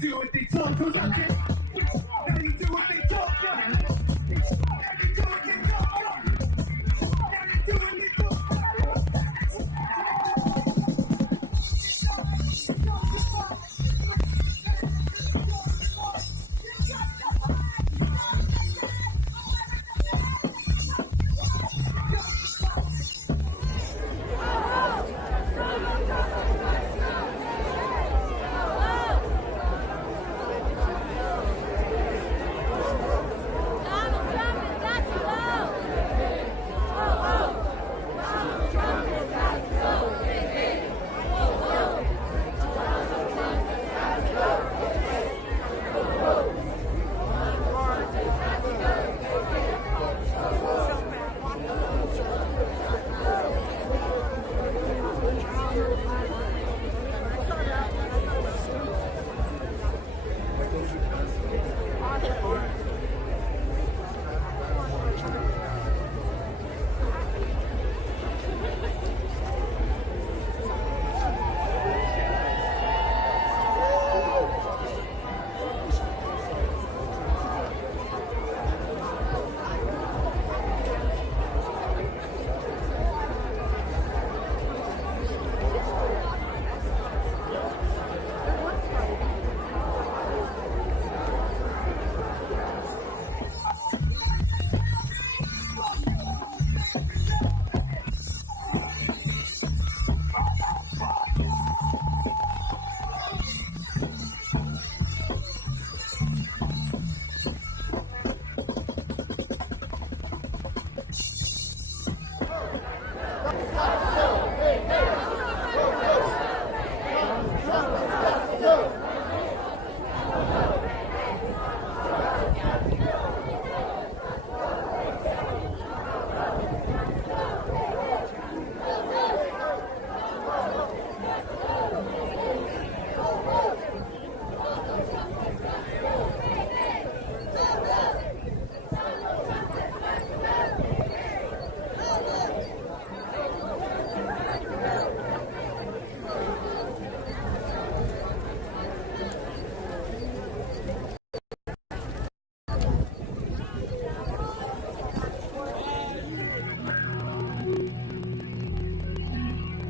Do what they told you. Now you do what they told you. Now you do what they told you. Now you do what they told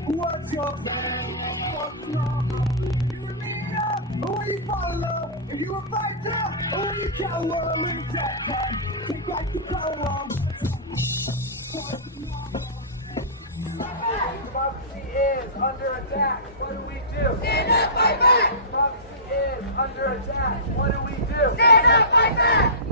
What's your plan? What's normal? You and me up, or will you follow? If you a fighter, or will you cower? Lose that time, take back the power. Democracy is under attack. What do we do? Stand up, fight back! Democracy is under attack. What do we do? Stand up, fight back!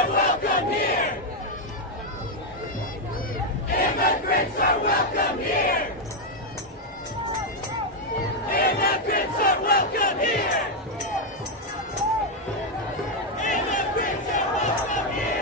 are welcome here. Immigrants are welcome here. Immigrants are welcome here. Immigrants are welcome here.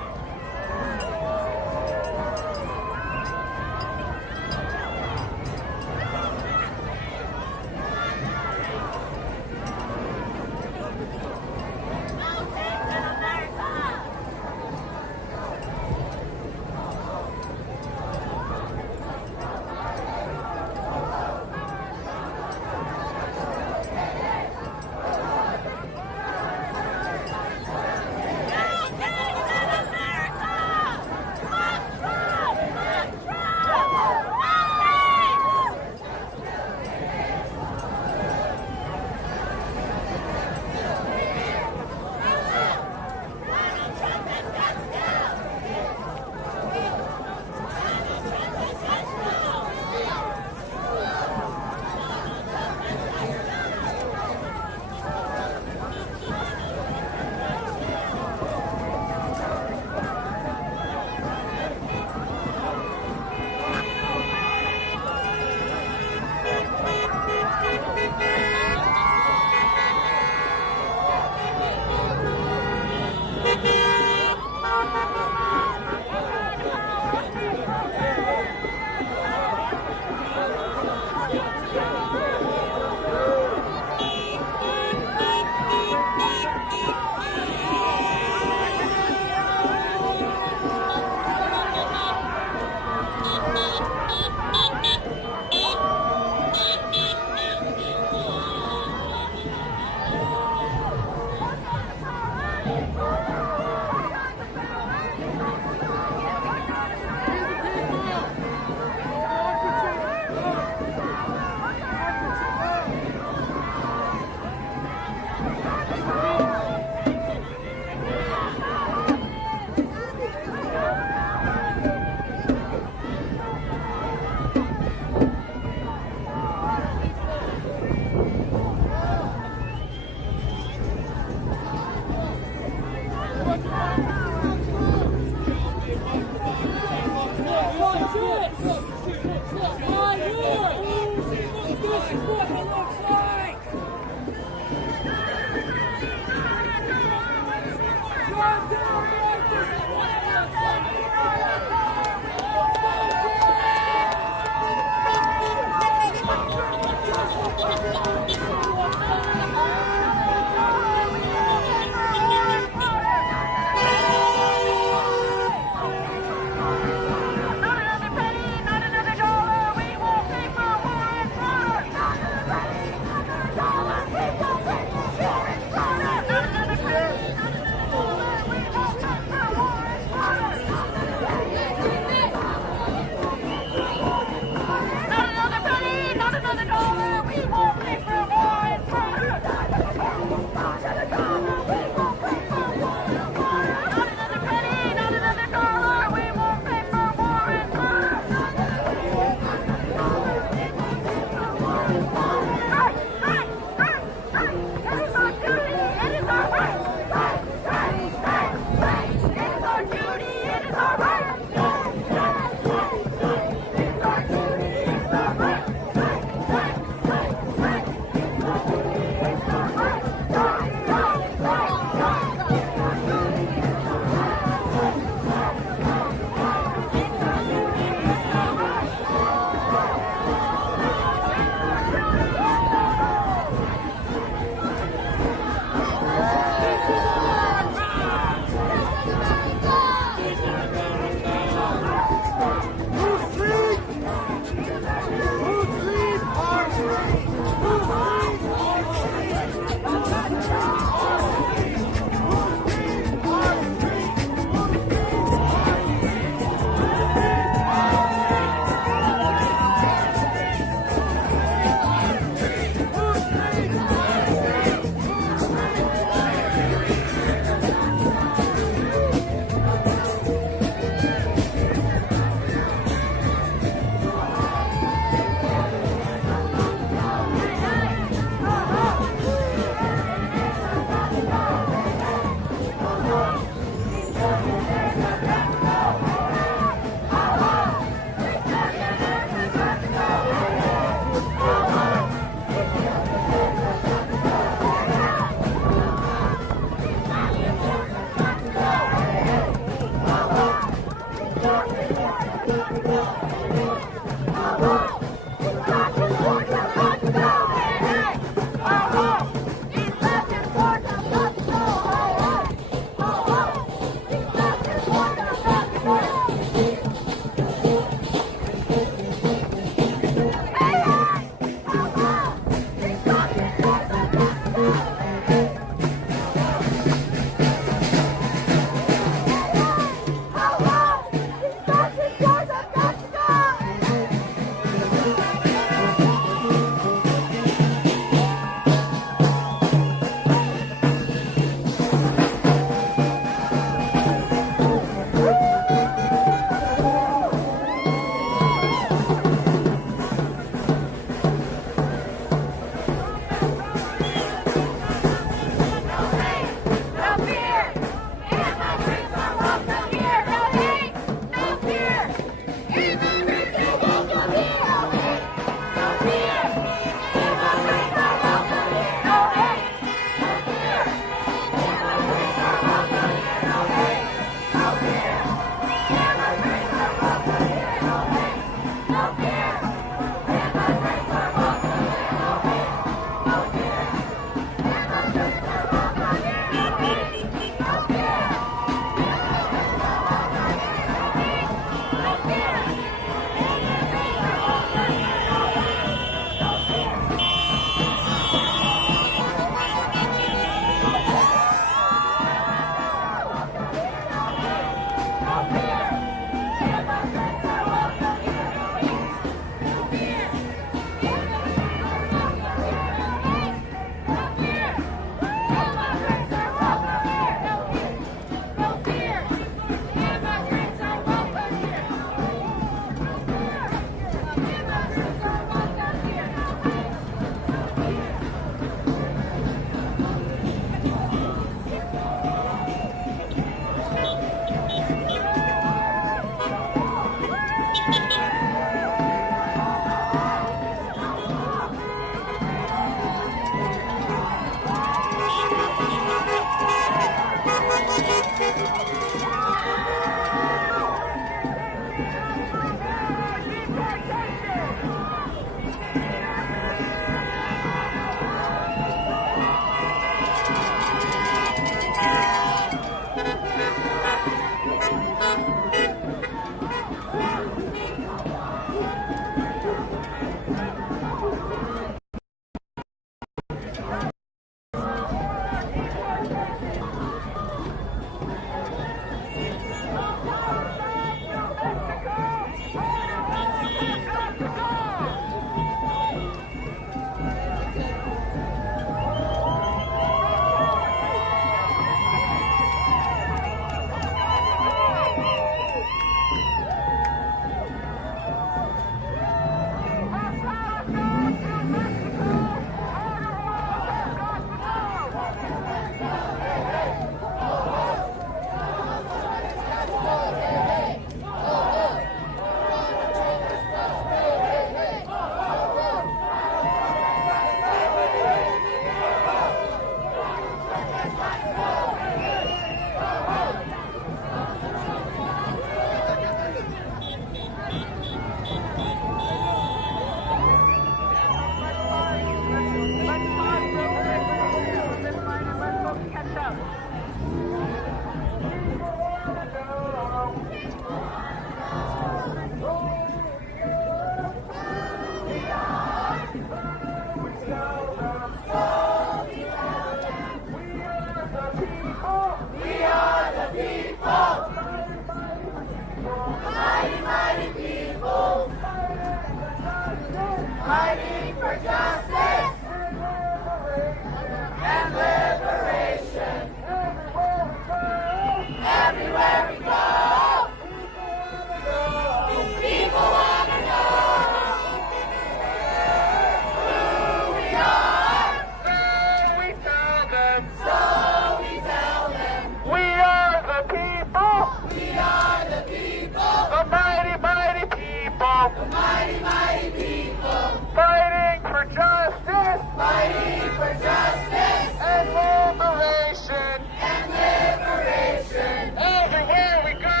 The mighty, mighty people. Fighting for justice. Fighting for justice. And liberation. And liberation. Everywhere we go.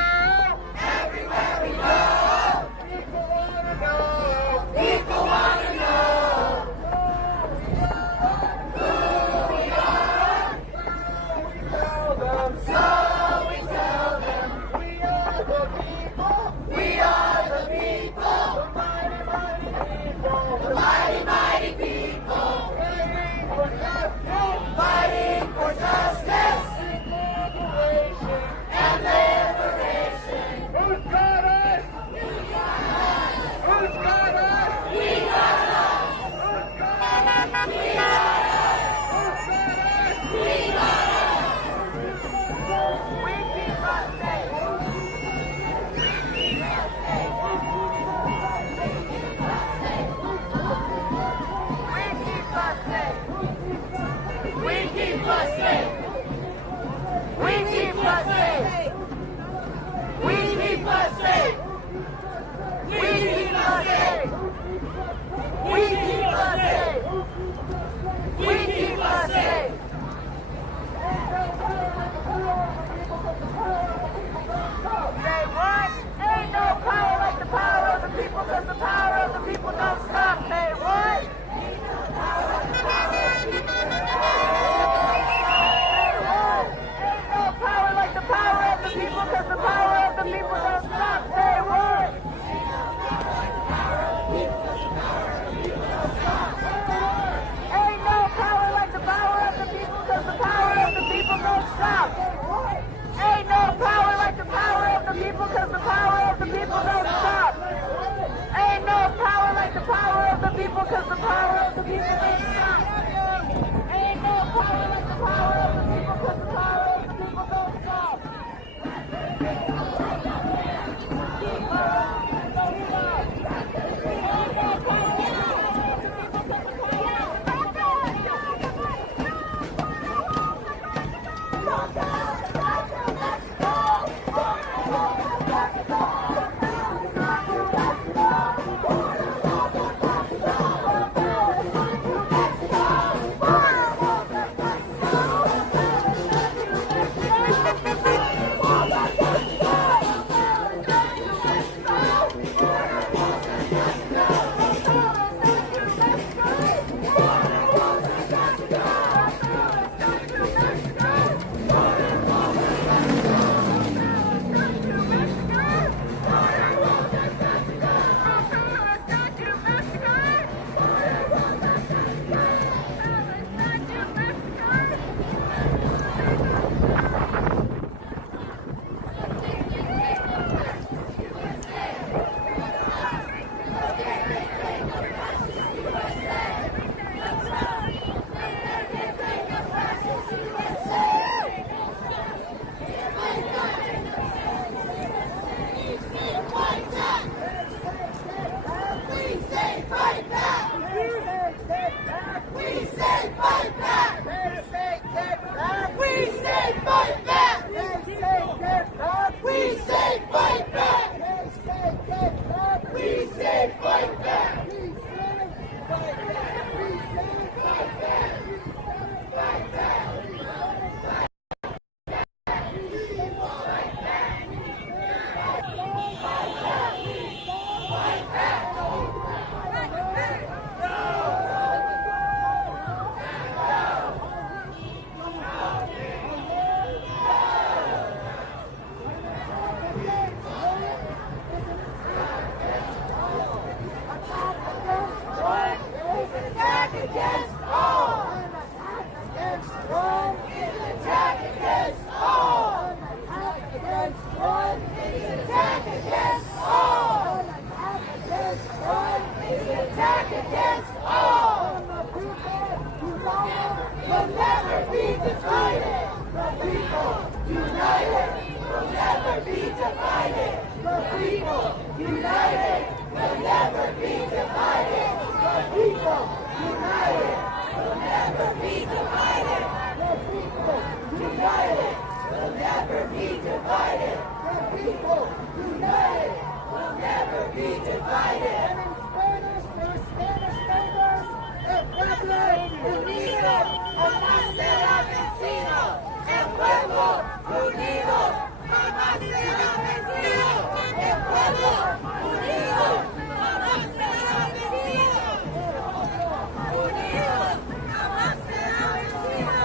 Everywhere we go. People want to know. People want to know. Who we are. So we tell them. We are the people. We are the people. The mighty, mighty people. Fighting for justice. And liberation. Who's got us? Who's got us? We got us. Who's got us? We got us. We got us. We keep us safe. We keep us safe. We keep us safe. We keep us safe. We keep us safe. We keep us safe. We keep us safe. Say what? Ain't no power like the power of the people, 'cause the power of the people don't stop. Say what? Ain't no power like the power of the people. Ain't no power like the power of the people, 'cause the power of the people don't stop. Say what? Ain't no power like the power of the people, 'cause the power of the people don't stop. Ain't no power like the power of the people, 'cause the power of the people don't stop. Ain't no power like the power of the people, 'cause the power of the people don't stop. Ain't no power like the power of the people, 'cause the power of the people don't stop. Ain't no power like the power of the people, 'cause the power of the people don't stop. be divided. And in Spanish, for Spanish neighbors, el pueblo unido jamás será vencido. El pueblo unido jamás será vencido. El pueblo unido jamás será vencido. Unido jamás será vencido.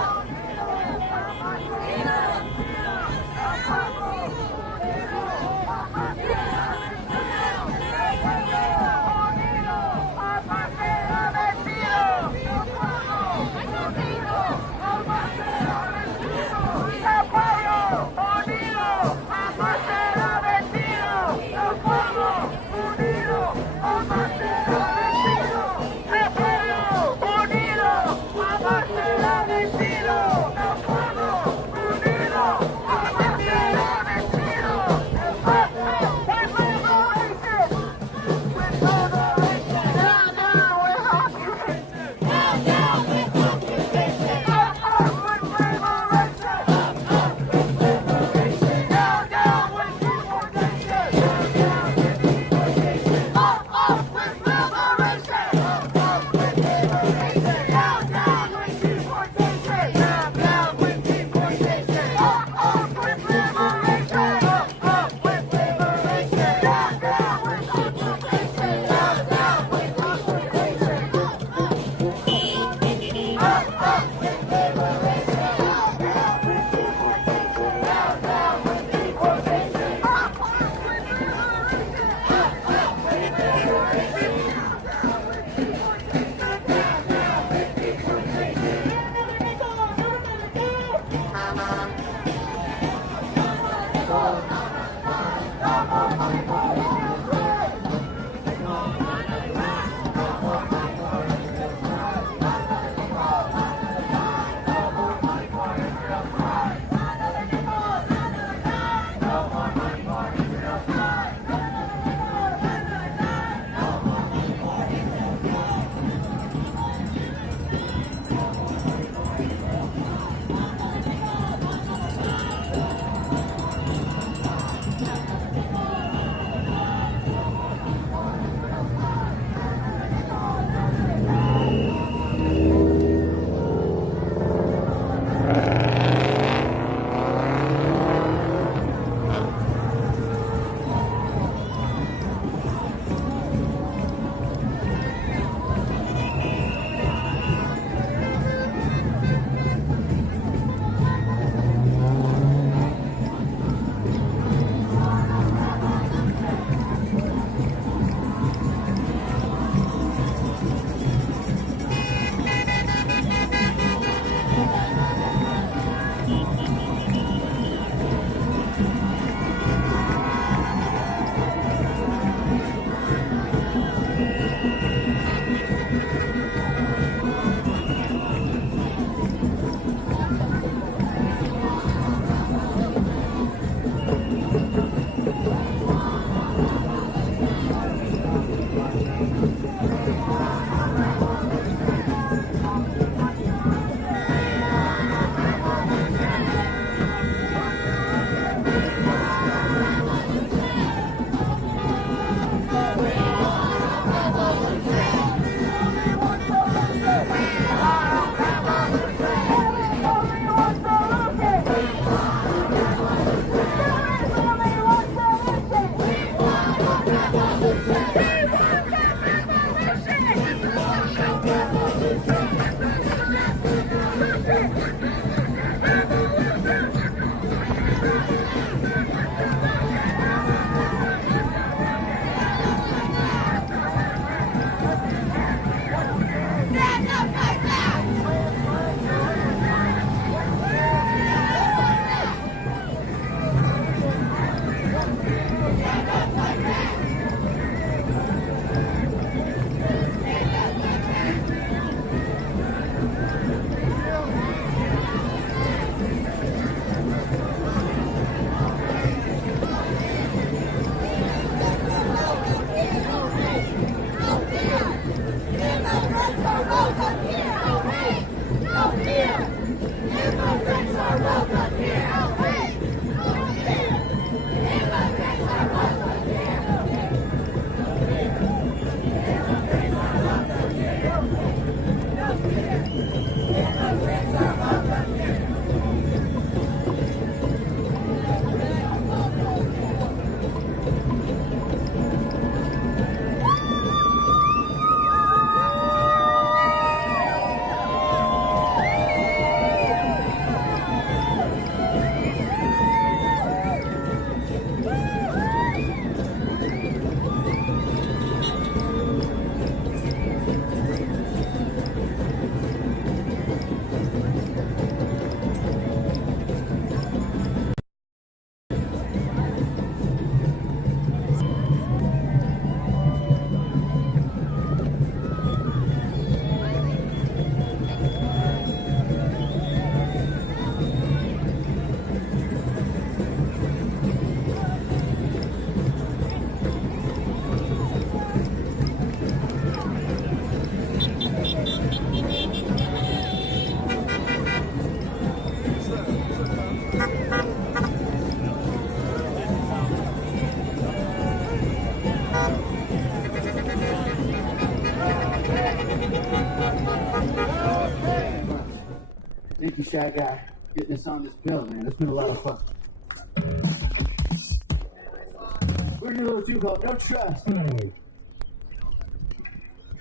Thank you, Shy Guy, getting us on this bill, man. It's been a lot of fun. We're gonna do a little tune called No Trust. You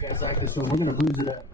guys like this one? We're gonna blues it up.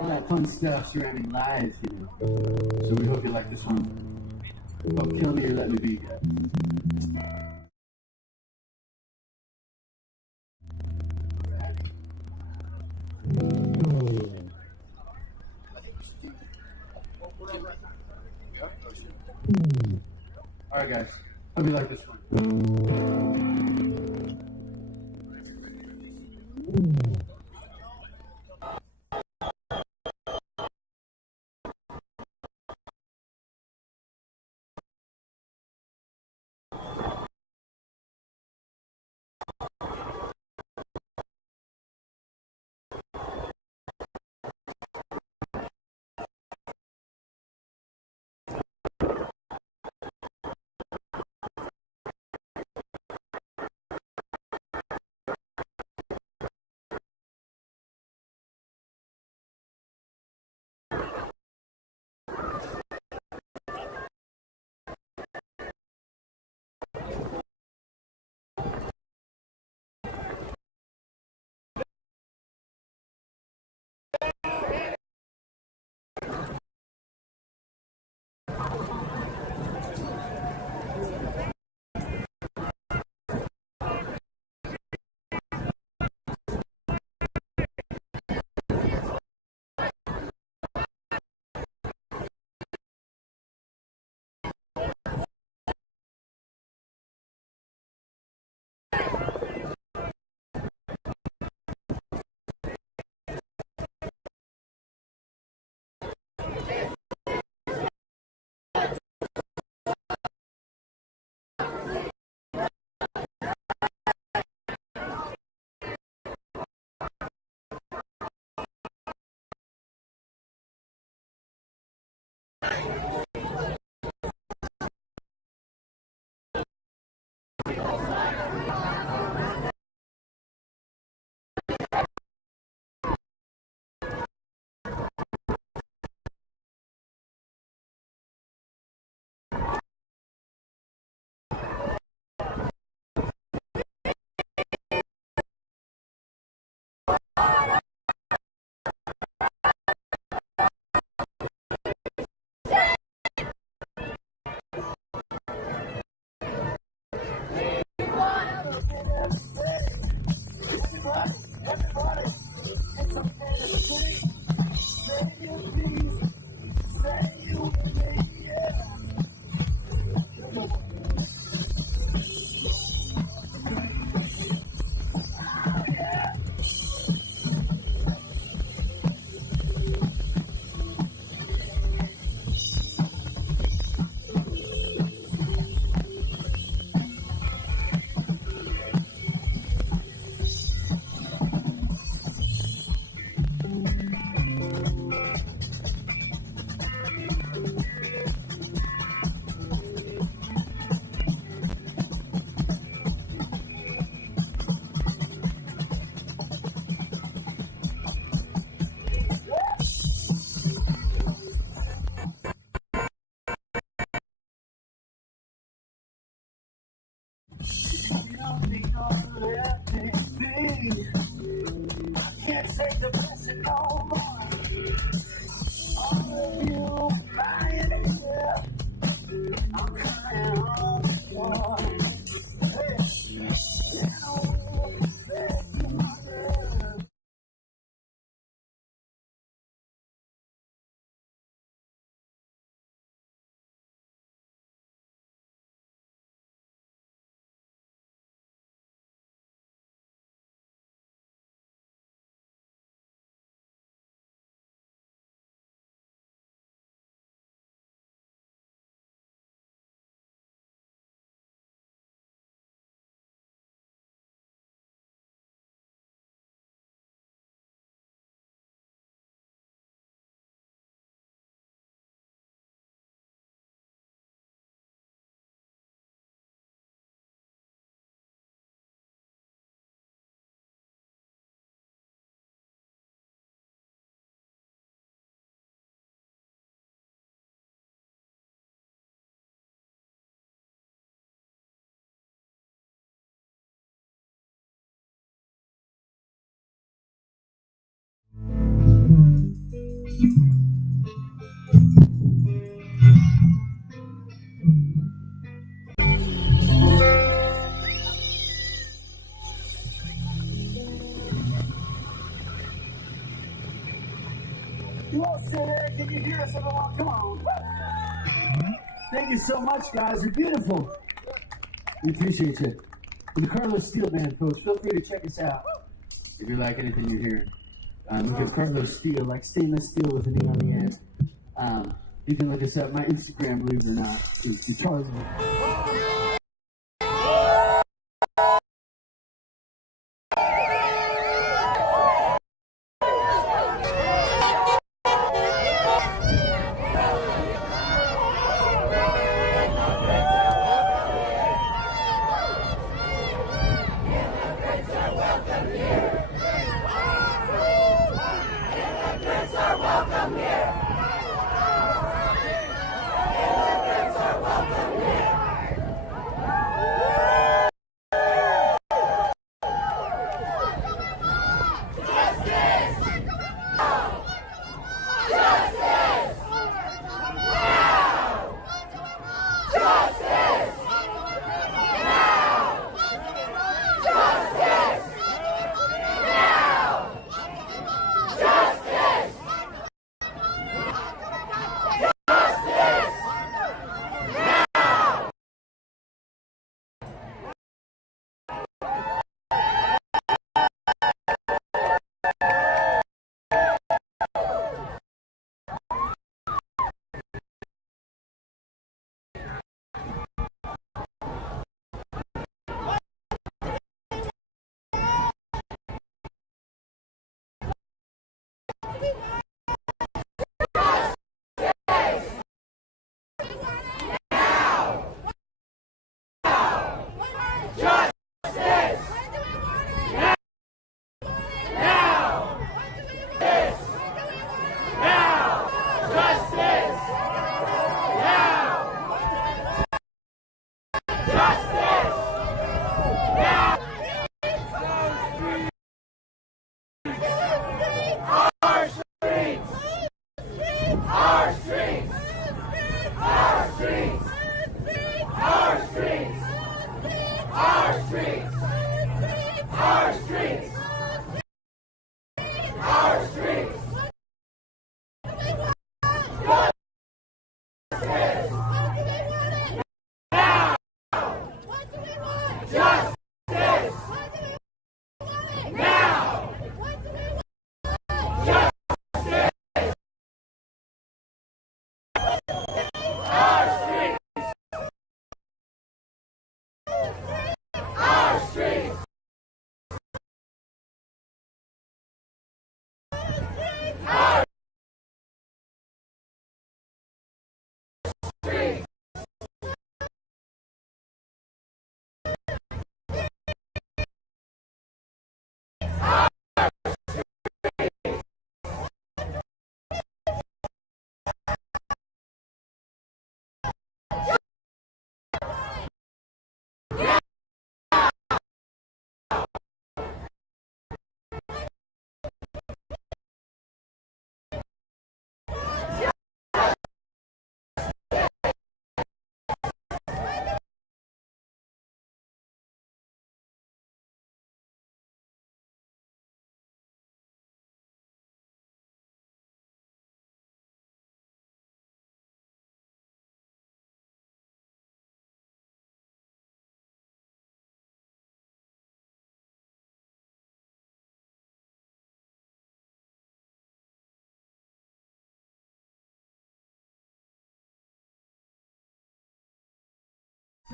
all that fun stuff surrounding lives, you know. So we hope you like this one. Oh, kill me or let me be, guys. All right, guys. Hope you like this one. Can you hear us, everyone? Come on. Thank you so much, guys. You're beautiful. We appreciate you. And the Carlos Steele Band, folks, feel free to check us out if you like anything you're hearing. Look at Carlos Steele, like stainless steel with an E on the end. You can look us up. My Instagram, believe it or not, is Charlie.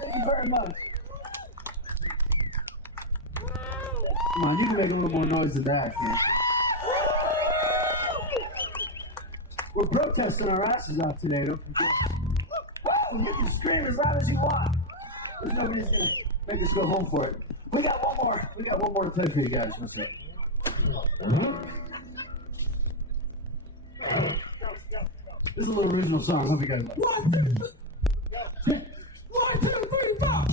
Thank you very much. Come on, you can make a little more noise than that, kid. We're protesting our asses out today, don't forget. You can scream as loud as you want. There's nobody's gonna make us go home for it. We got one more to play for you guys. What's up? This is a little original song. Hope you guys like it. 1, 2, 3, 4.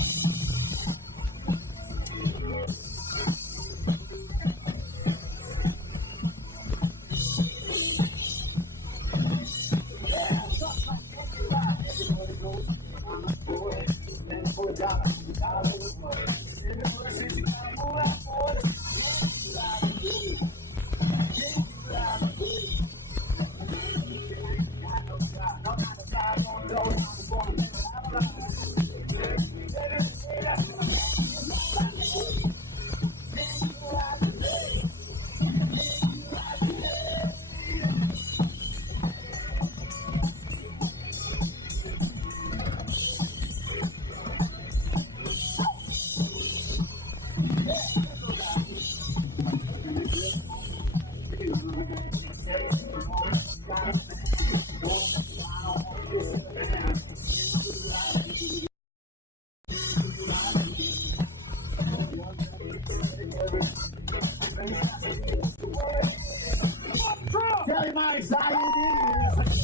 Tell you my anxiety is.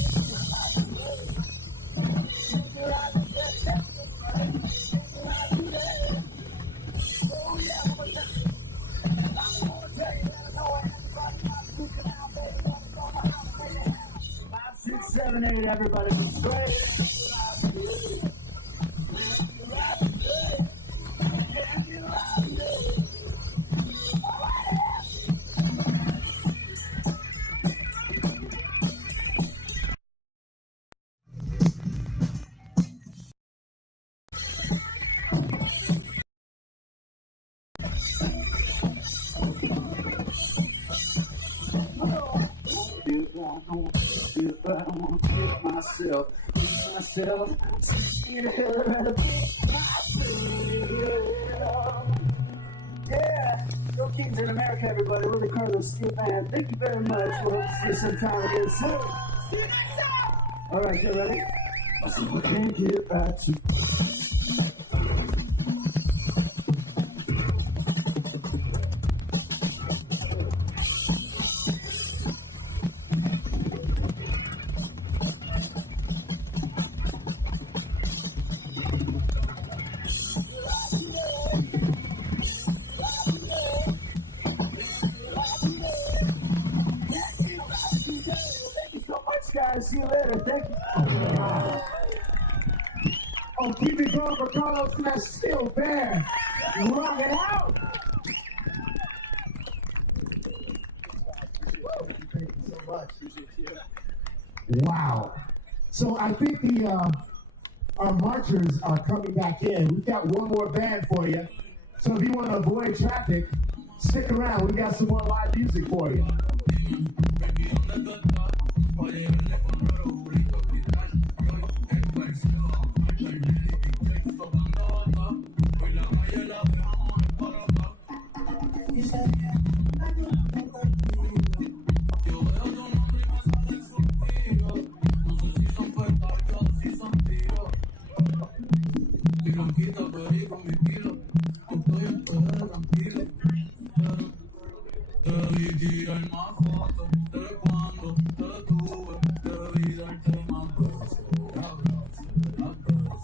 Five, 6, 7, 8, everybody. Yeah, go Kings in America, everybody. Really Carlos Steel Band. Thank you very much. We'll see you sometime again soon. All right, you ready? I'll see if we can get back to. See you later. Thank you. Oh, keep it going for Carlos and that Steel Band. Rock it out. Thank you so much. Wow. So I think our marchers are coming back in. We've got one more band for you. So if you want to avoid traffic, stick around. We got some more live music for you.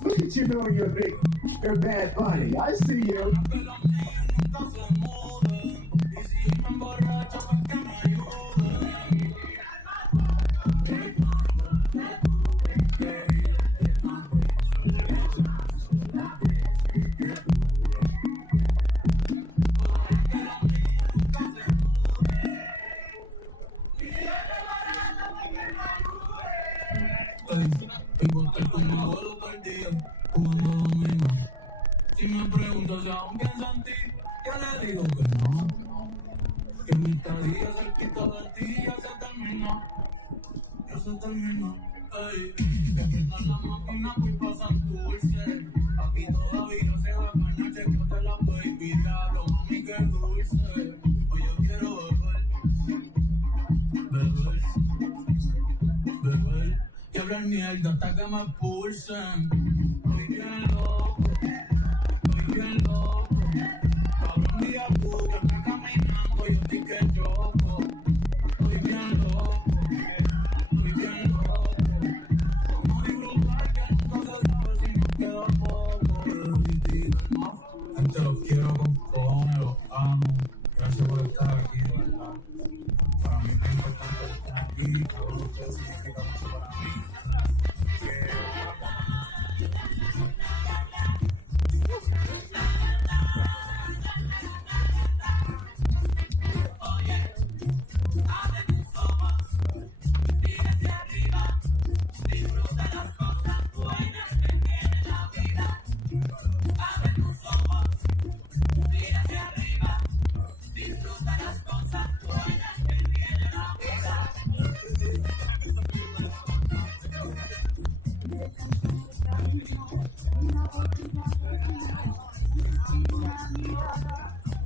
Look at you knowing you're Bad Bunny. I see you. Si me preguntas si aún pienso en ti, yo le digo que no. Que mi estadía cerquita de ti ya se terminó. Ya se terminó. Ey, que prendan la máquina, pues pasan dulce. Aquí todavía se va con la chequeota la baby. Diablo, mami, qué dulce. Hoy yo quiero beber, beber y hablar mierda hasta que me expulsen. Estoy bien loco, cabrón, día tú que estás caminando, yo estoy que choco. Estoy bien loco, vamos a disfrutar que nunca se sabe si nos queda poco. Gente, los quiero con cojones, los amo. Gracias por estar aquí, de verdad. Para mí es importante estar aquí, todo lo que significa mucho para mí.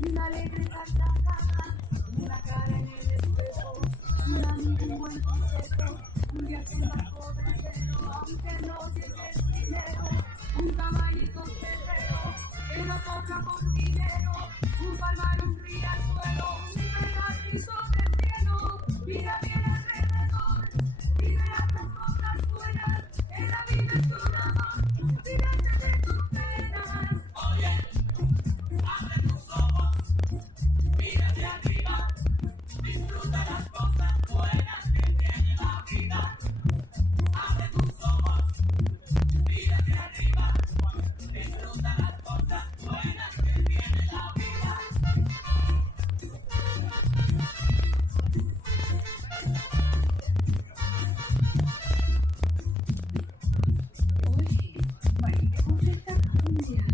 Una alegre carcajada, una cara en el espejo, un amigo, un buen consejo, un viaje en barco de cero, aunque no llegues dinero, un caballito cerrero, que no toca con dinero, un palmar, un riachuelo, un pedacito de cielo, mira bien alrededor, y verás las cosas buenas, en la vida es un amor, olvídate de tus penas. Oye, abre tus ojos, mira hacia arriba, disfruta las cosas buenas que tiene la vida. Abre tus ojos, mira hacia arriba, disfruta las cosas buenas que tiene la vida. Oye, bailemos esta cumbia.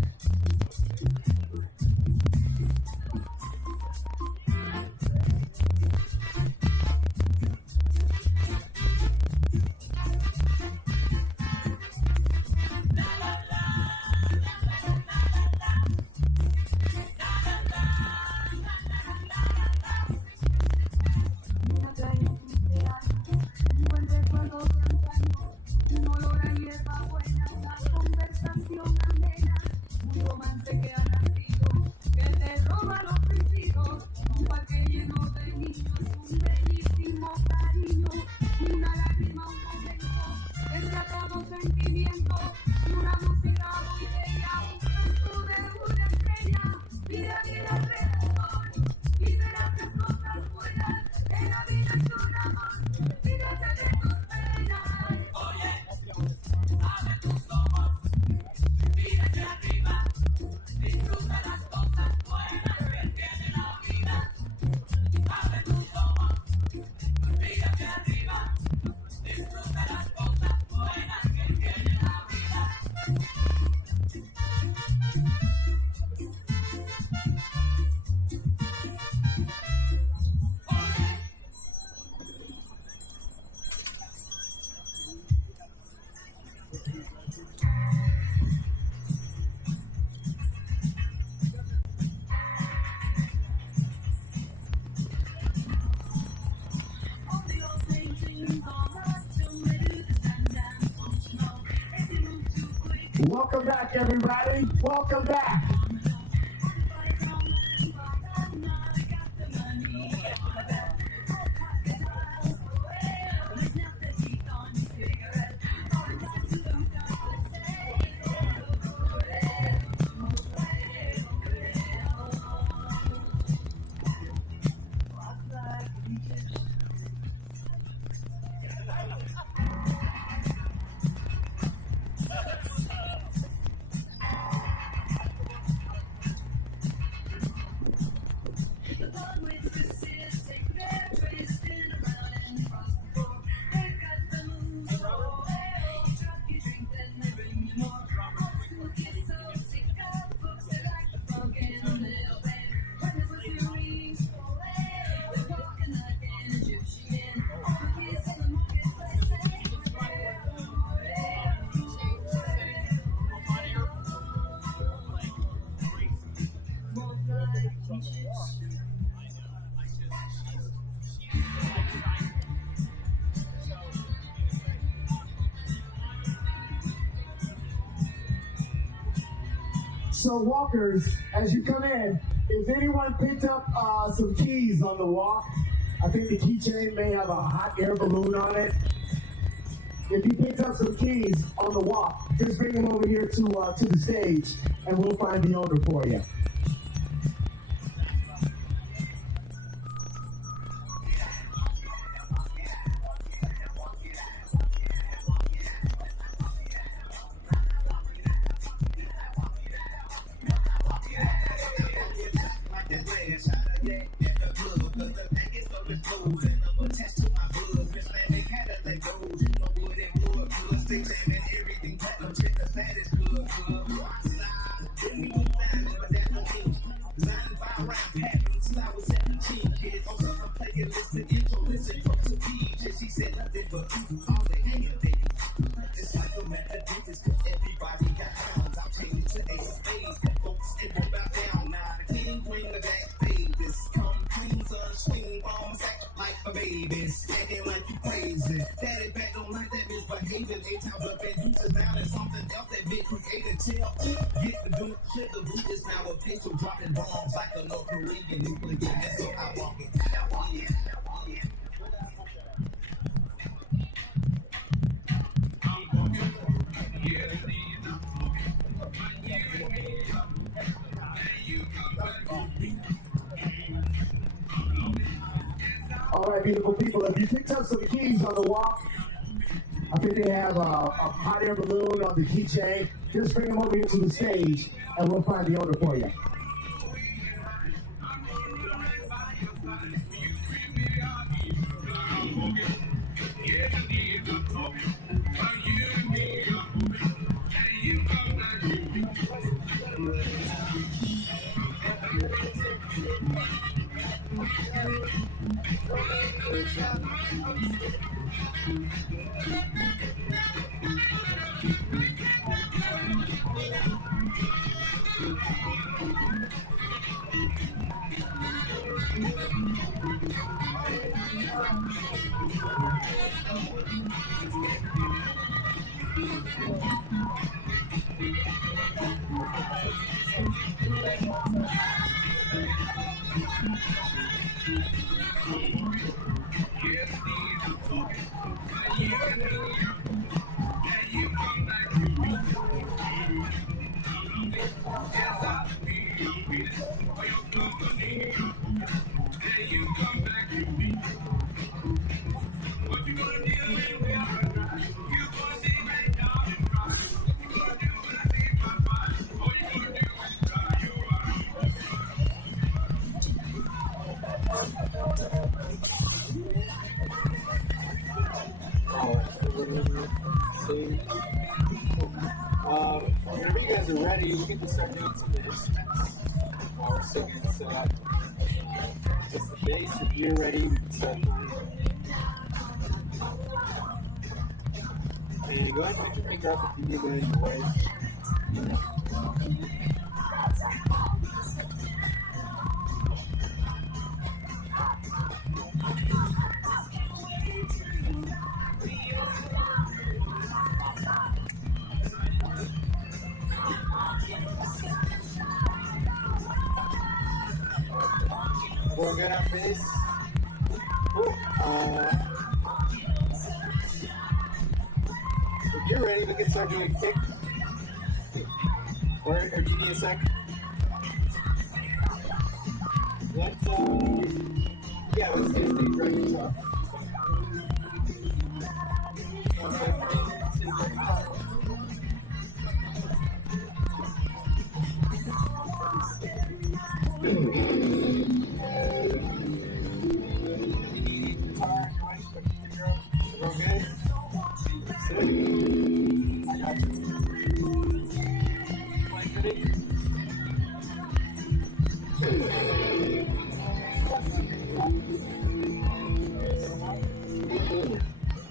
Una playa fluvial, un buen recuerdo de antaño, un olor a hierba buena, una conversación amena, un romance que ha nacido, que te roba los sentidos, un parque lleno de niños, un bellísimo cariño, una lágrima, un momento, que sea todo sentimiento, una música muy bella, un canto de una estrella, mira bien alrededor, y verás las cosas buenas, en la vida es un amor, olvídate de tus penas. Oye, abre tus ojos, mira hacia arriba, disfruta las cosas buenas que tiene la vida. Abre tus ojos, mira hacia arriba, disfruta las cosas buenas que tiene la vida. Welcome back, everybody. Welcome back. So walkers, as you come in, if anyone picked up some keys on the walk, I think the keychain may have a hot air balloon on it. If you picked up some keys on the walk, just bring them over here to the stage, and we'll find the owner for you. All right, beautiful people, if you picked up some keys on the walk, I think they have a hot air balloon on the keychain. Just bring them over here to the stage, and we'll find the owner for you. Whenever you guys are ready, we can start doing some of the instruments while we're singing. So just the bass, if you're ready, we can start playing. And go ahead and put your finger up if you need it in the way. We're good on bass. Cool. If you're ready, we can start doing kick. Or do you need a sec? Let's yeah, let's just take right guitar.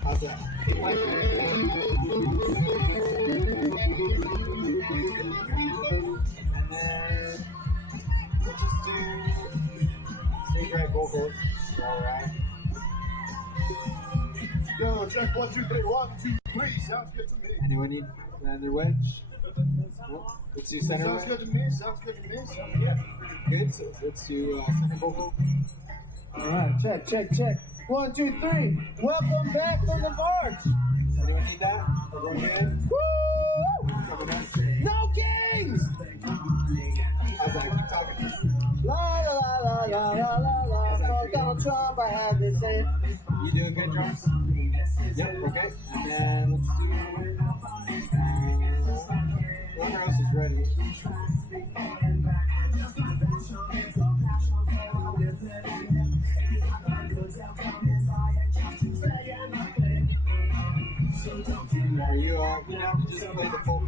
How's that? And then we'll just do Really great vocals. All right. Yo, check 1, 2, 3, 1, 2, 3. Sounds good to me. Anyone need Lander wedge? Let's do center Sounds wedge. good to me. Sounds good to me. Sounds good. Good. So let's do second vocal. All right, check, check, check. 1, 2, 3. Welcome back from the march. Anyone need that? Everyone good? Woo! Coming up. No Kings! How's that? Keep talking. La la la la la la la. For Donald Trump, I had to say. You doing good, drums? Yep. Okay. And then let's do. Landeros is ready. Are you you have to just play the full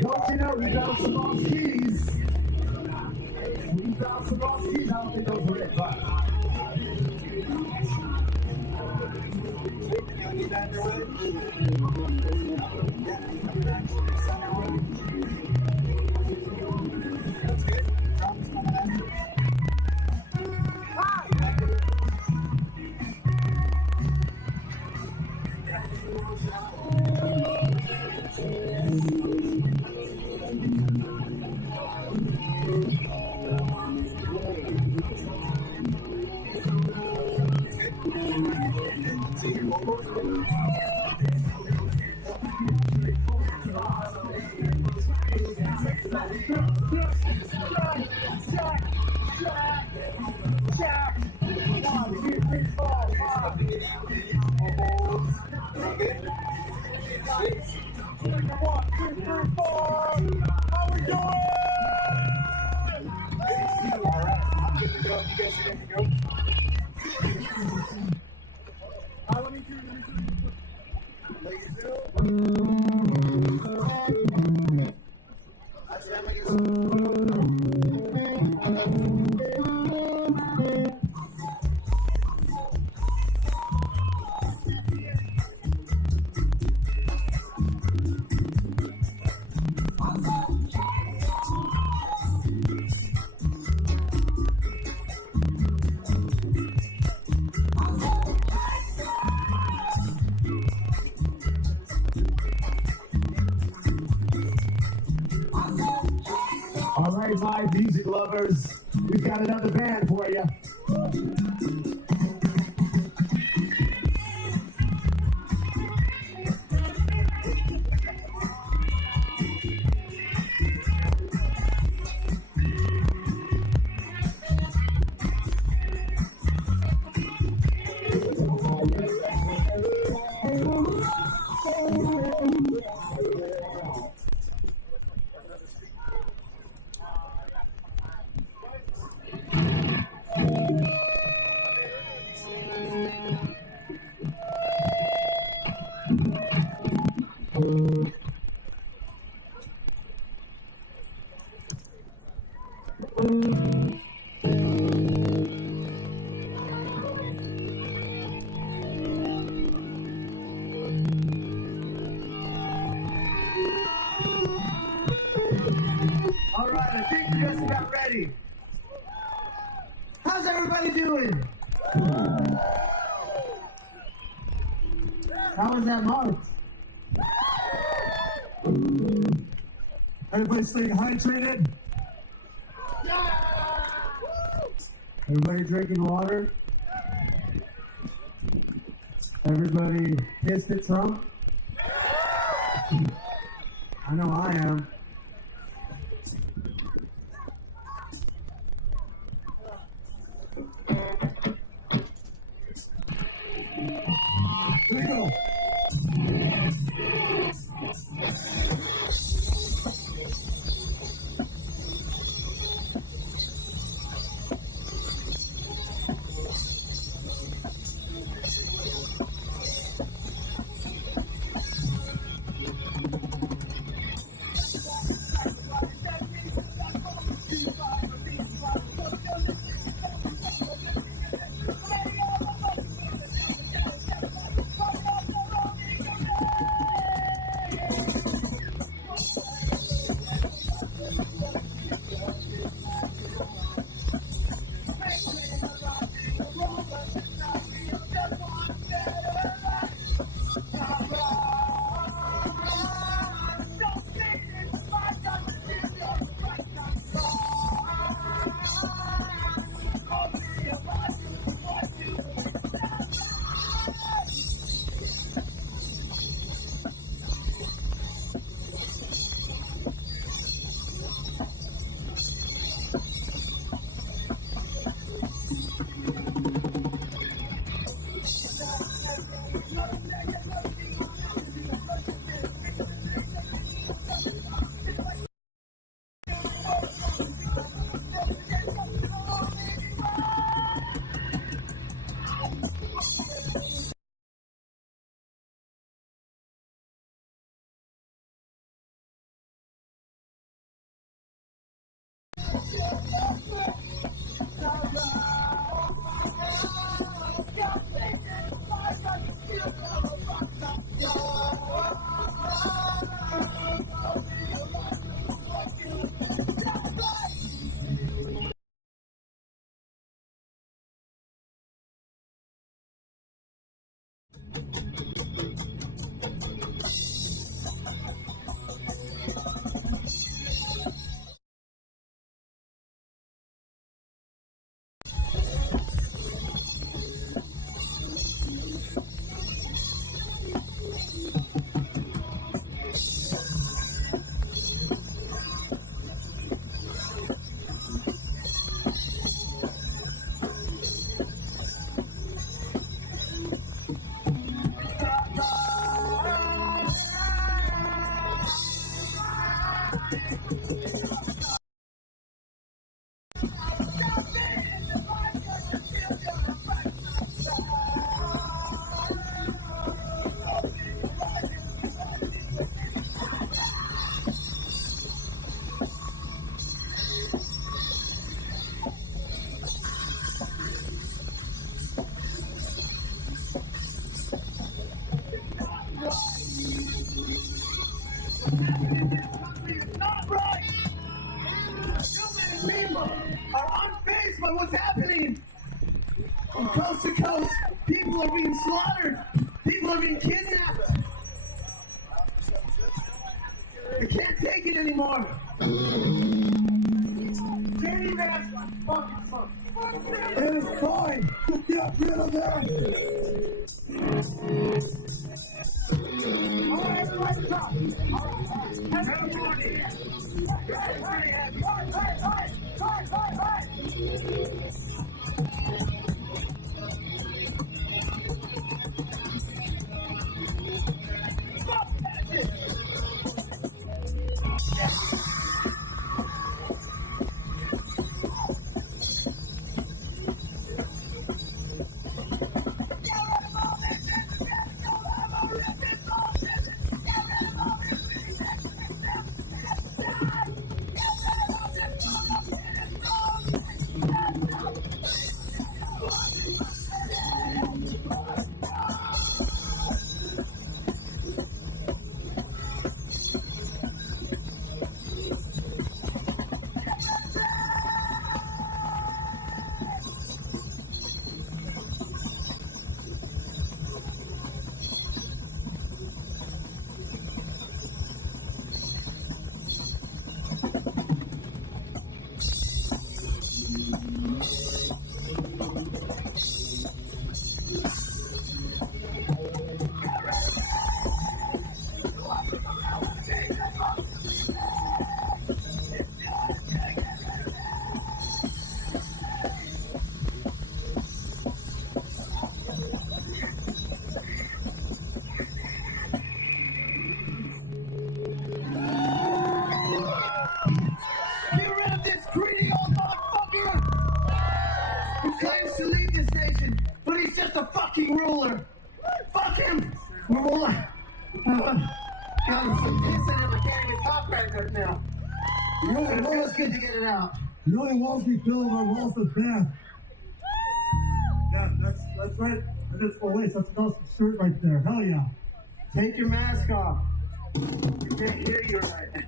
Don't you know we found some lost keys? We found some lost keys. I don't think those were it, but. All right, live music lovers, we've got another band for you. All right, I think you guys got ready. How's everybody doing? How was that march? Everybody staying hydrated? Everybody drinking water? Everybody pissed at Trump? I know I am. Here we go. What's happening? From coast to coast, people are being slaughtered. People are being kidnapped. I can't take it anymore. Jody, that's my fucking son. It is fine. Get rid of that. All right, everybody stop. We're more like, God, I'm so pissing and I can't even talk right now. You know what? It feels good to get it out. The only walls we build are walls of death. Yeah, that's right. Oh wait, that's an awesome shirt right there. Hell yeah. Take your mask off. We can't hear you right.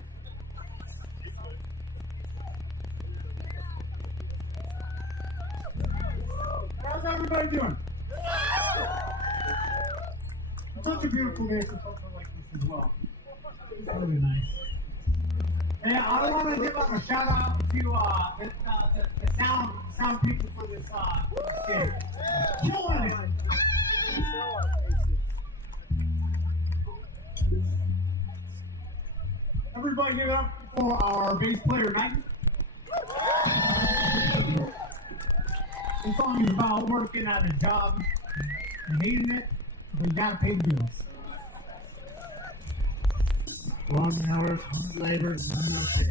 How's everybody doing? Such a beautiful day for something like this as well. It's really nice. And I want to give up a shout out to the sound people for this kid. Killing it. Everybody give it up for our bass player, Nike. This song is about working at a job and hating it, but you gotta pay the bills. Long hours, hard labor, no pay.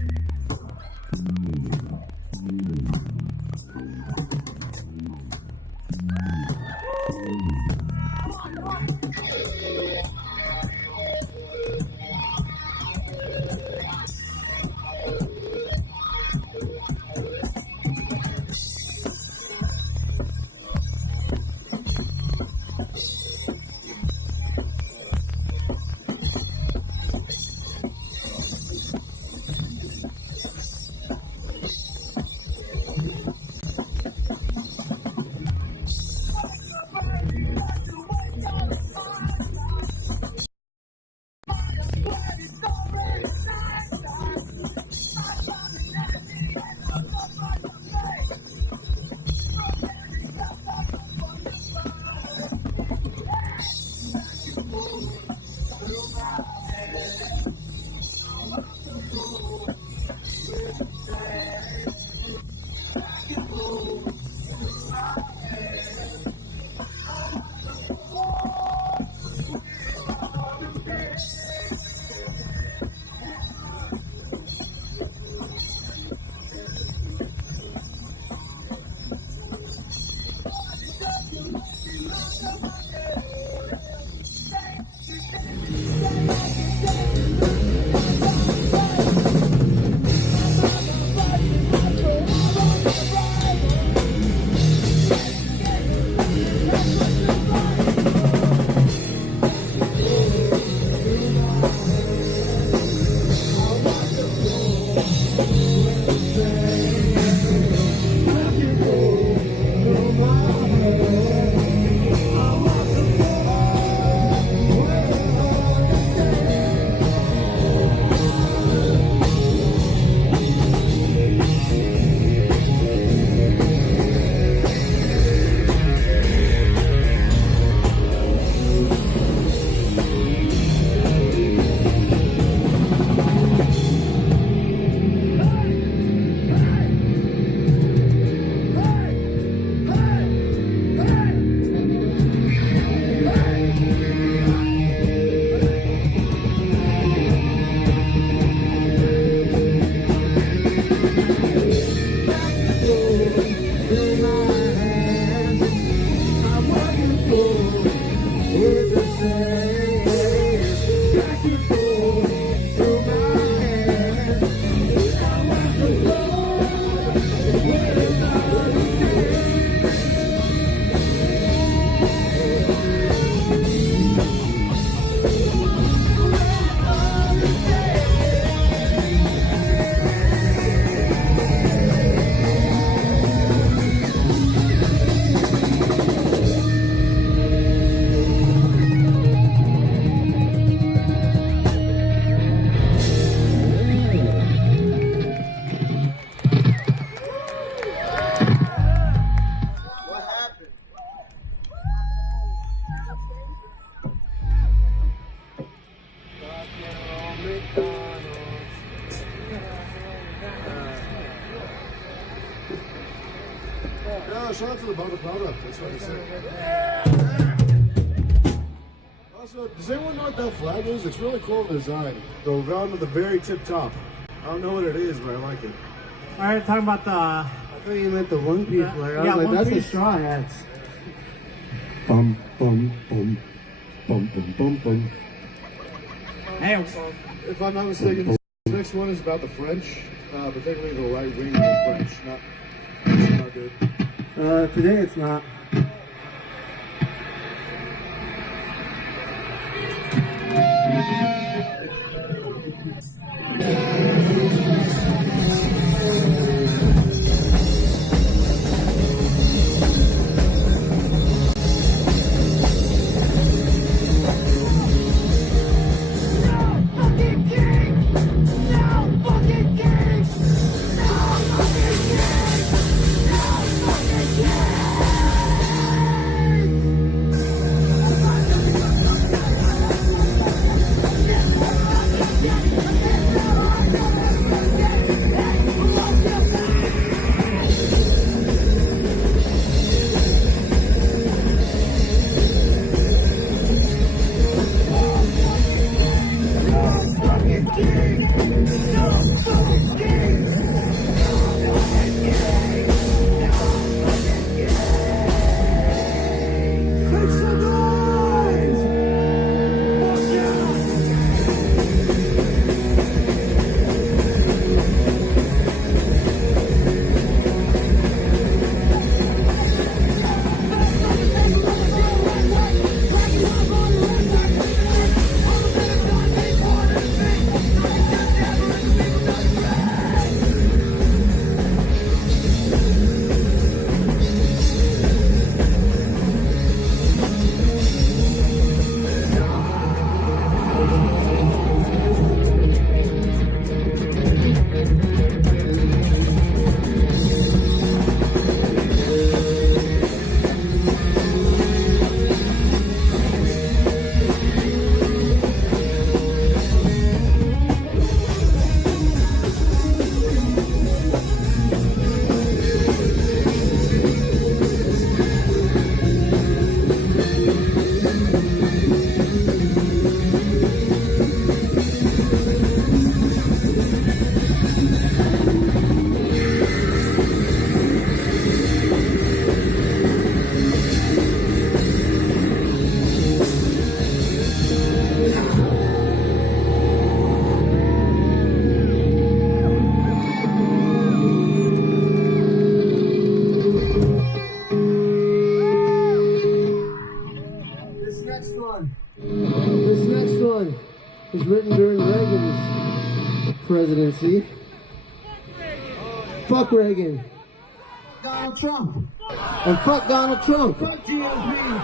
No, shout out to the Bubba Club. That's what I said. Also, does anyone know what that flag is? It's really cool design. The round at the very tip top. I don't know what it is, but I like it. All right, talking about the... I thought you meant the One Piece flag. I was like, that's the straw hats. Bum, bum, bum. Bum, bum, bum, bum. Hey, if I'm not mistaken, this next one is about the French, particularly the right wing of the French. Not good. Today it's not. This next one was written during Reagan's presidency. Fuck Reagan. Donald Trump. And fuck Donald Trump. Fuck GOP.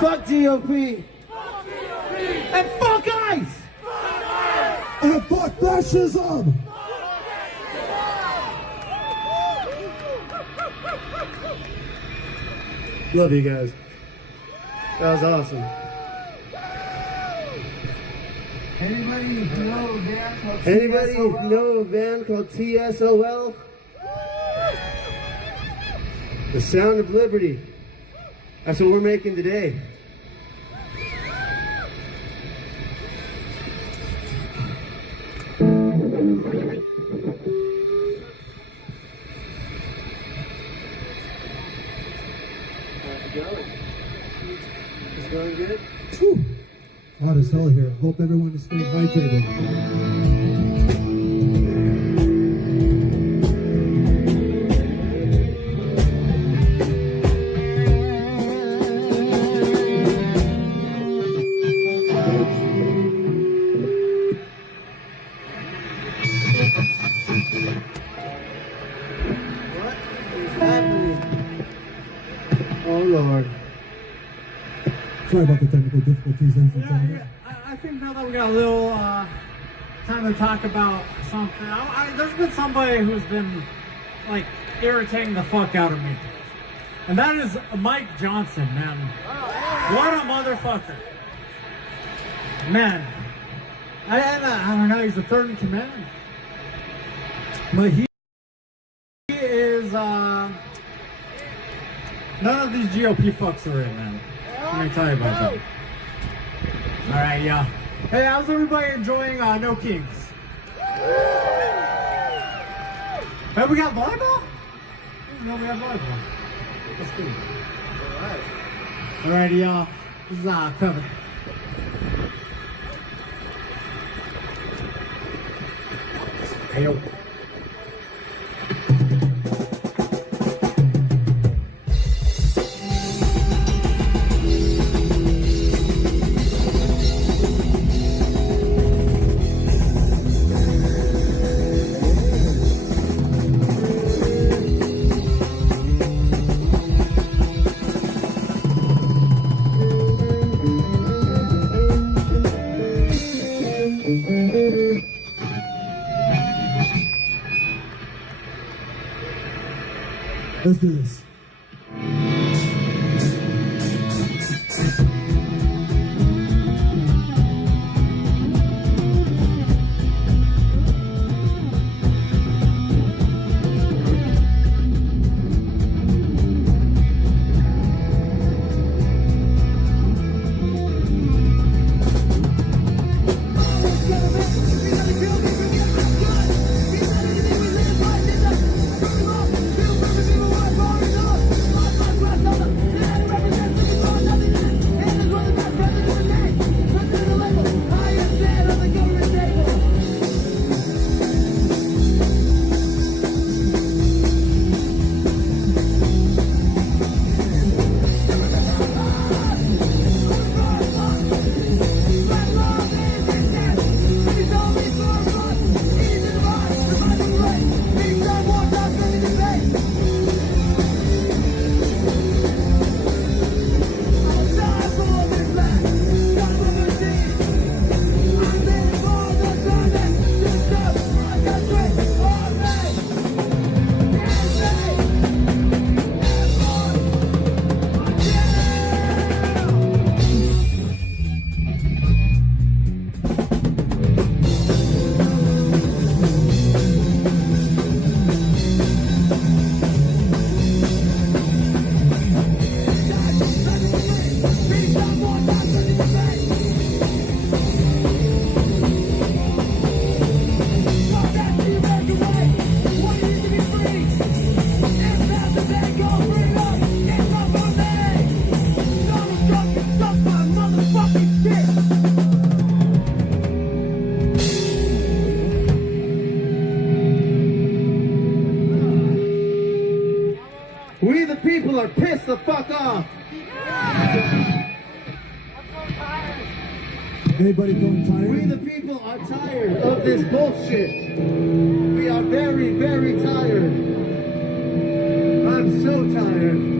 Fuck GOP. And fuck ICE. And fuck fascism. Love you guys. That was awesome. Anybody know a band called TSOL? The Sound of Liberty. That's what we're making today. It's going good? Whew. Hot as hell here. Hope everyone is staying hydrated. What is happening? Oh Lord. Sorry about the technical difficulties, ladies and gentlemen. I think now that we got a little time to talk about something, there's been somebody who's been like irritating the fuck out of me, and that is Mike Johnson, man. What a motherfucker, man. I don't know. He's the third in command, but he is none of these GOP fucks are in, man. Let me tell you about that. All right, yeah. Hey, how's everybody enjoying No Kings? Hey, we got volleyball? No, we have volleyball. That's cool. All right. All right, y'all. This is Kevin. Hail. Let's do this. We the people are pissed the fuck off. Anybody feeling tired? We the people are tired of this bullshit. We are very, very tired. I'm so tired.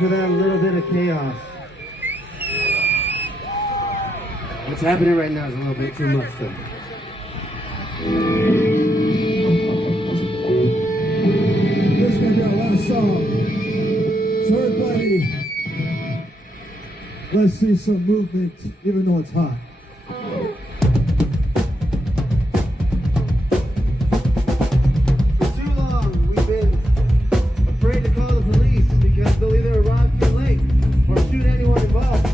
for that little bit of chaos. What's happening right now is a little bit too much for me. This is going to be our last song. So everybody, let's see some movement, even though it's hot. For too long, we've been afraid to call the police because they'll either arrive too late or shoot anyone involved.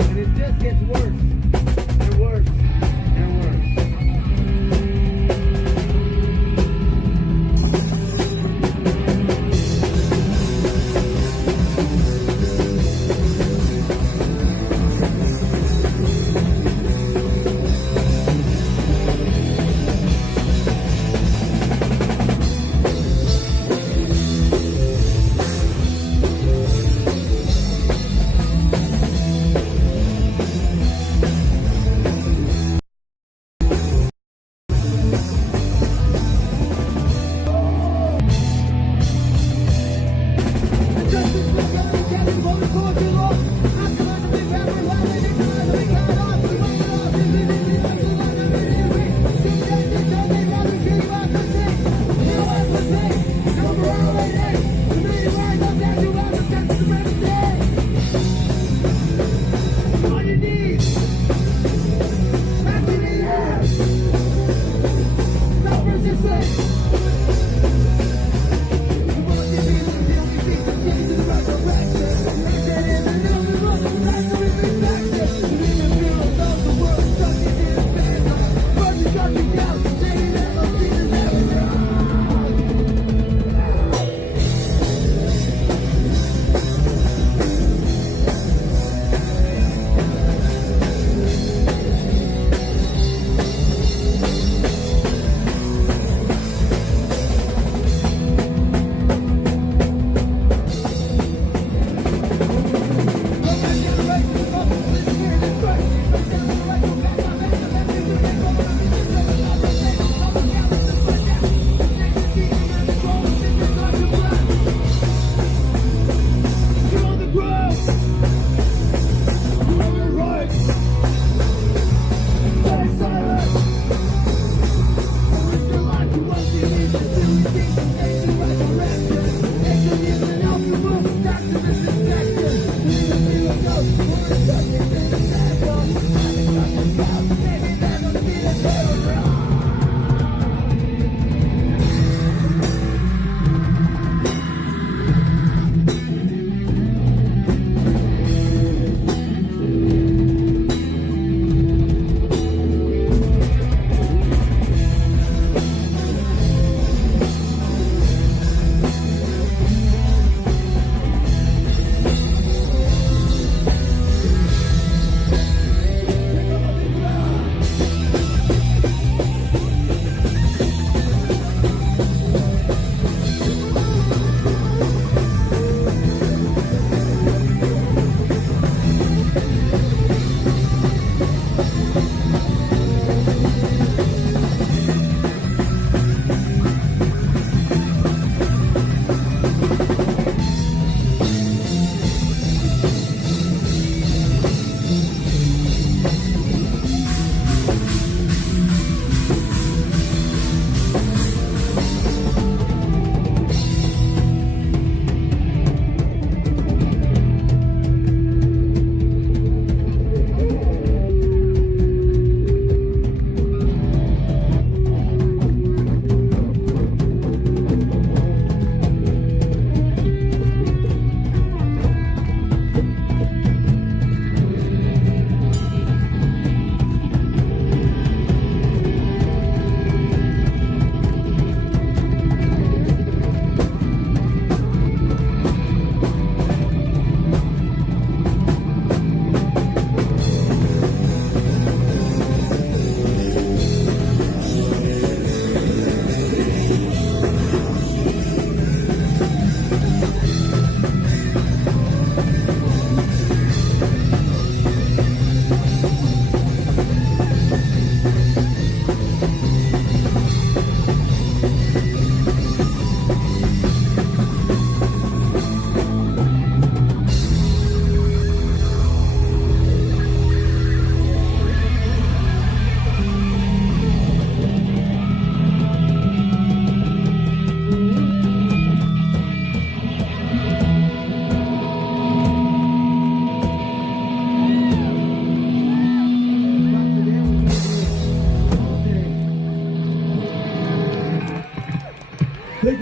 And it just gets worse and worse and worse.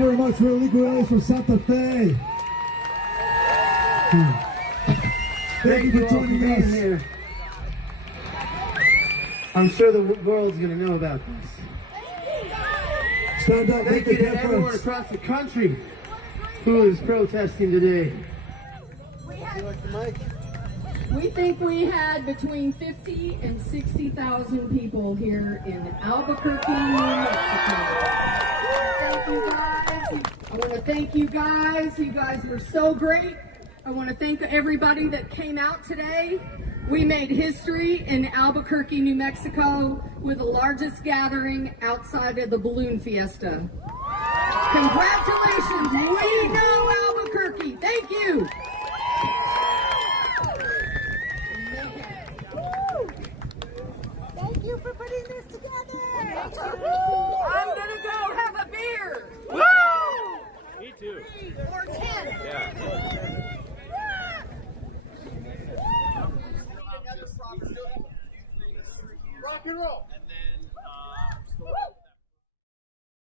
very much. We're Uballez from Santa Fe. Thank you for joining us. Here. I'm sure the world's going to know about this. Stand up, Thank make you a to everyone difference. across the country who is protesting today. You like the mic? We think we had between 50 and 60,000 people here in Albuquerque, New Mexico. Thank you guys. I want to thank you guys. You guys were so great. I want to thank everybody that came out today. We made history in Albuquerque, New Mexico with the largest gathering outside of the balloon fiesta. Congratulations. We know Albuquerque. Thank you. Thank you for putting this together.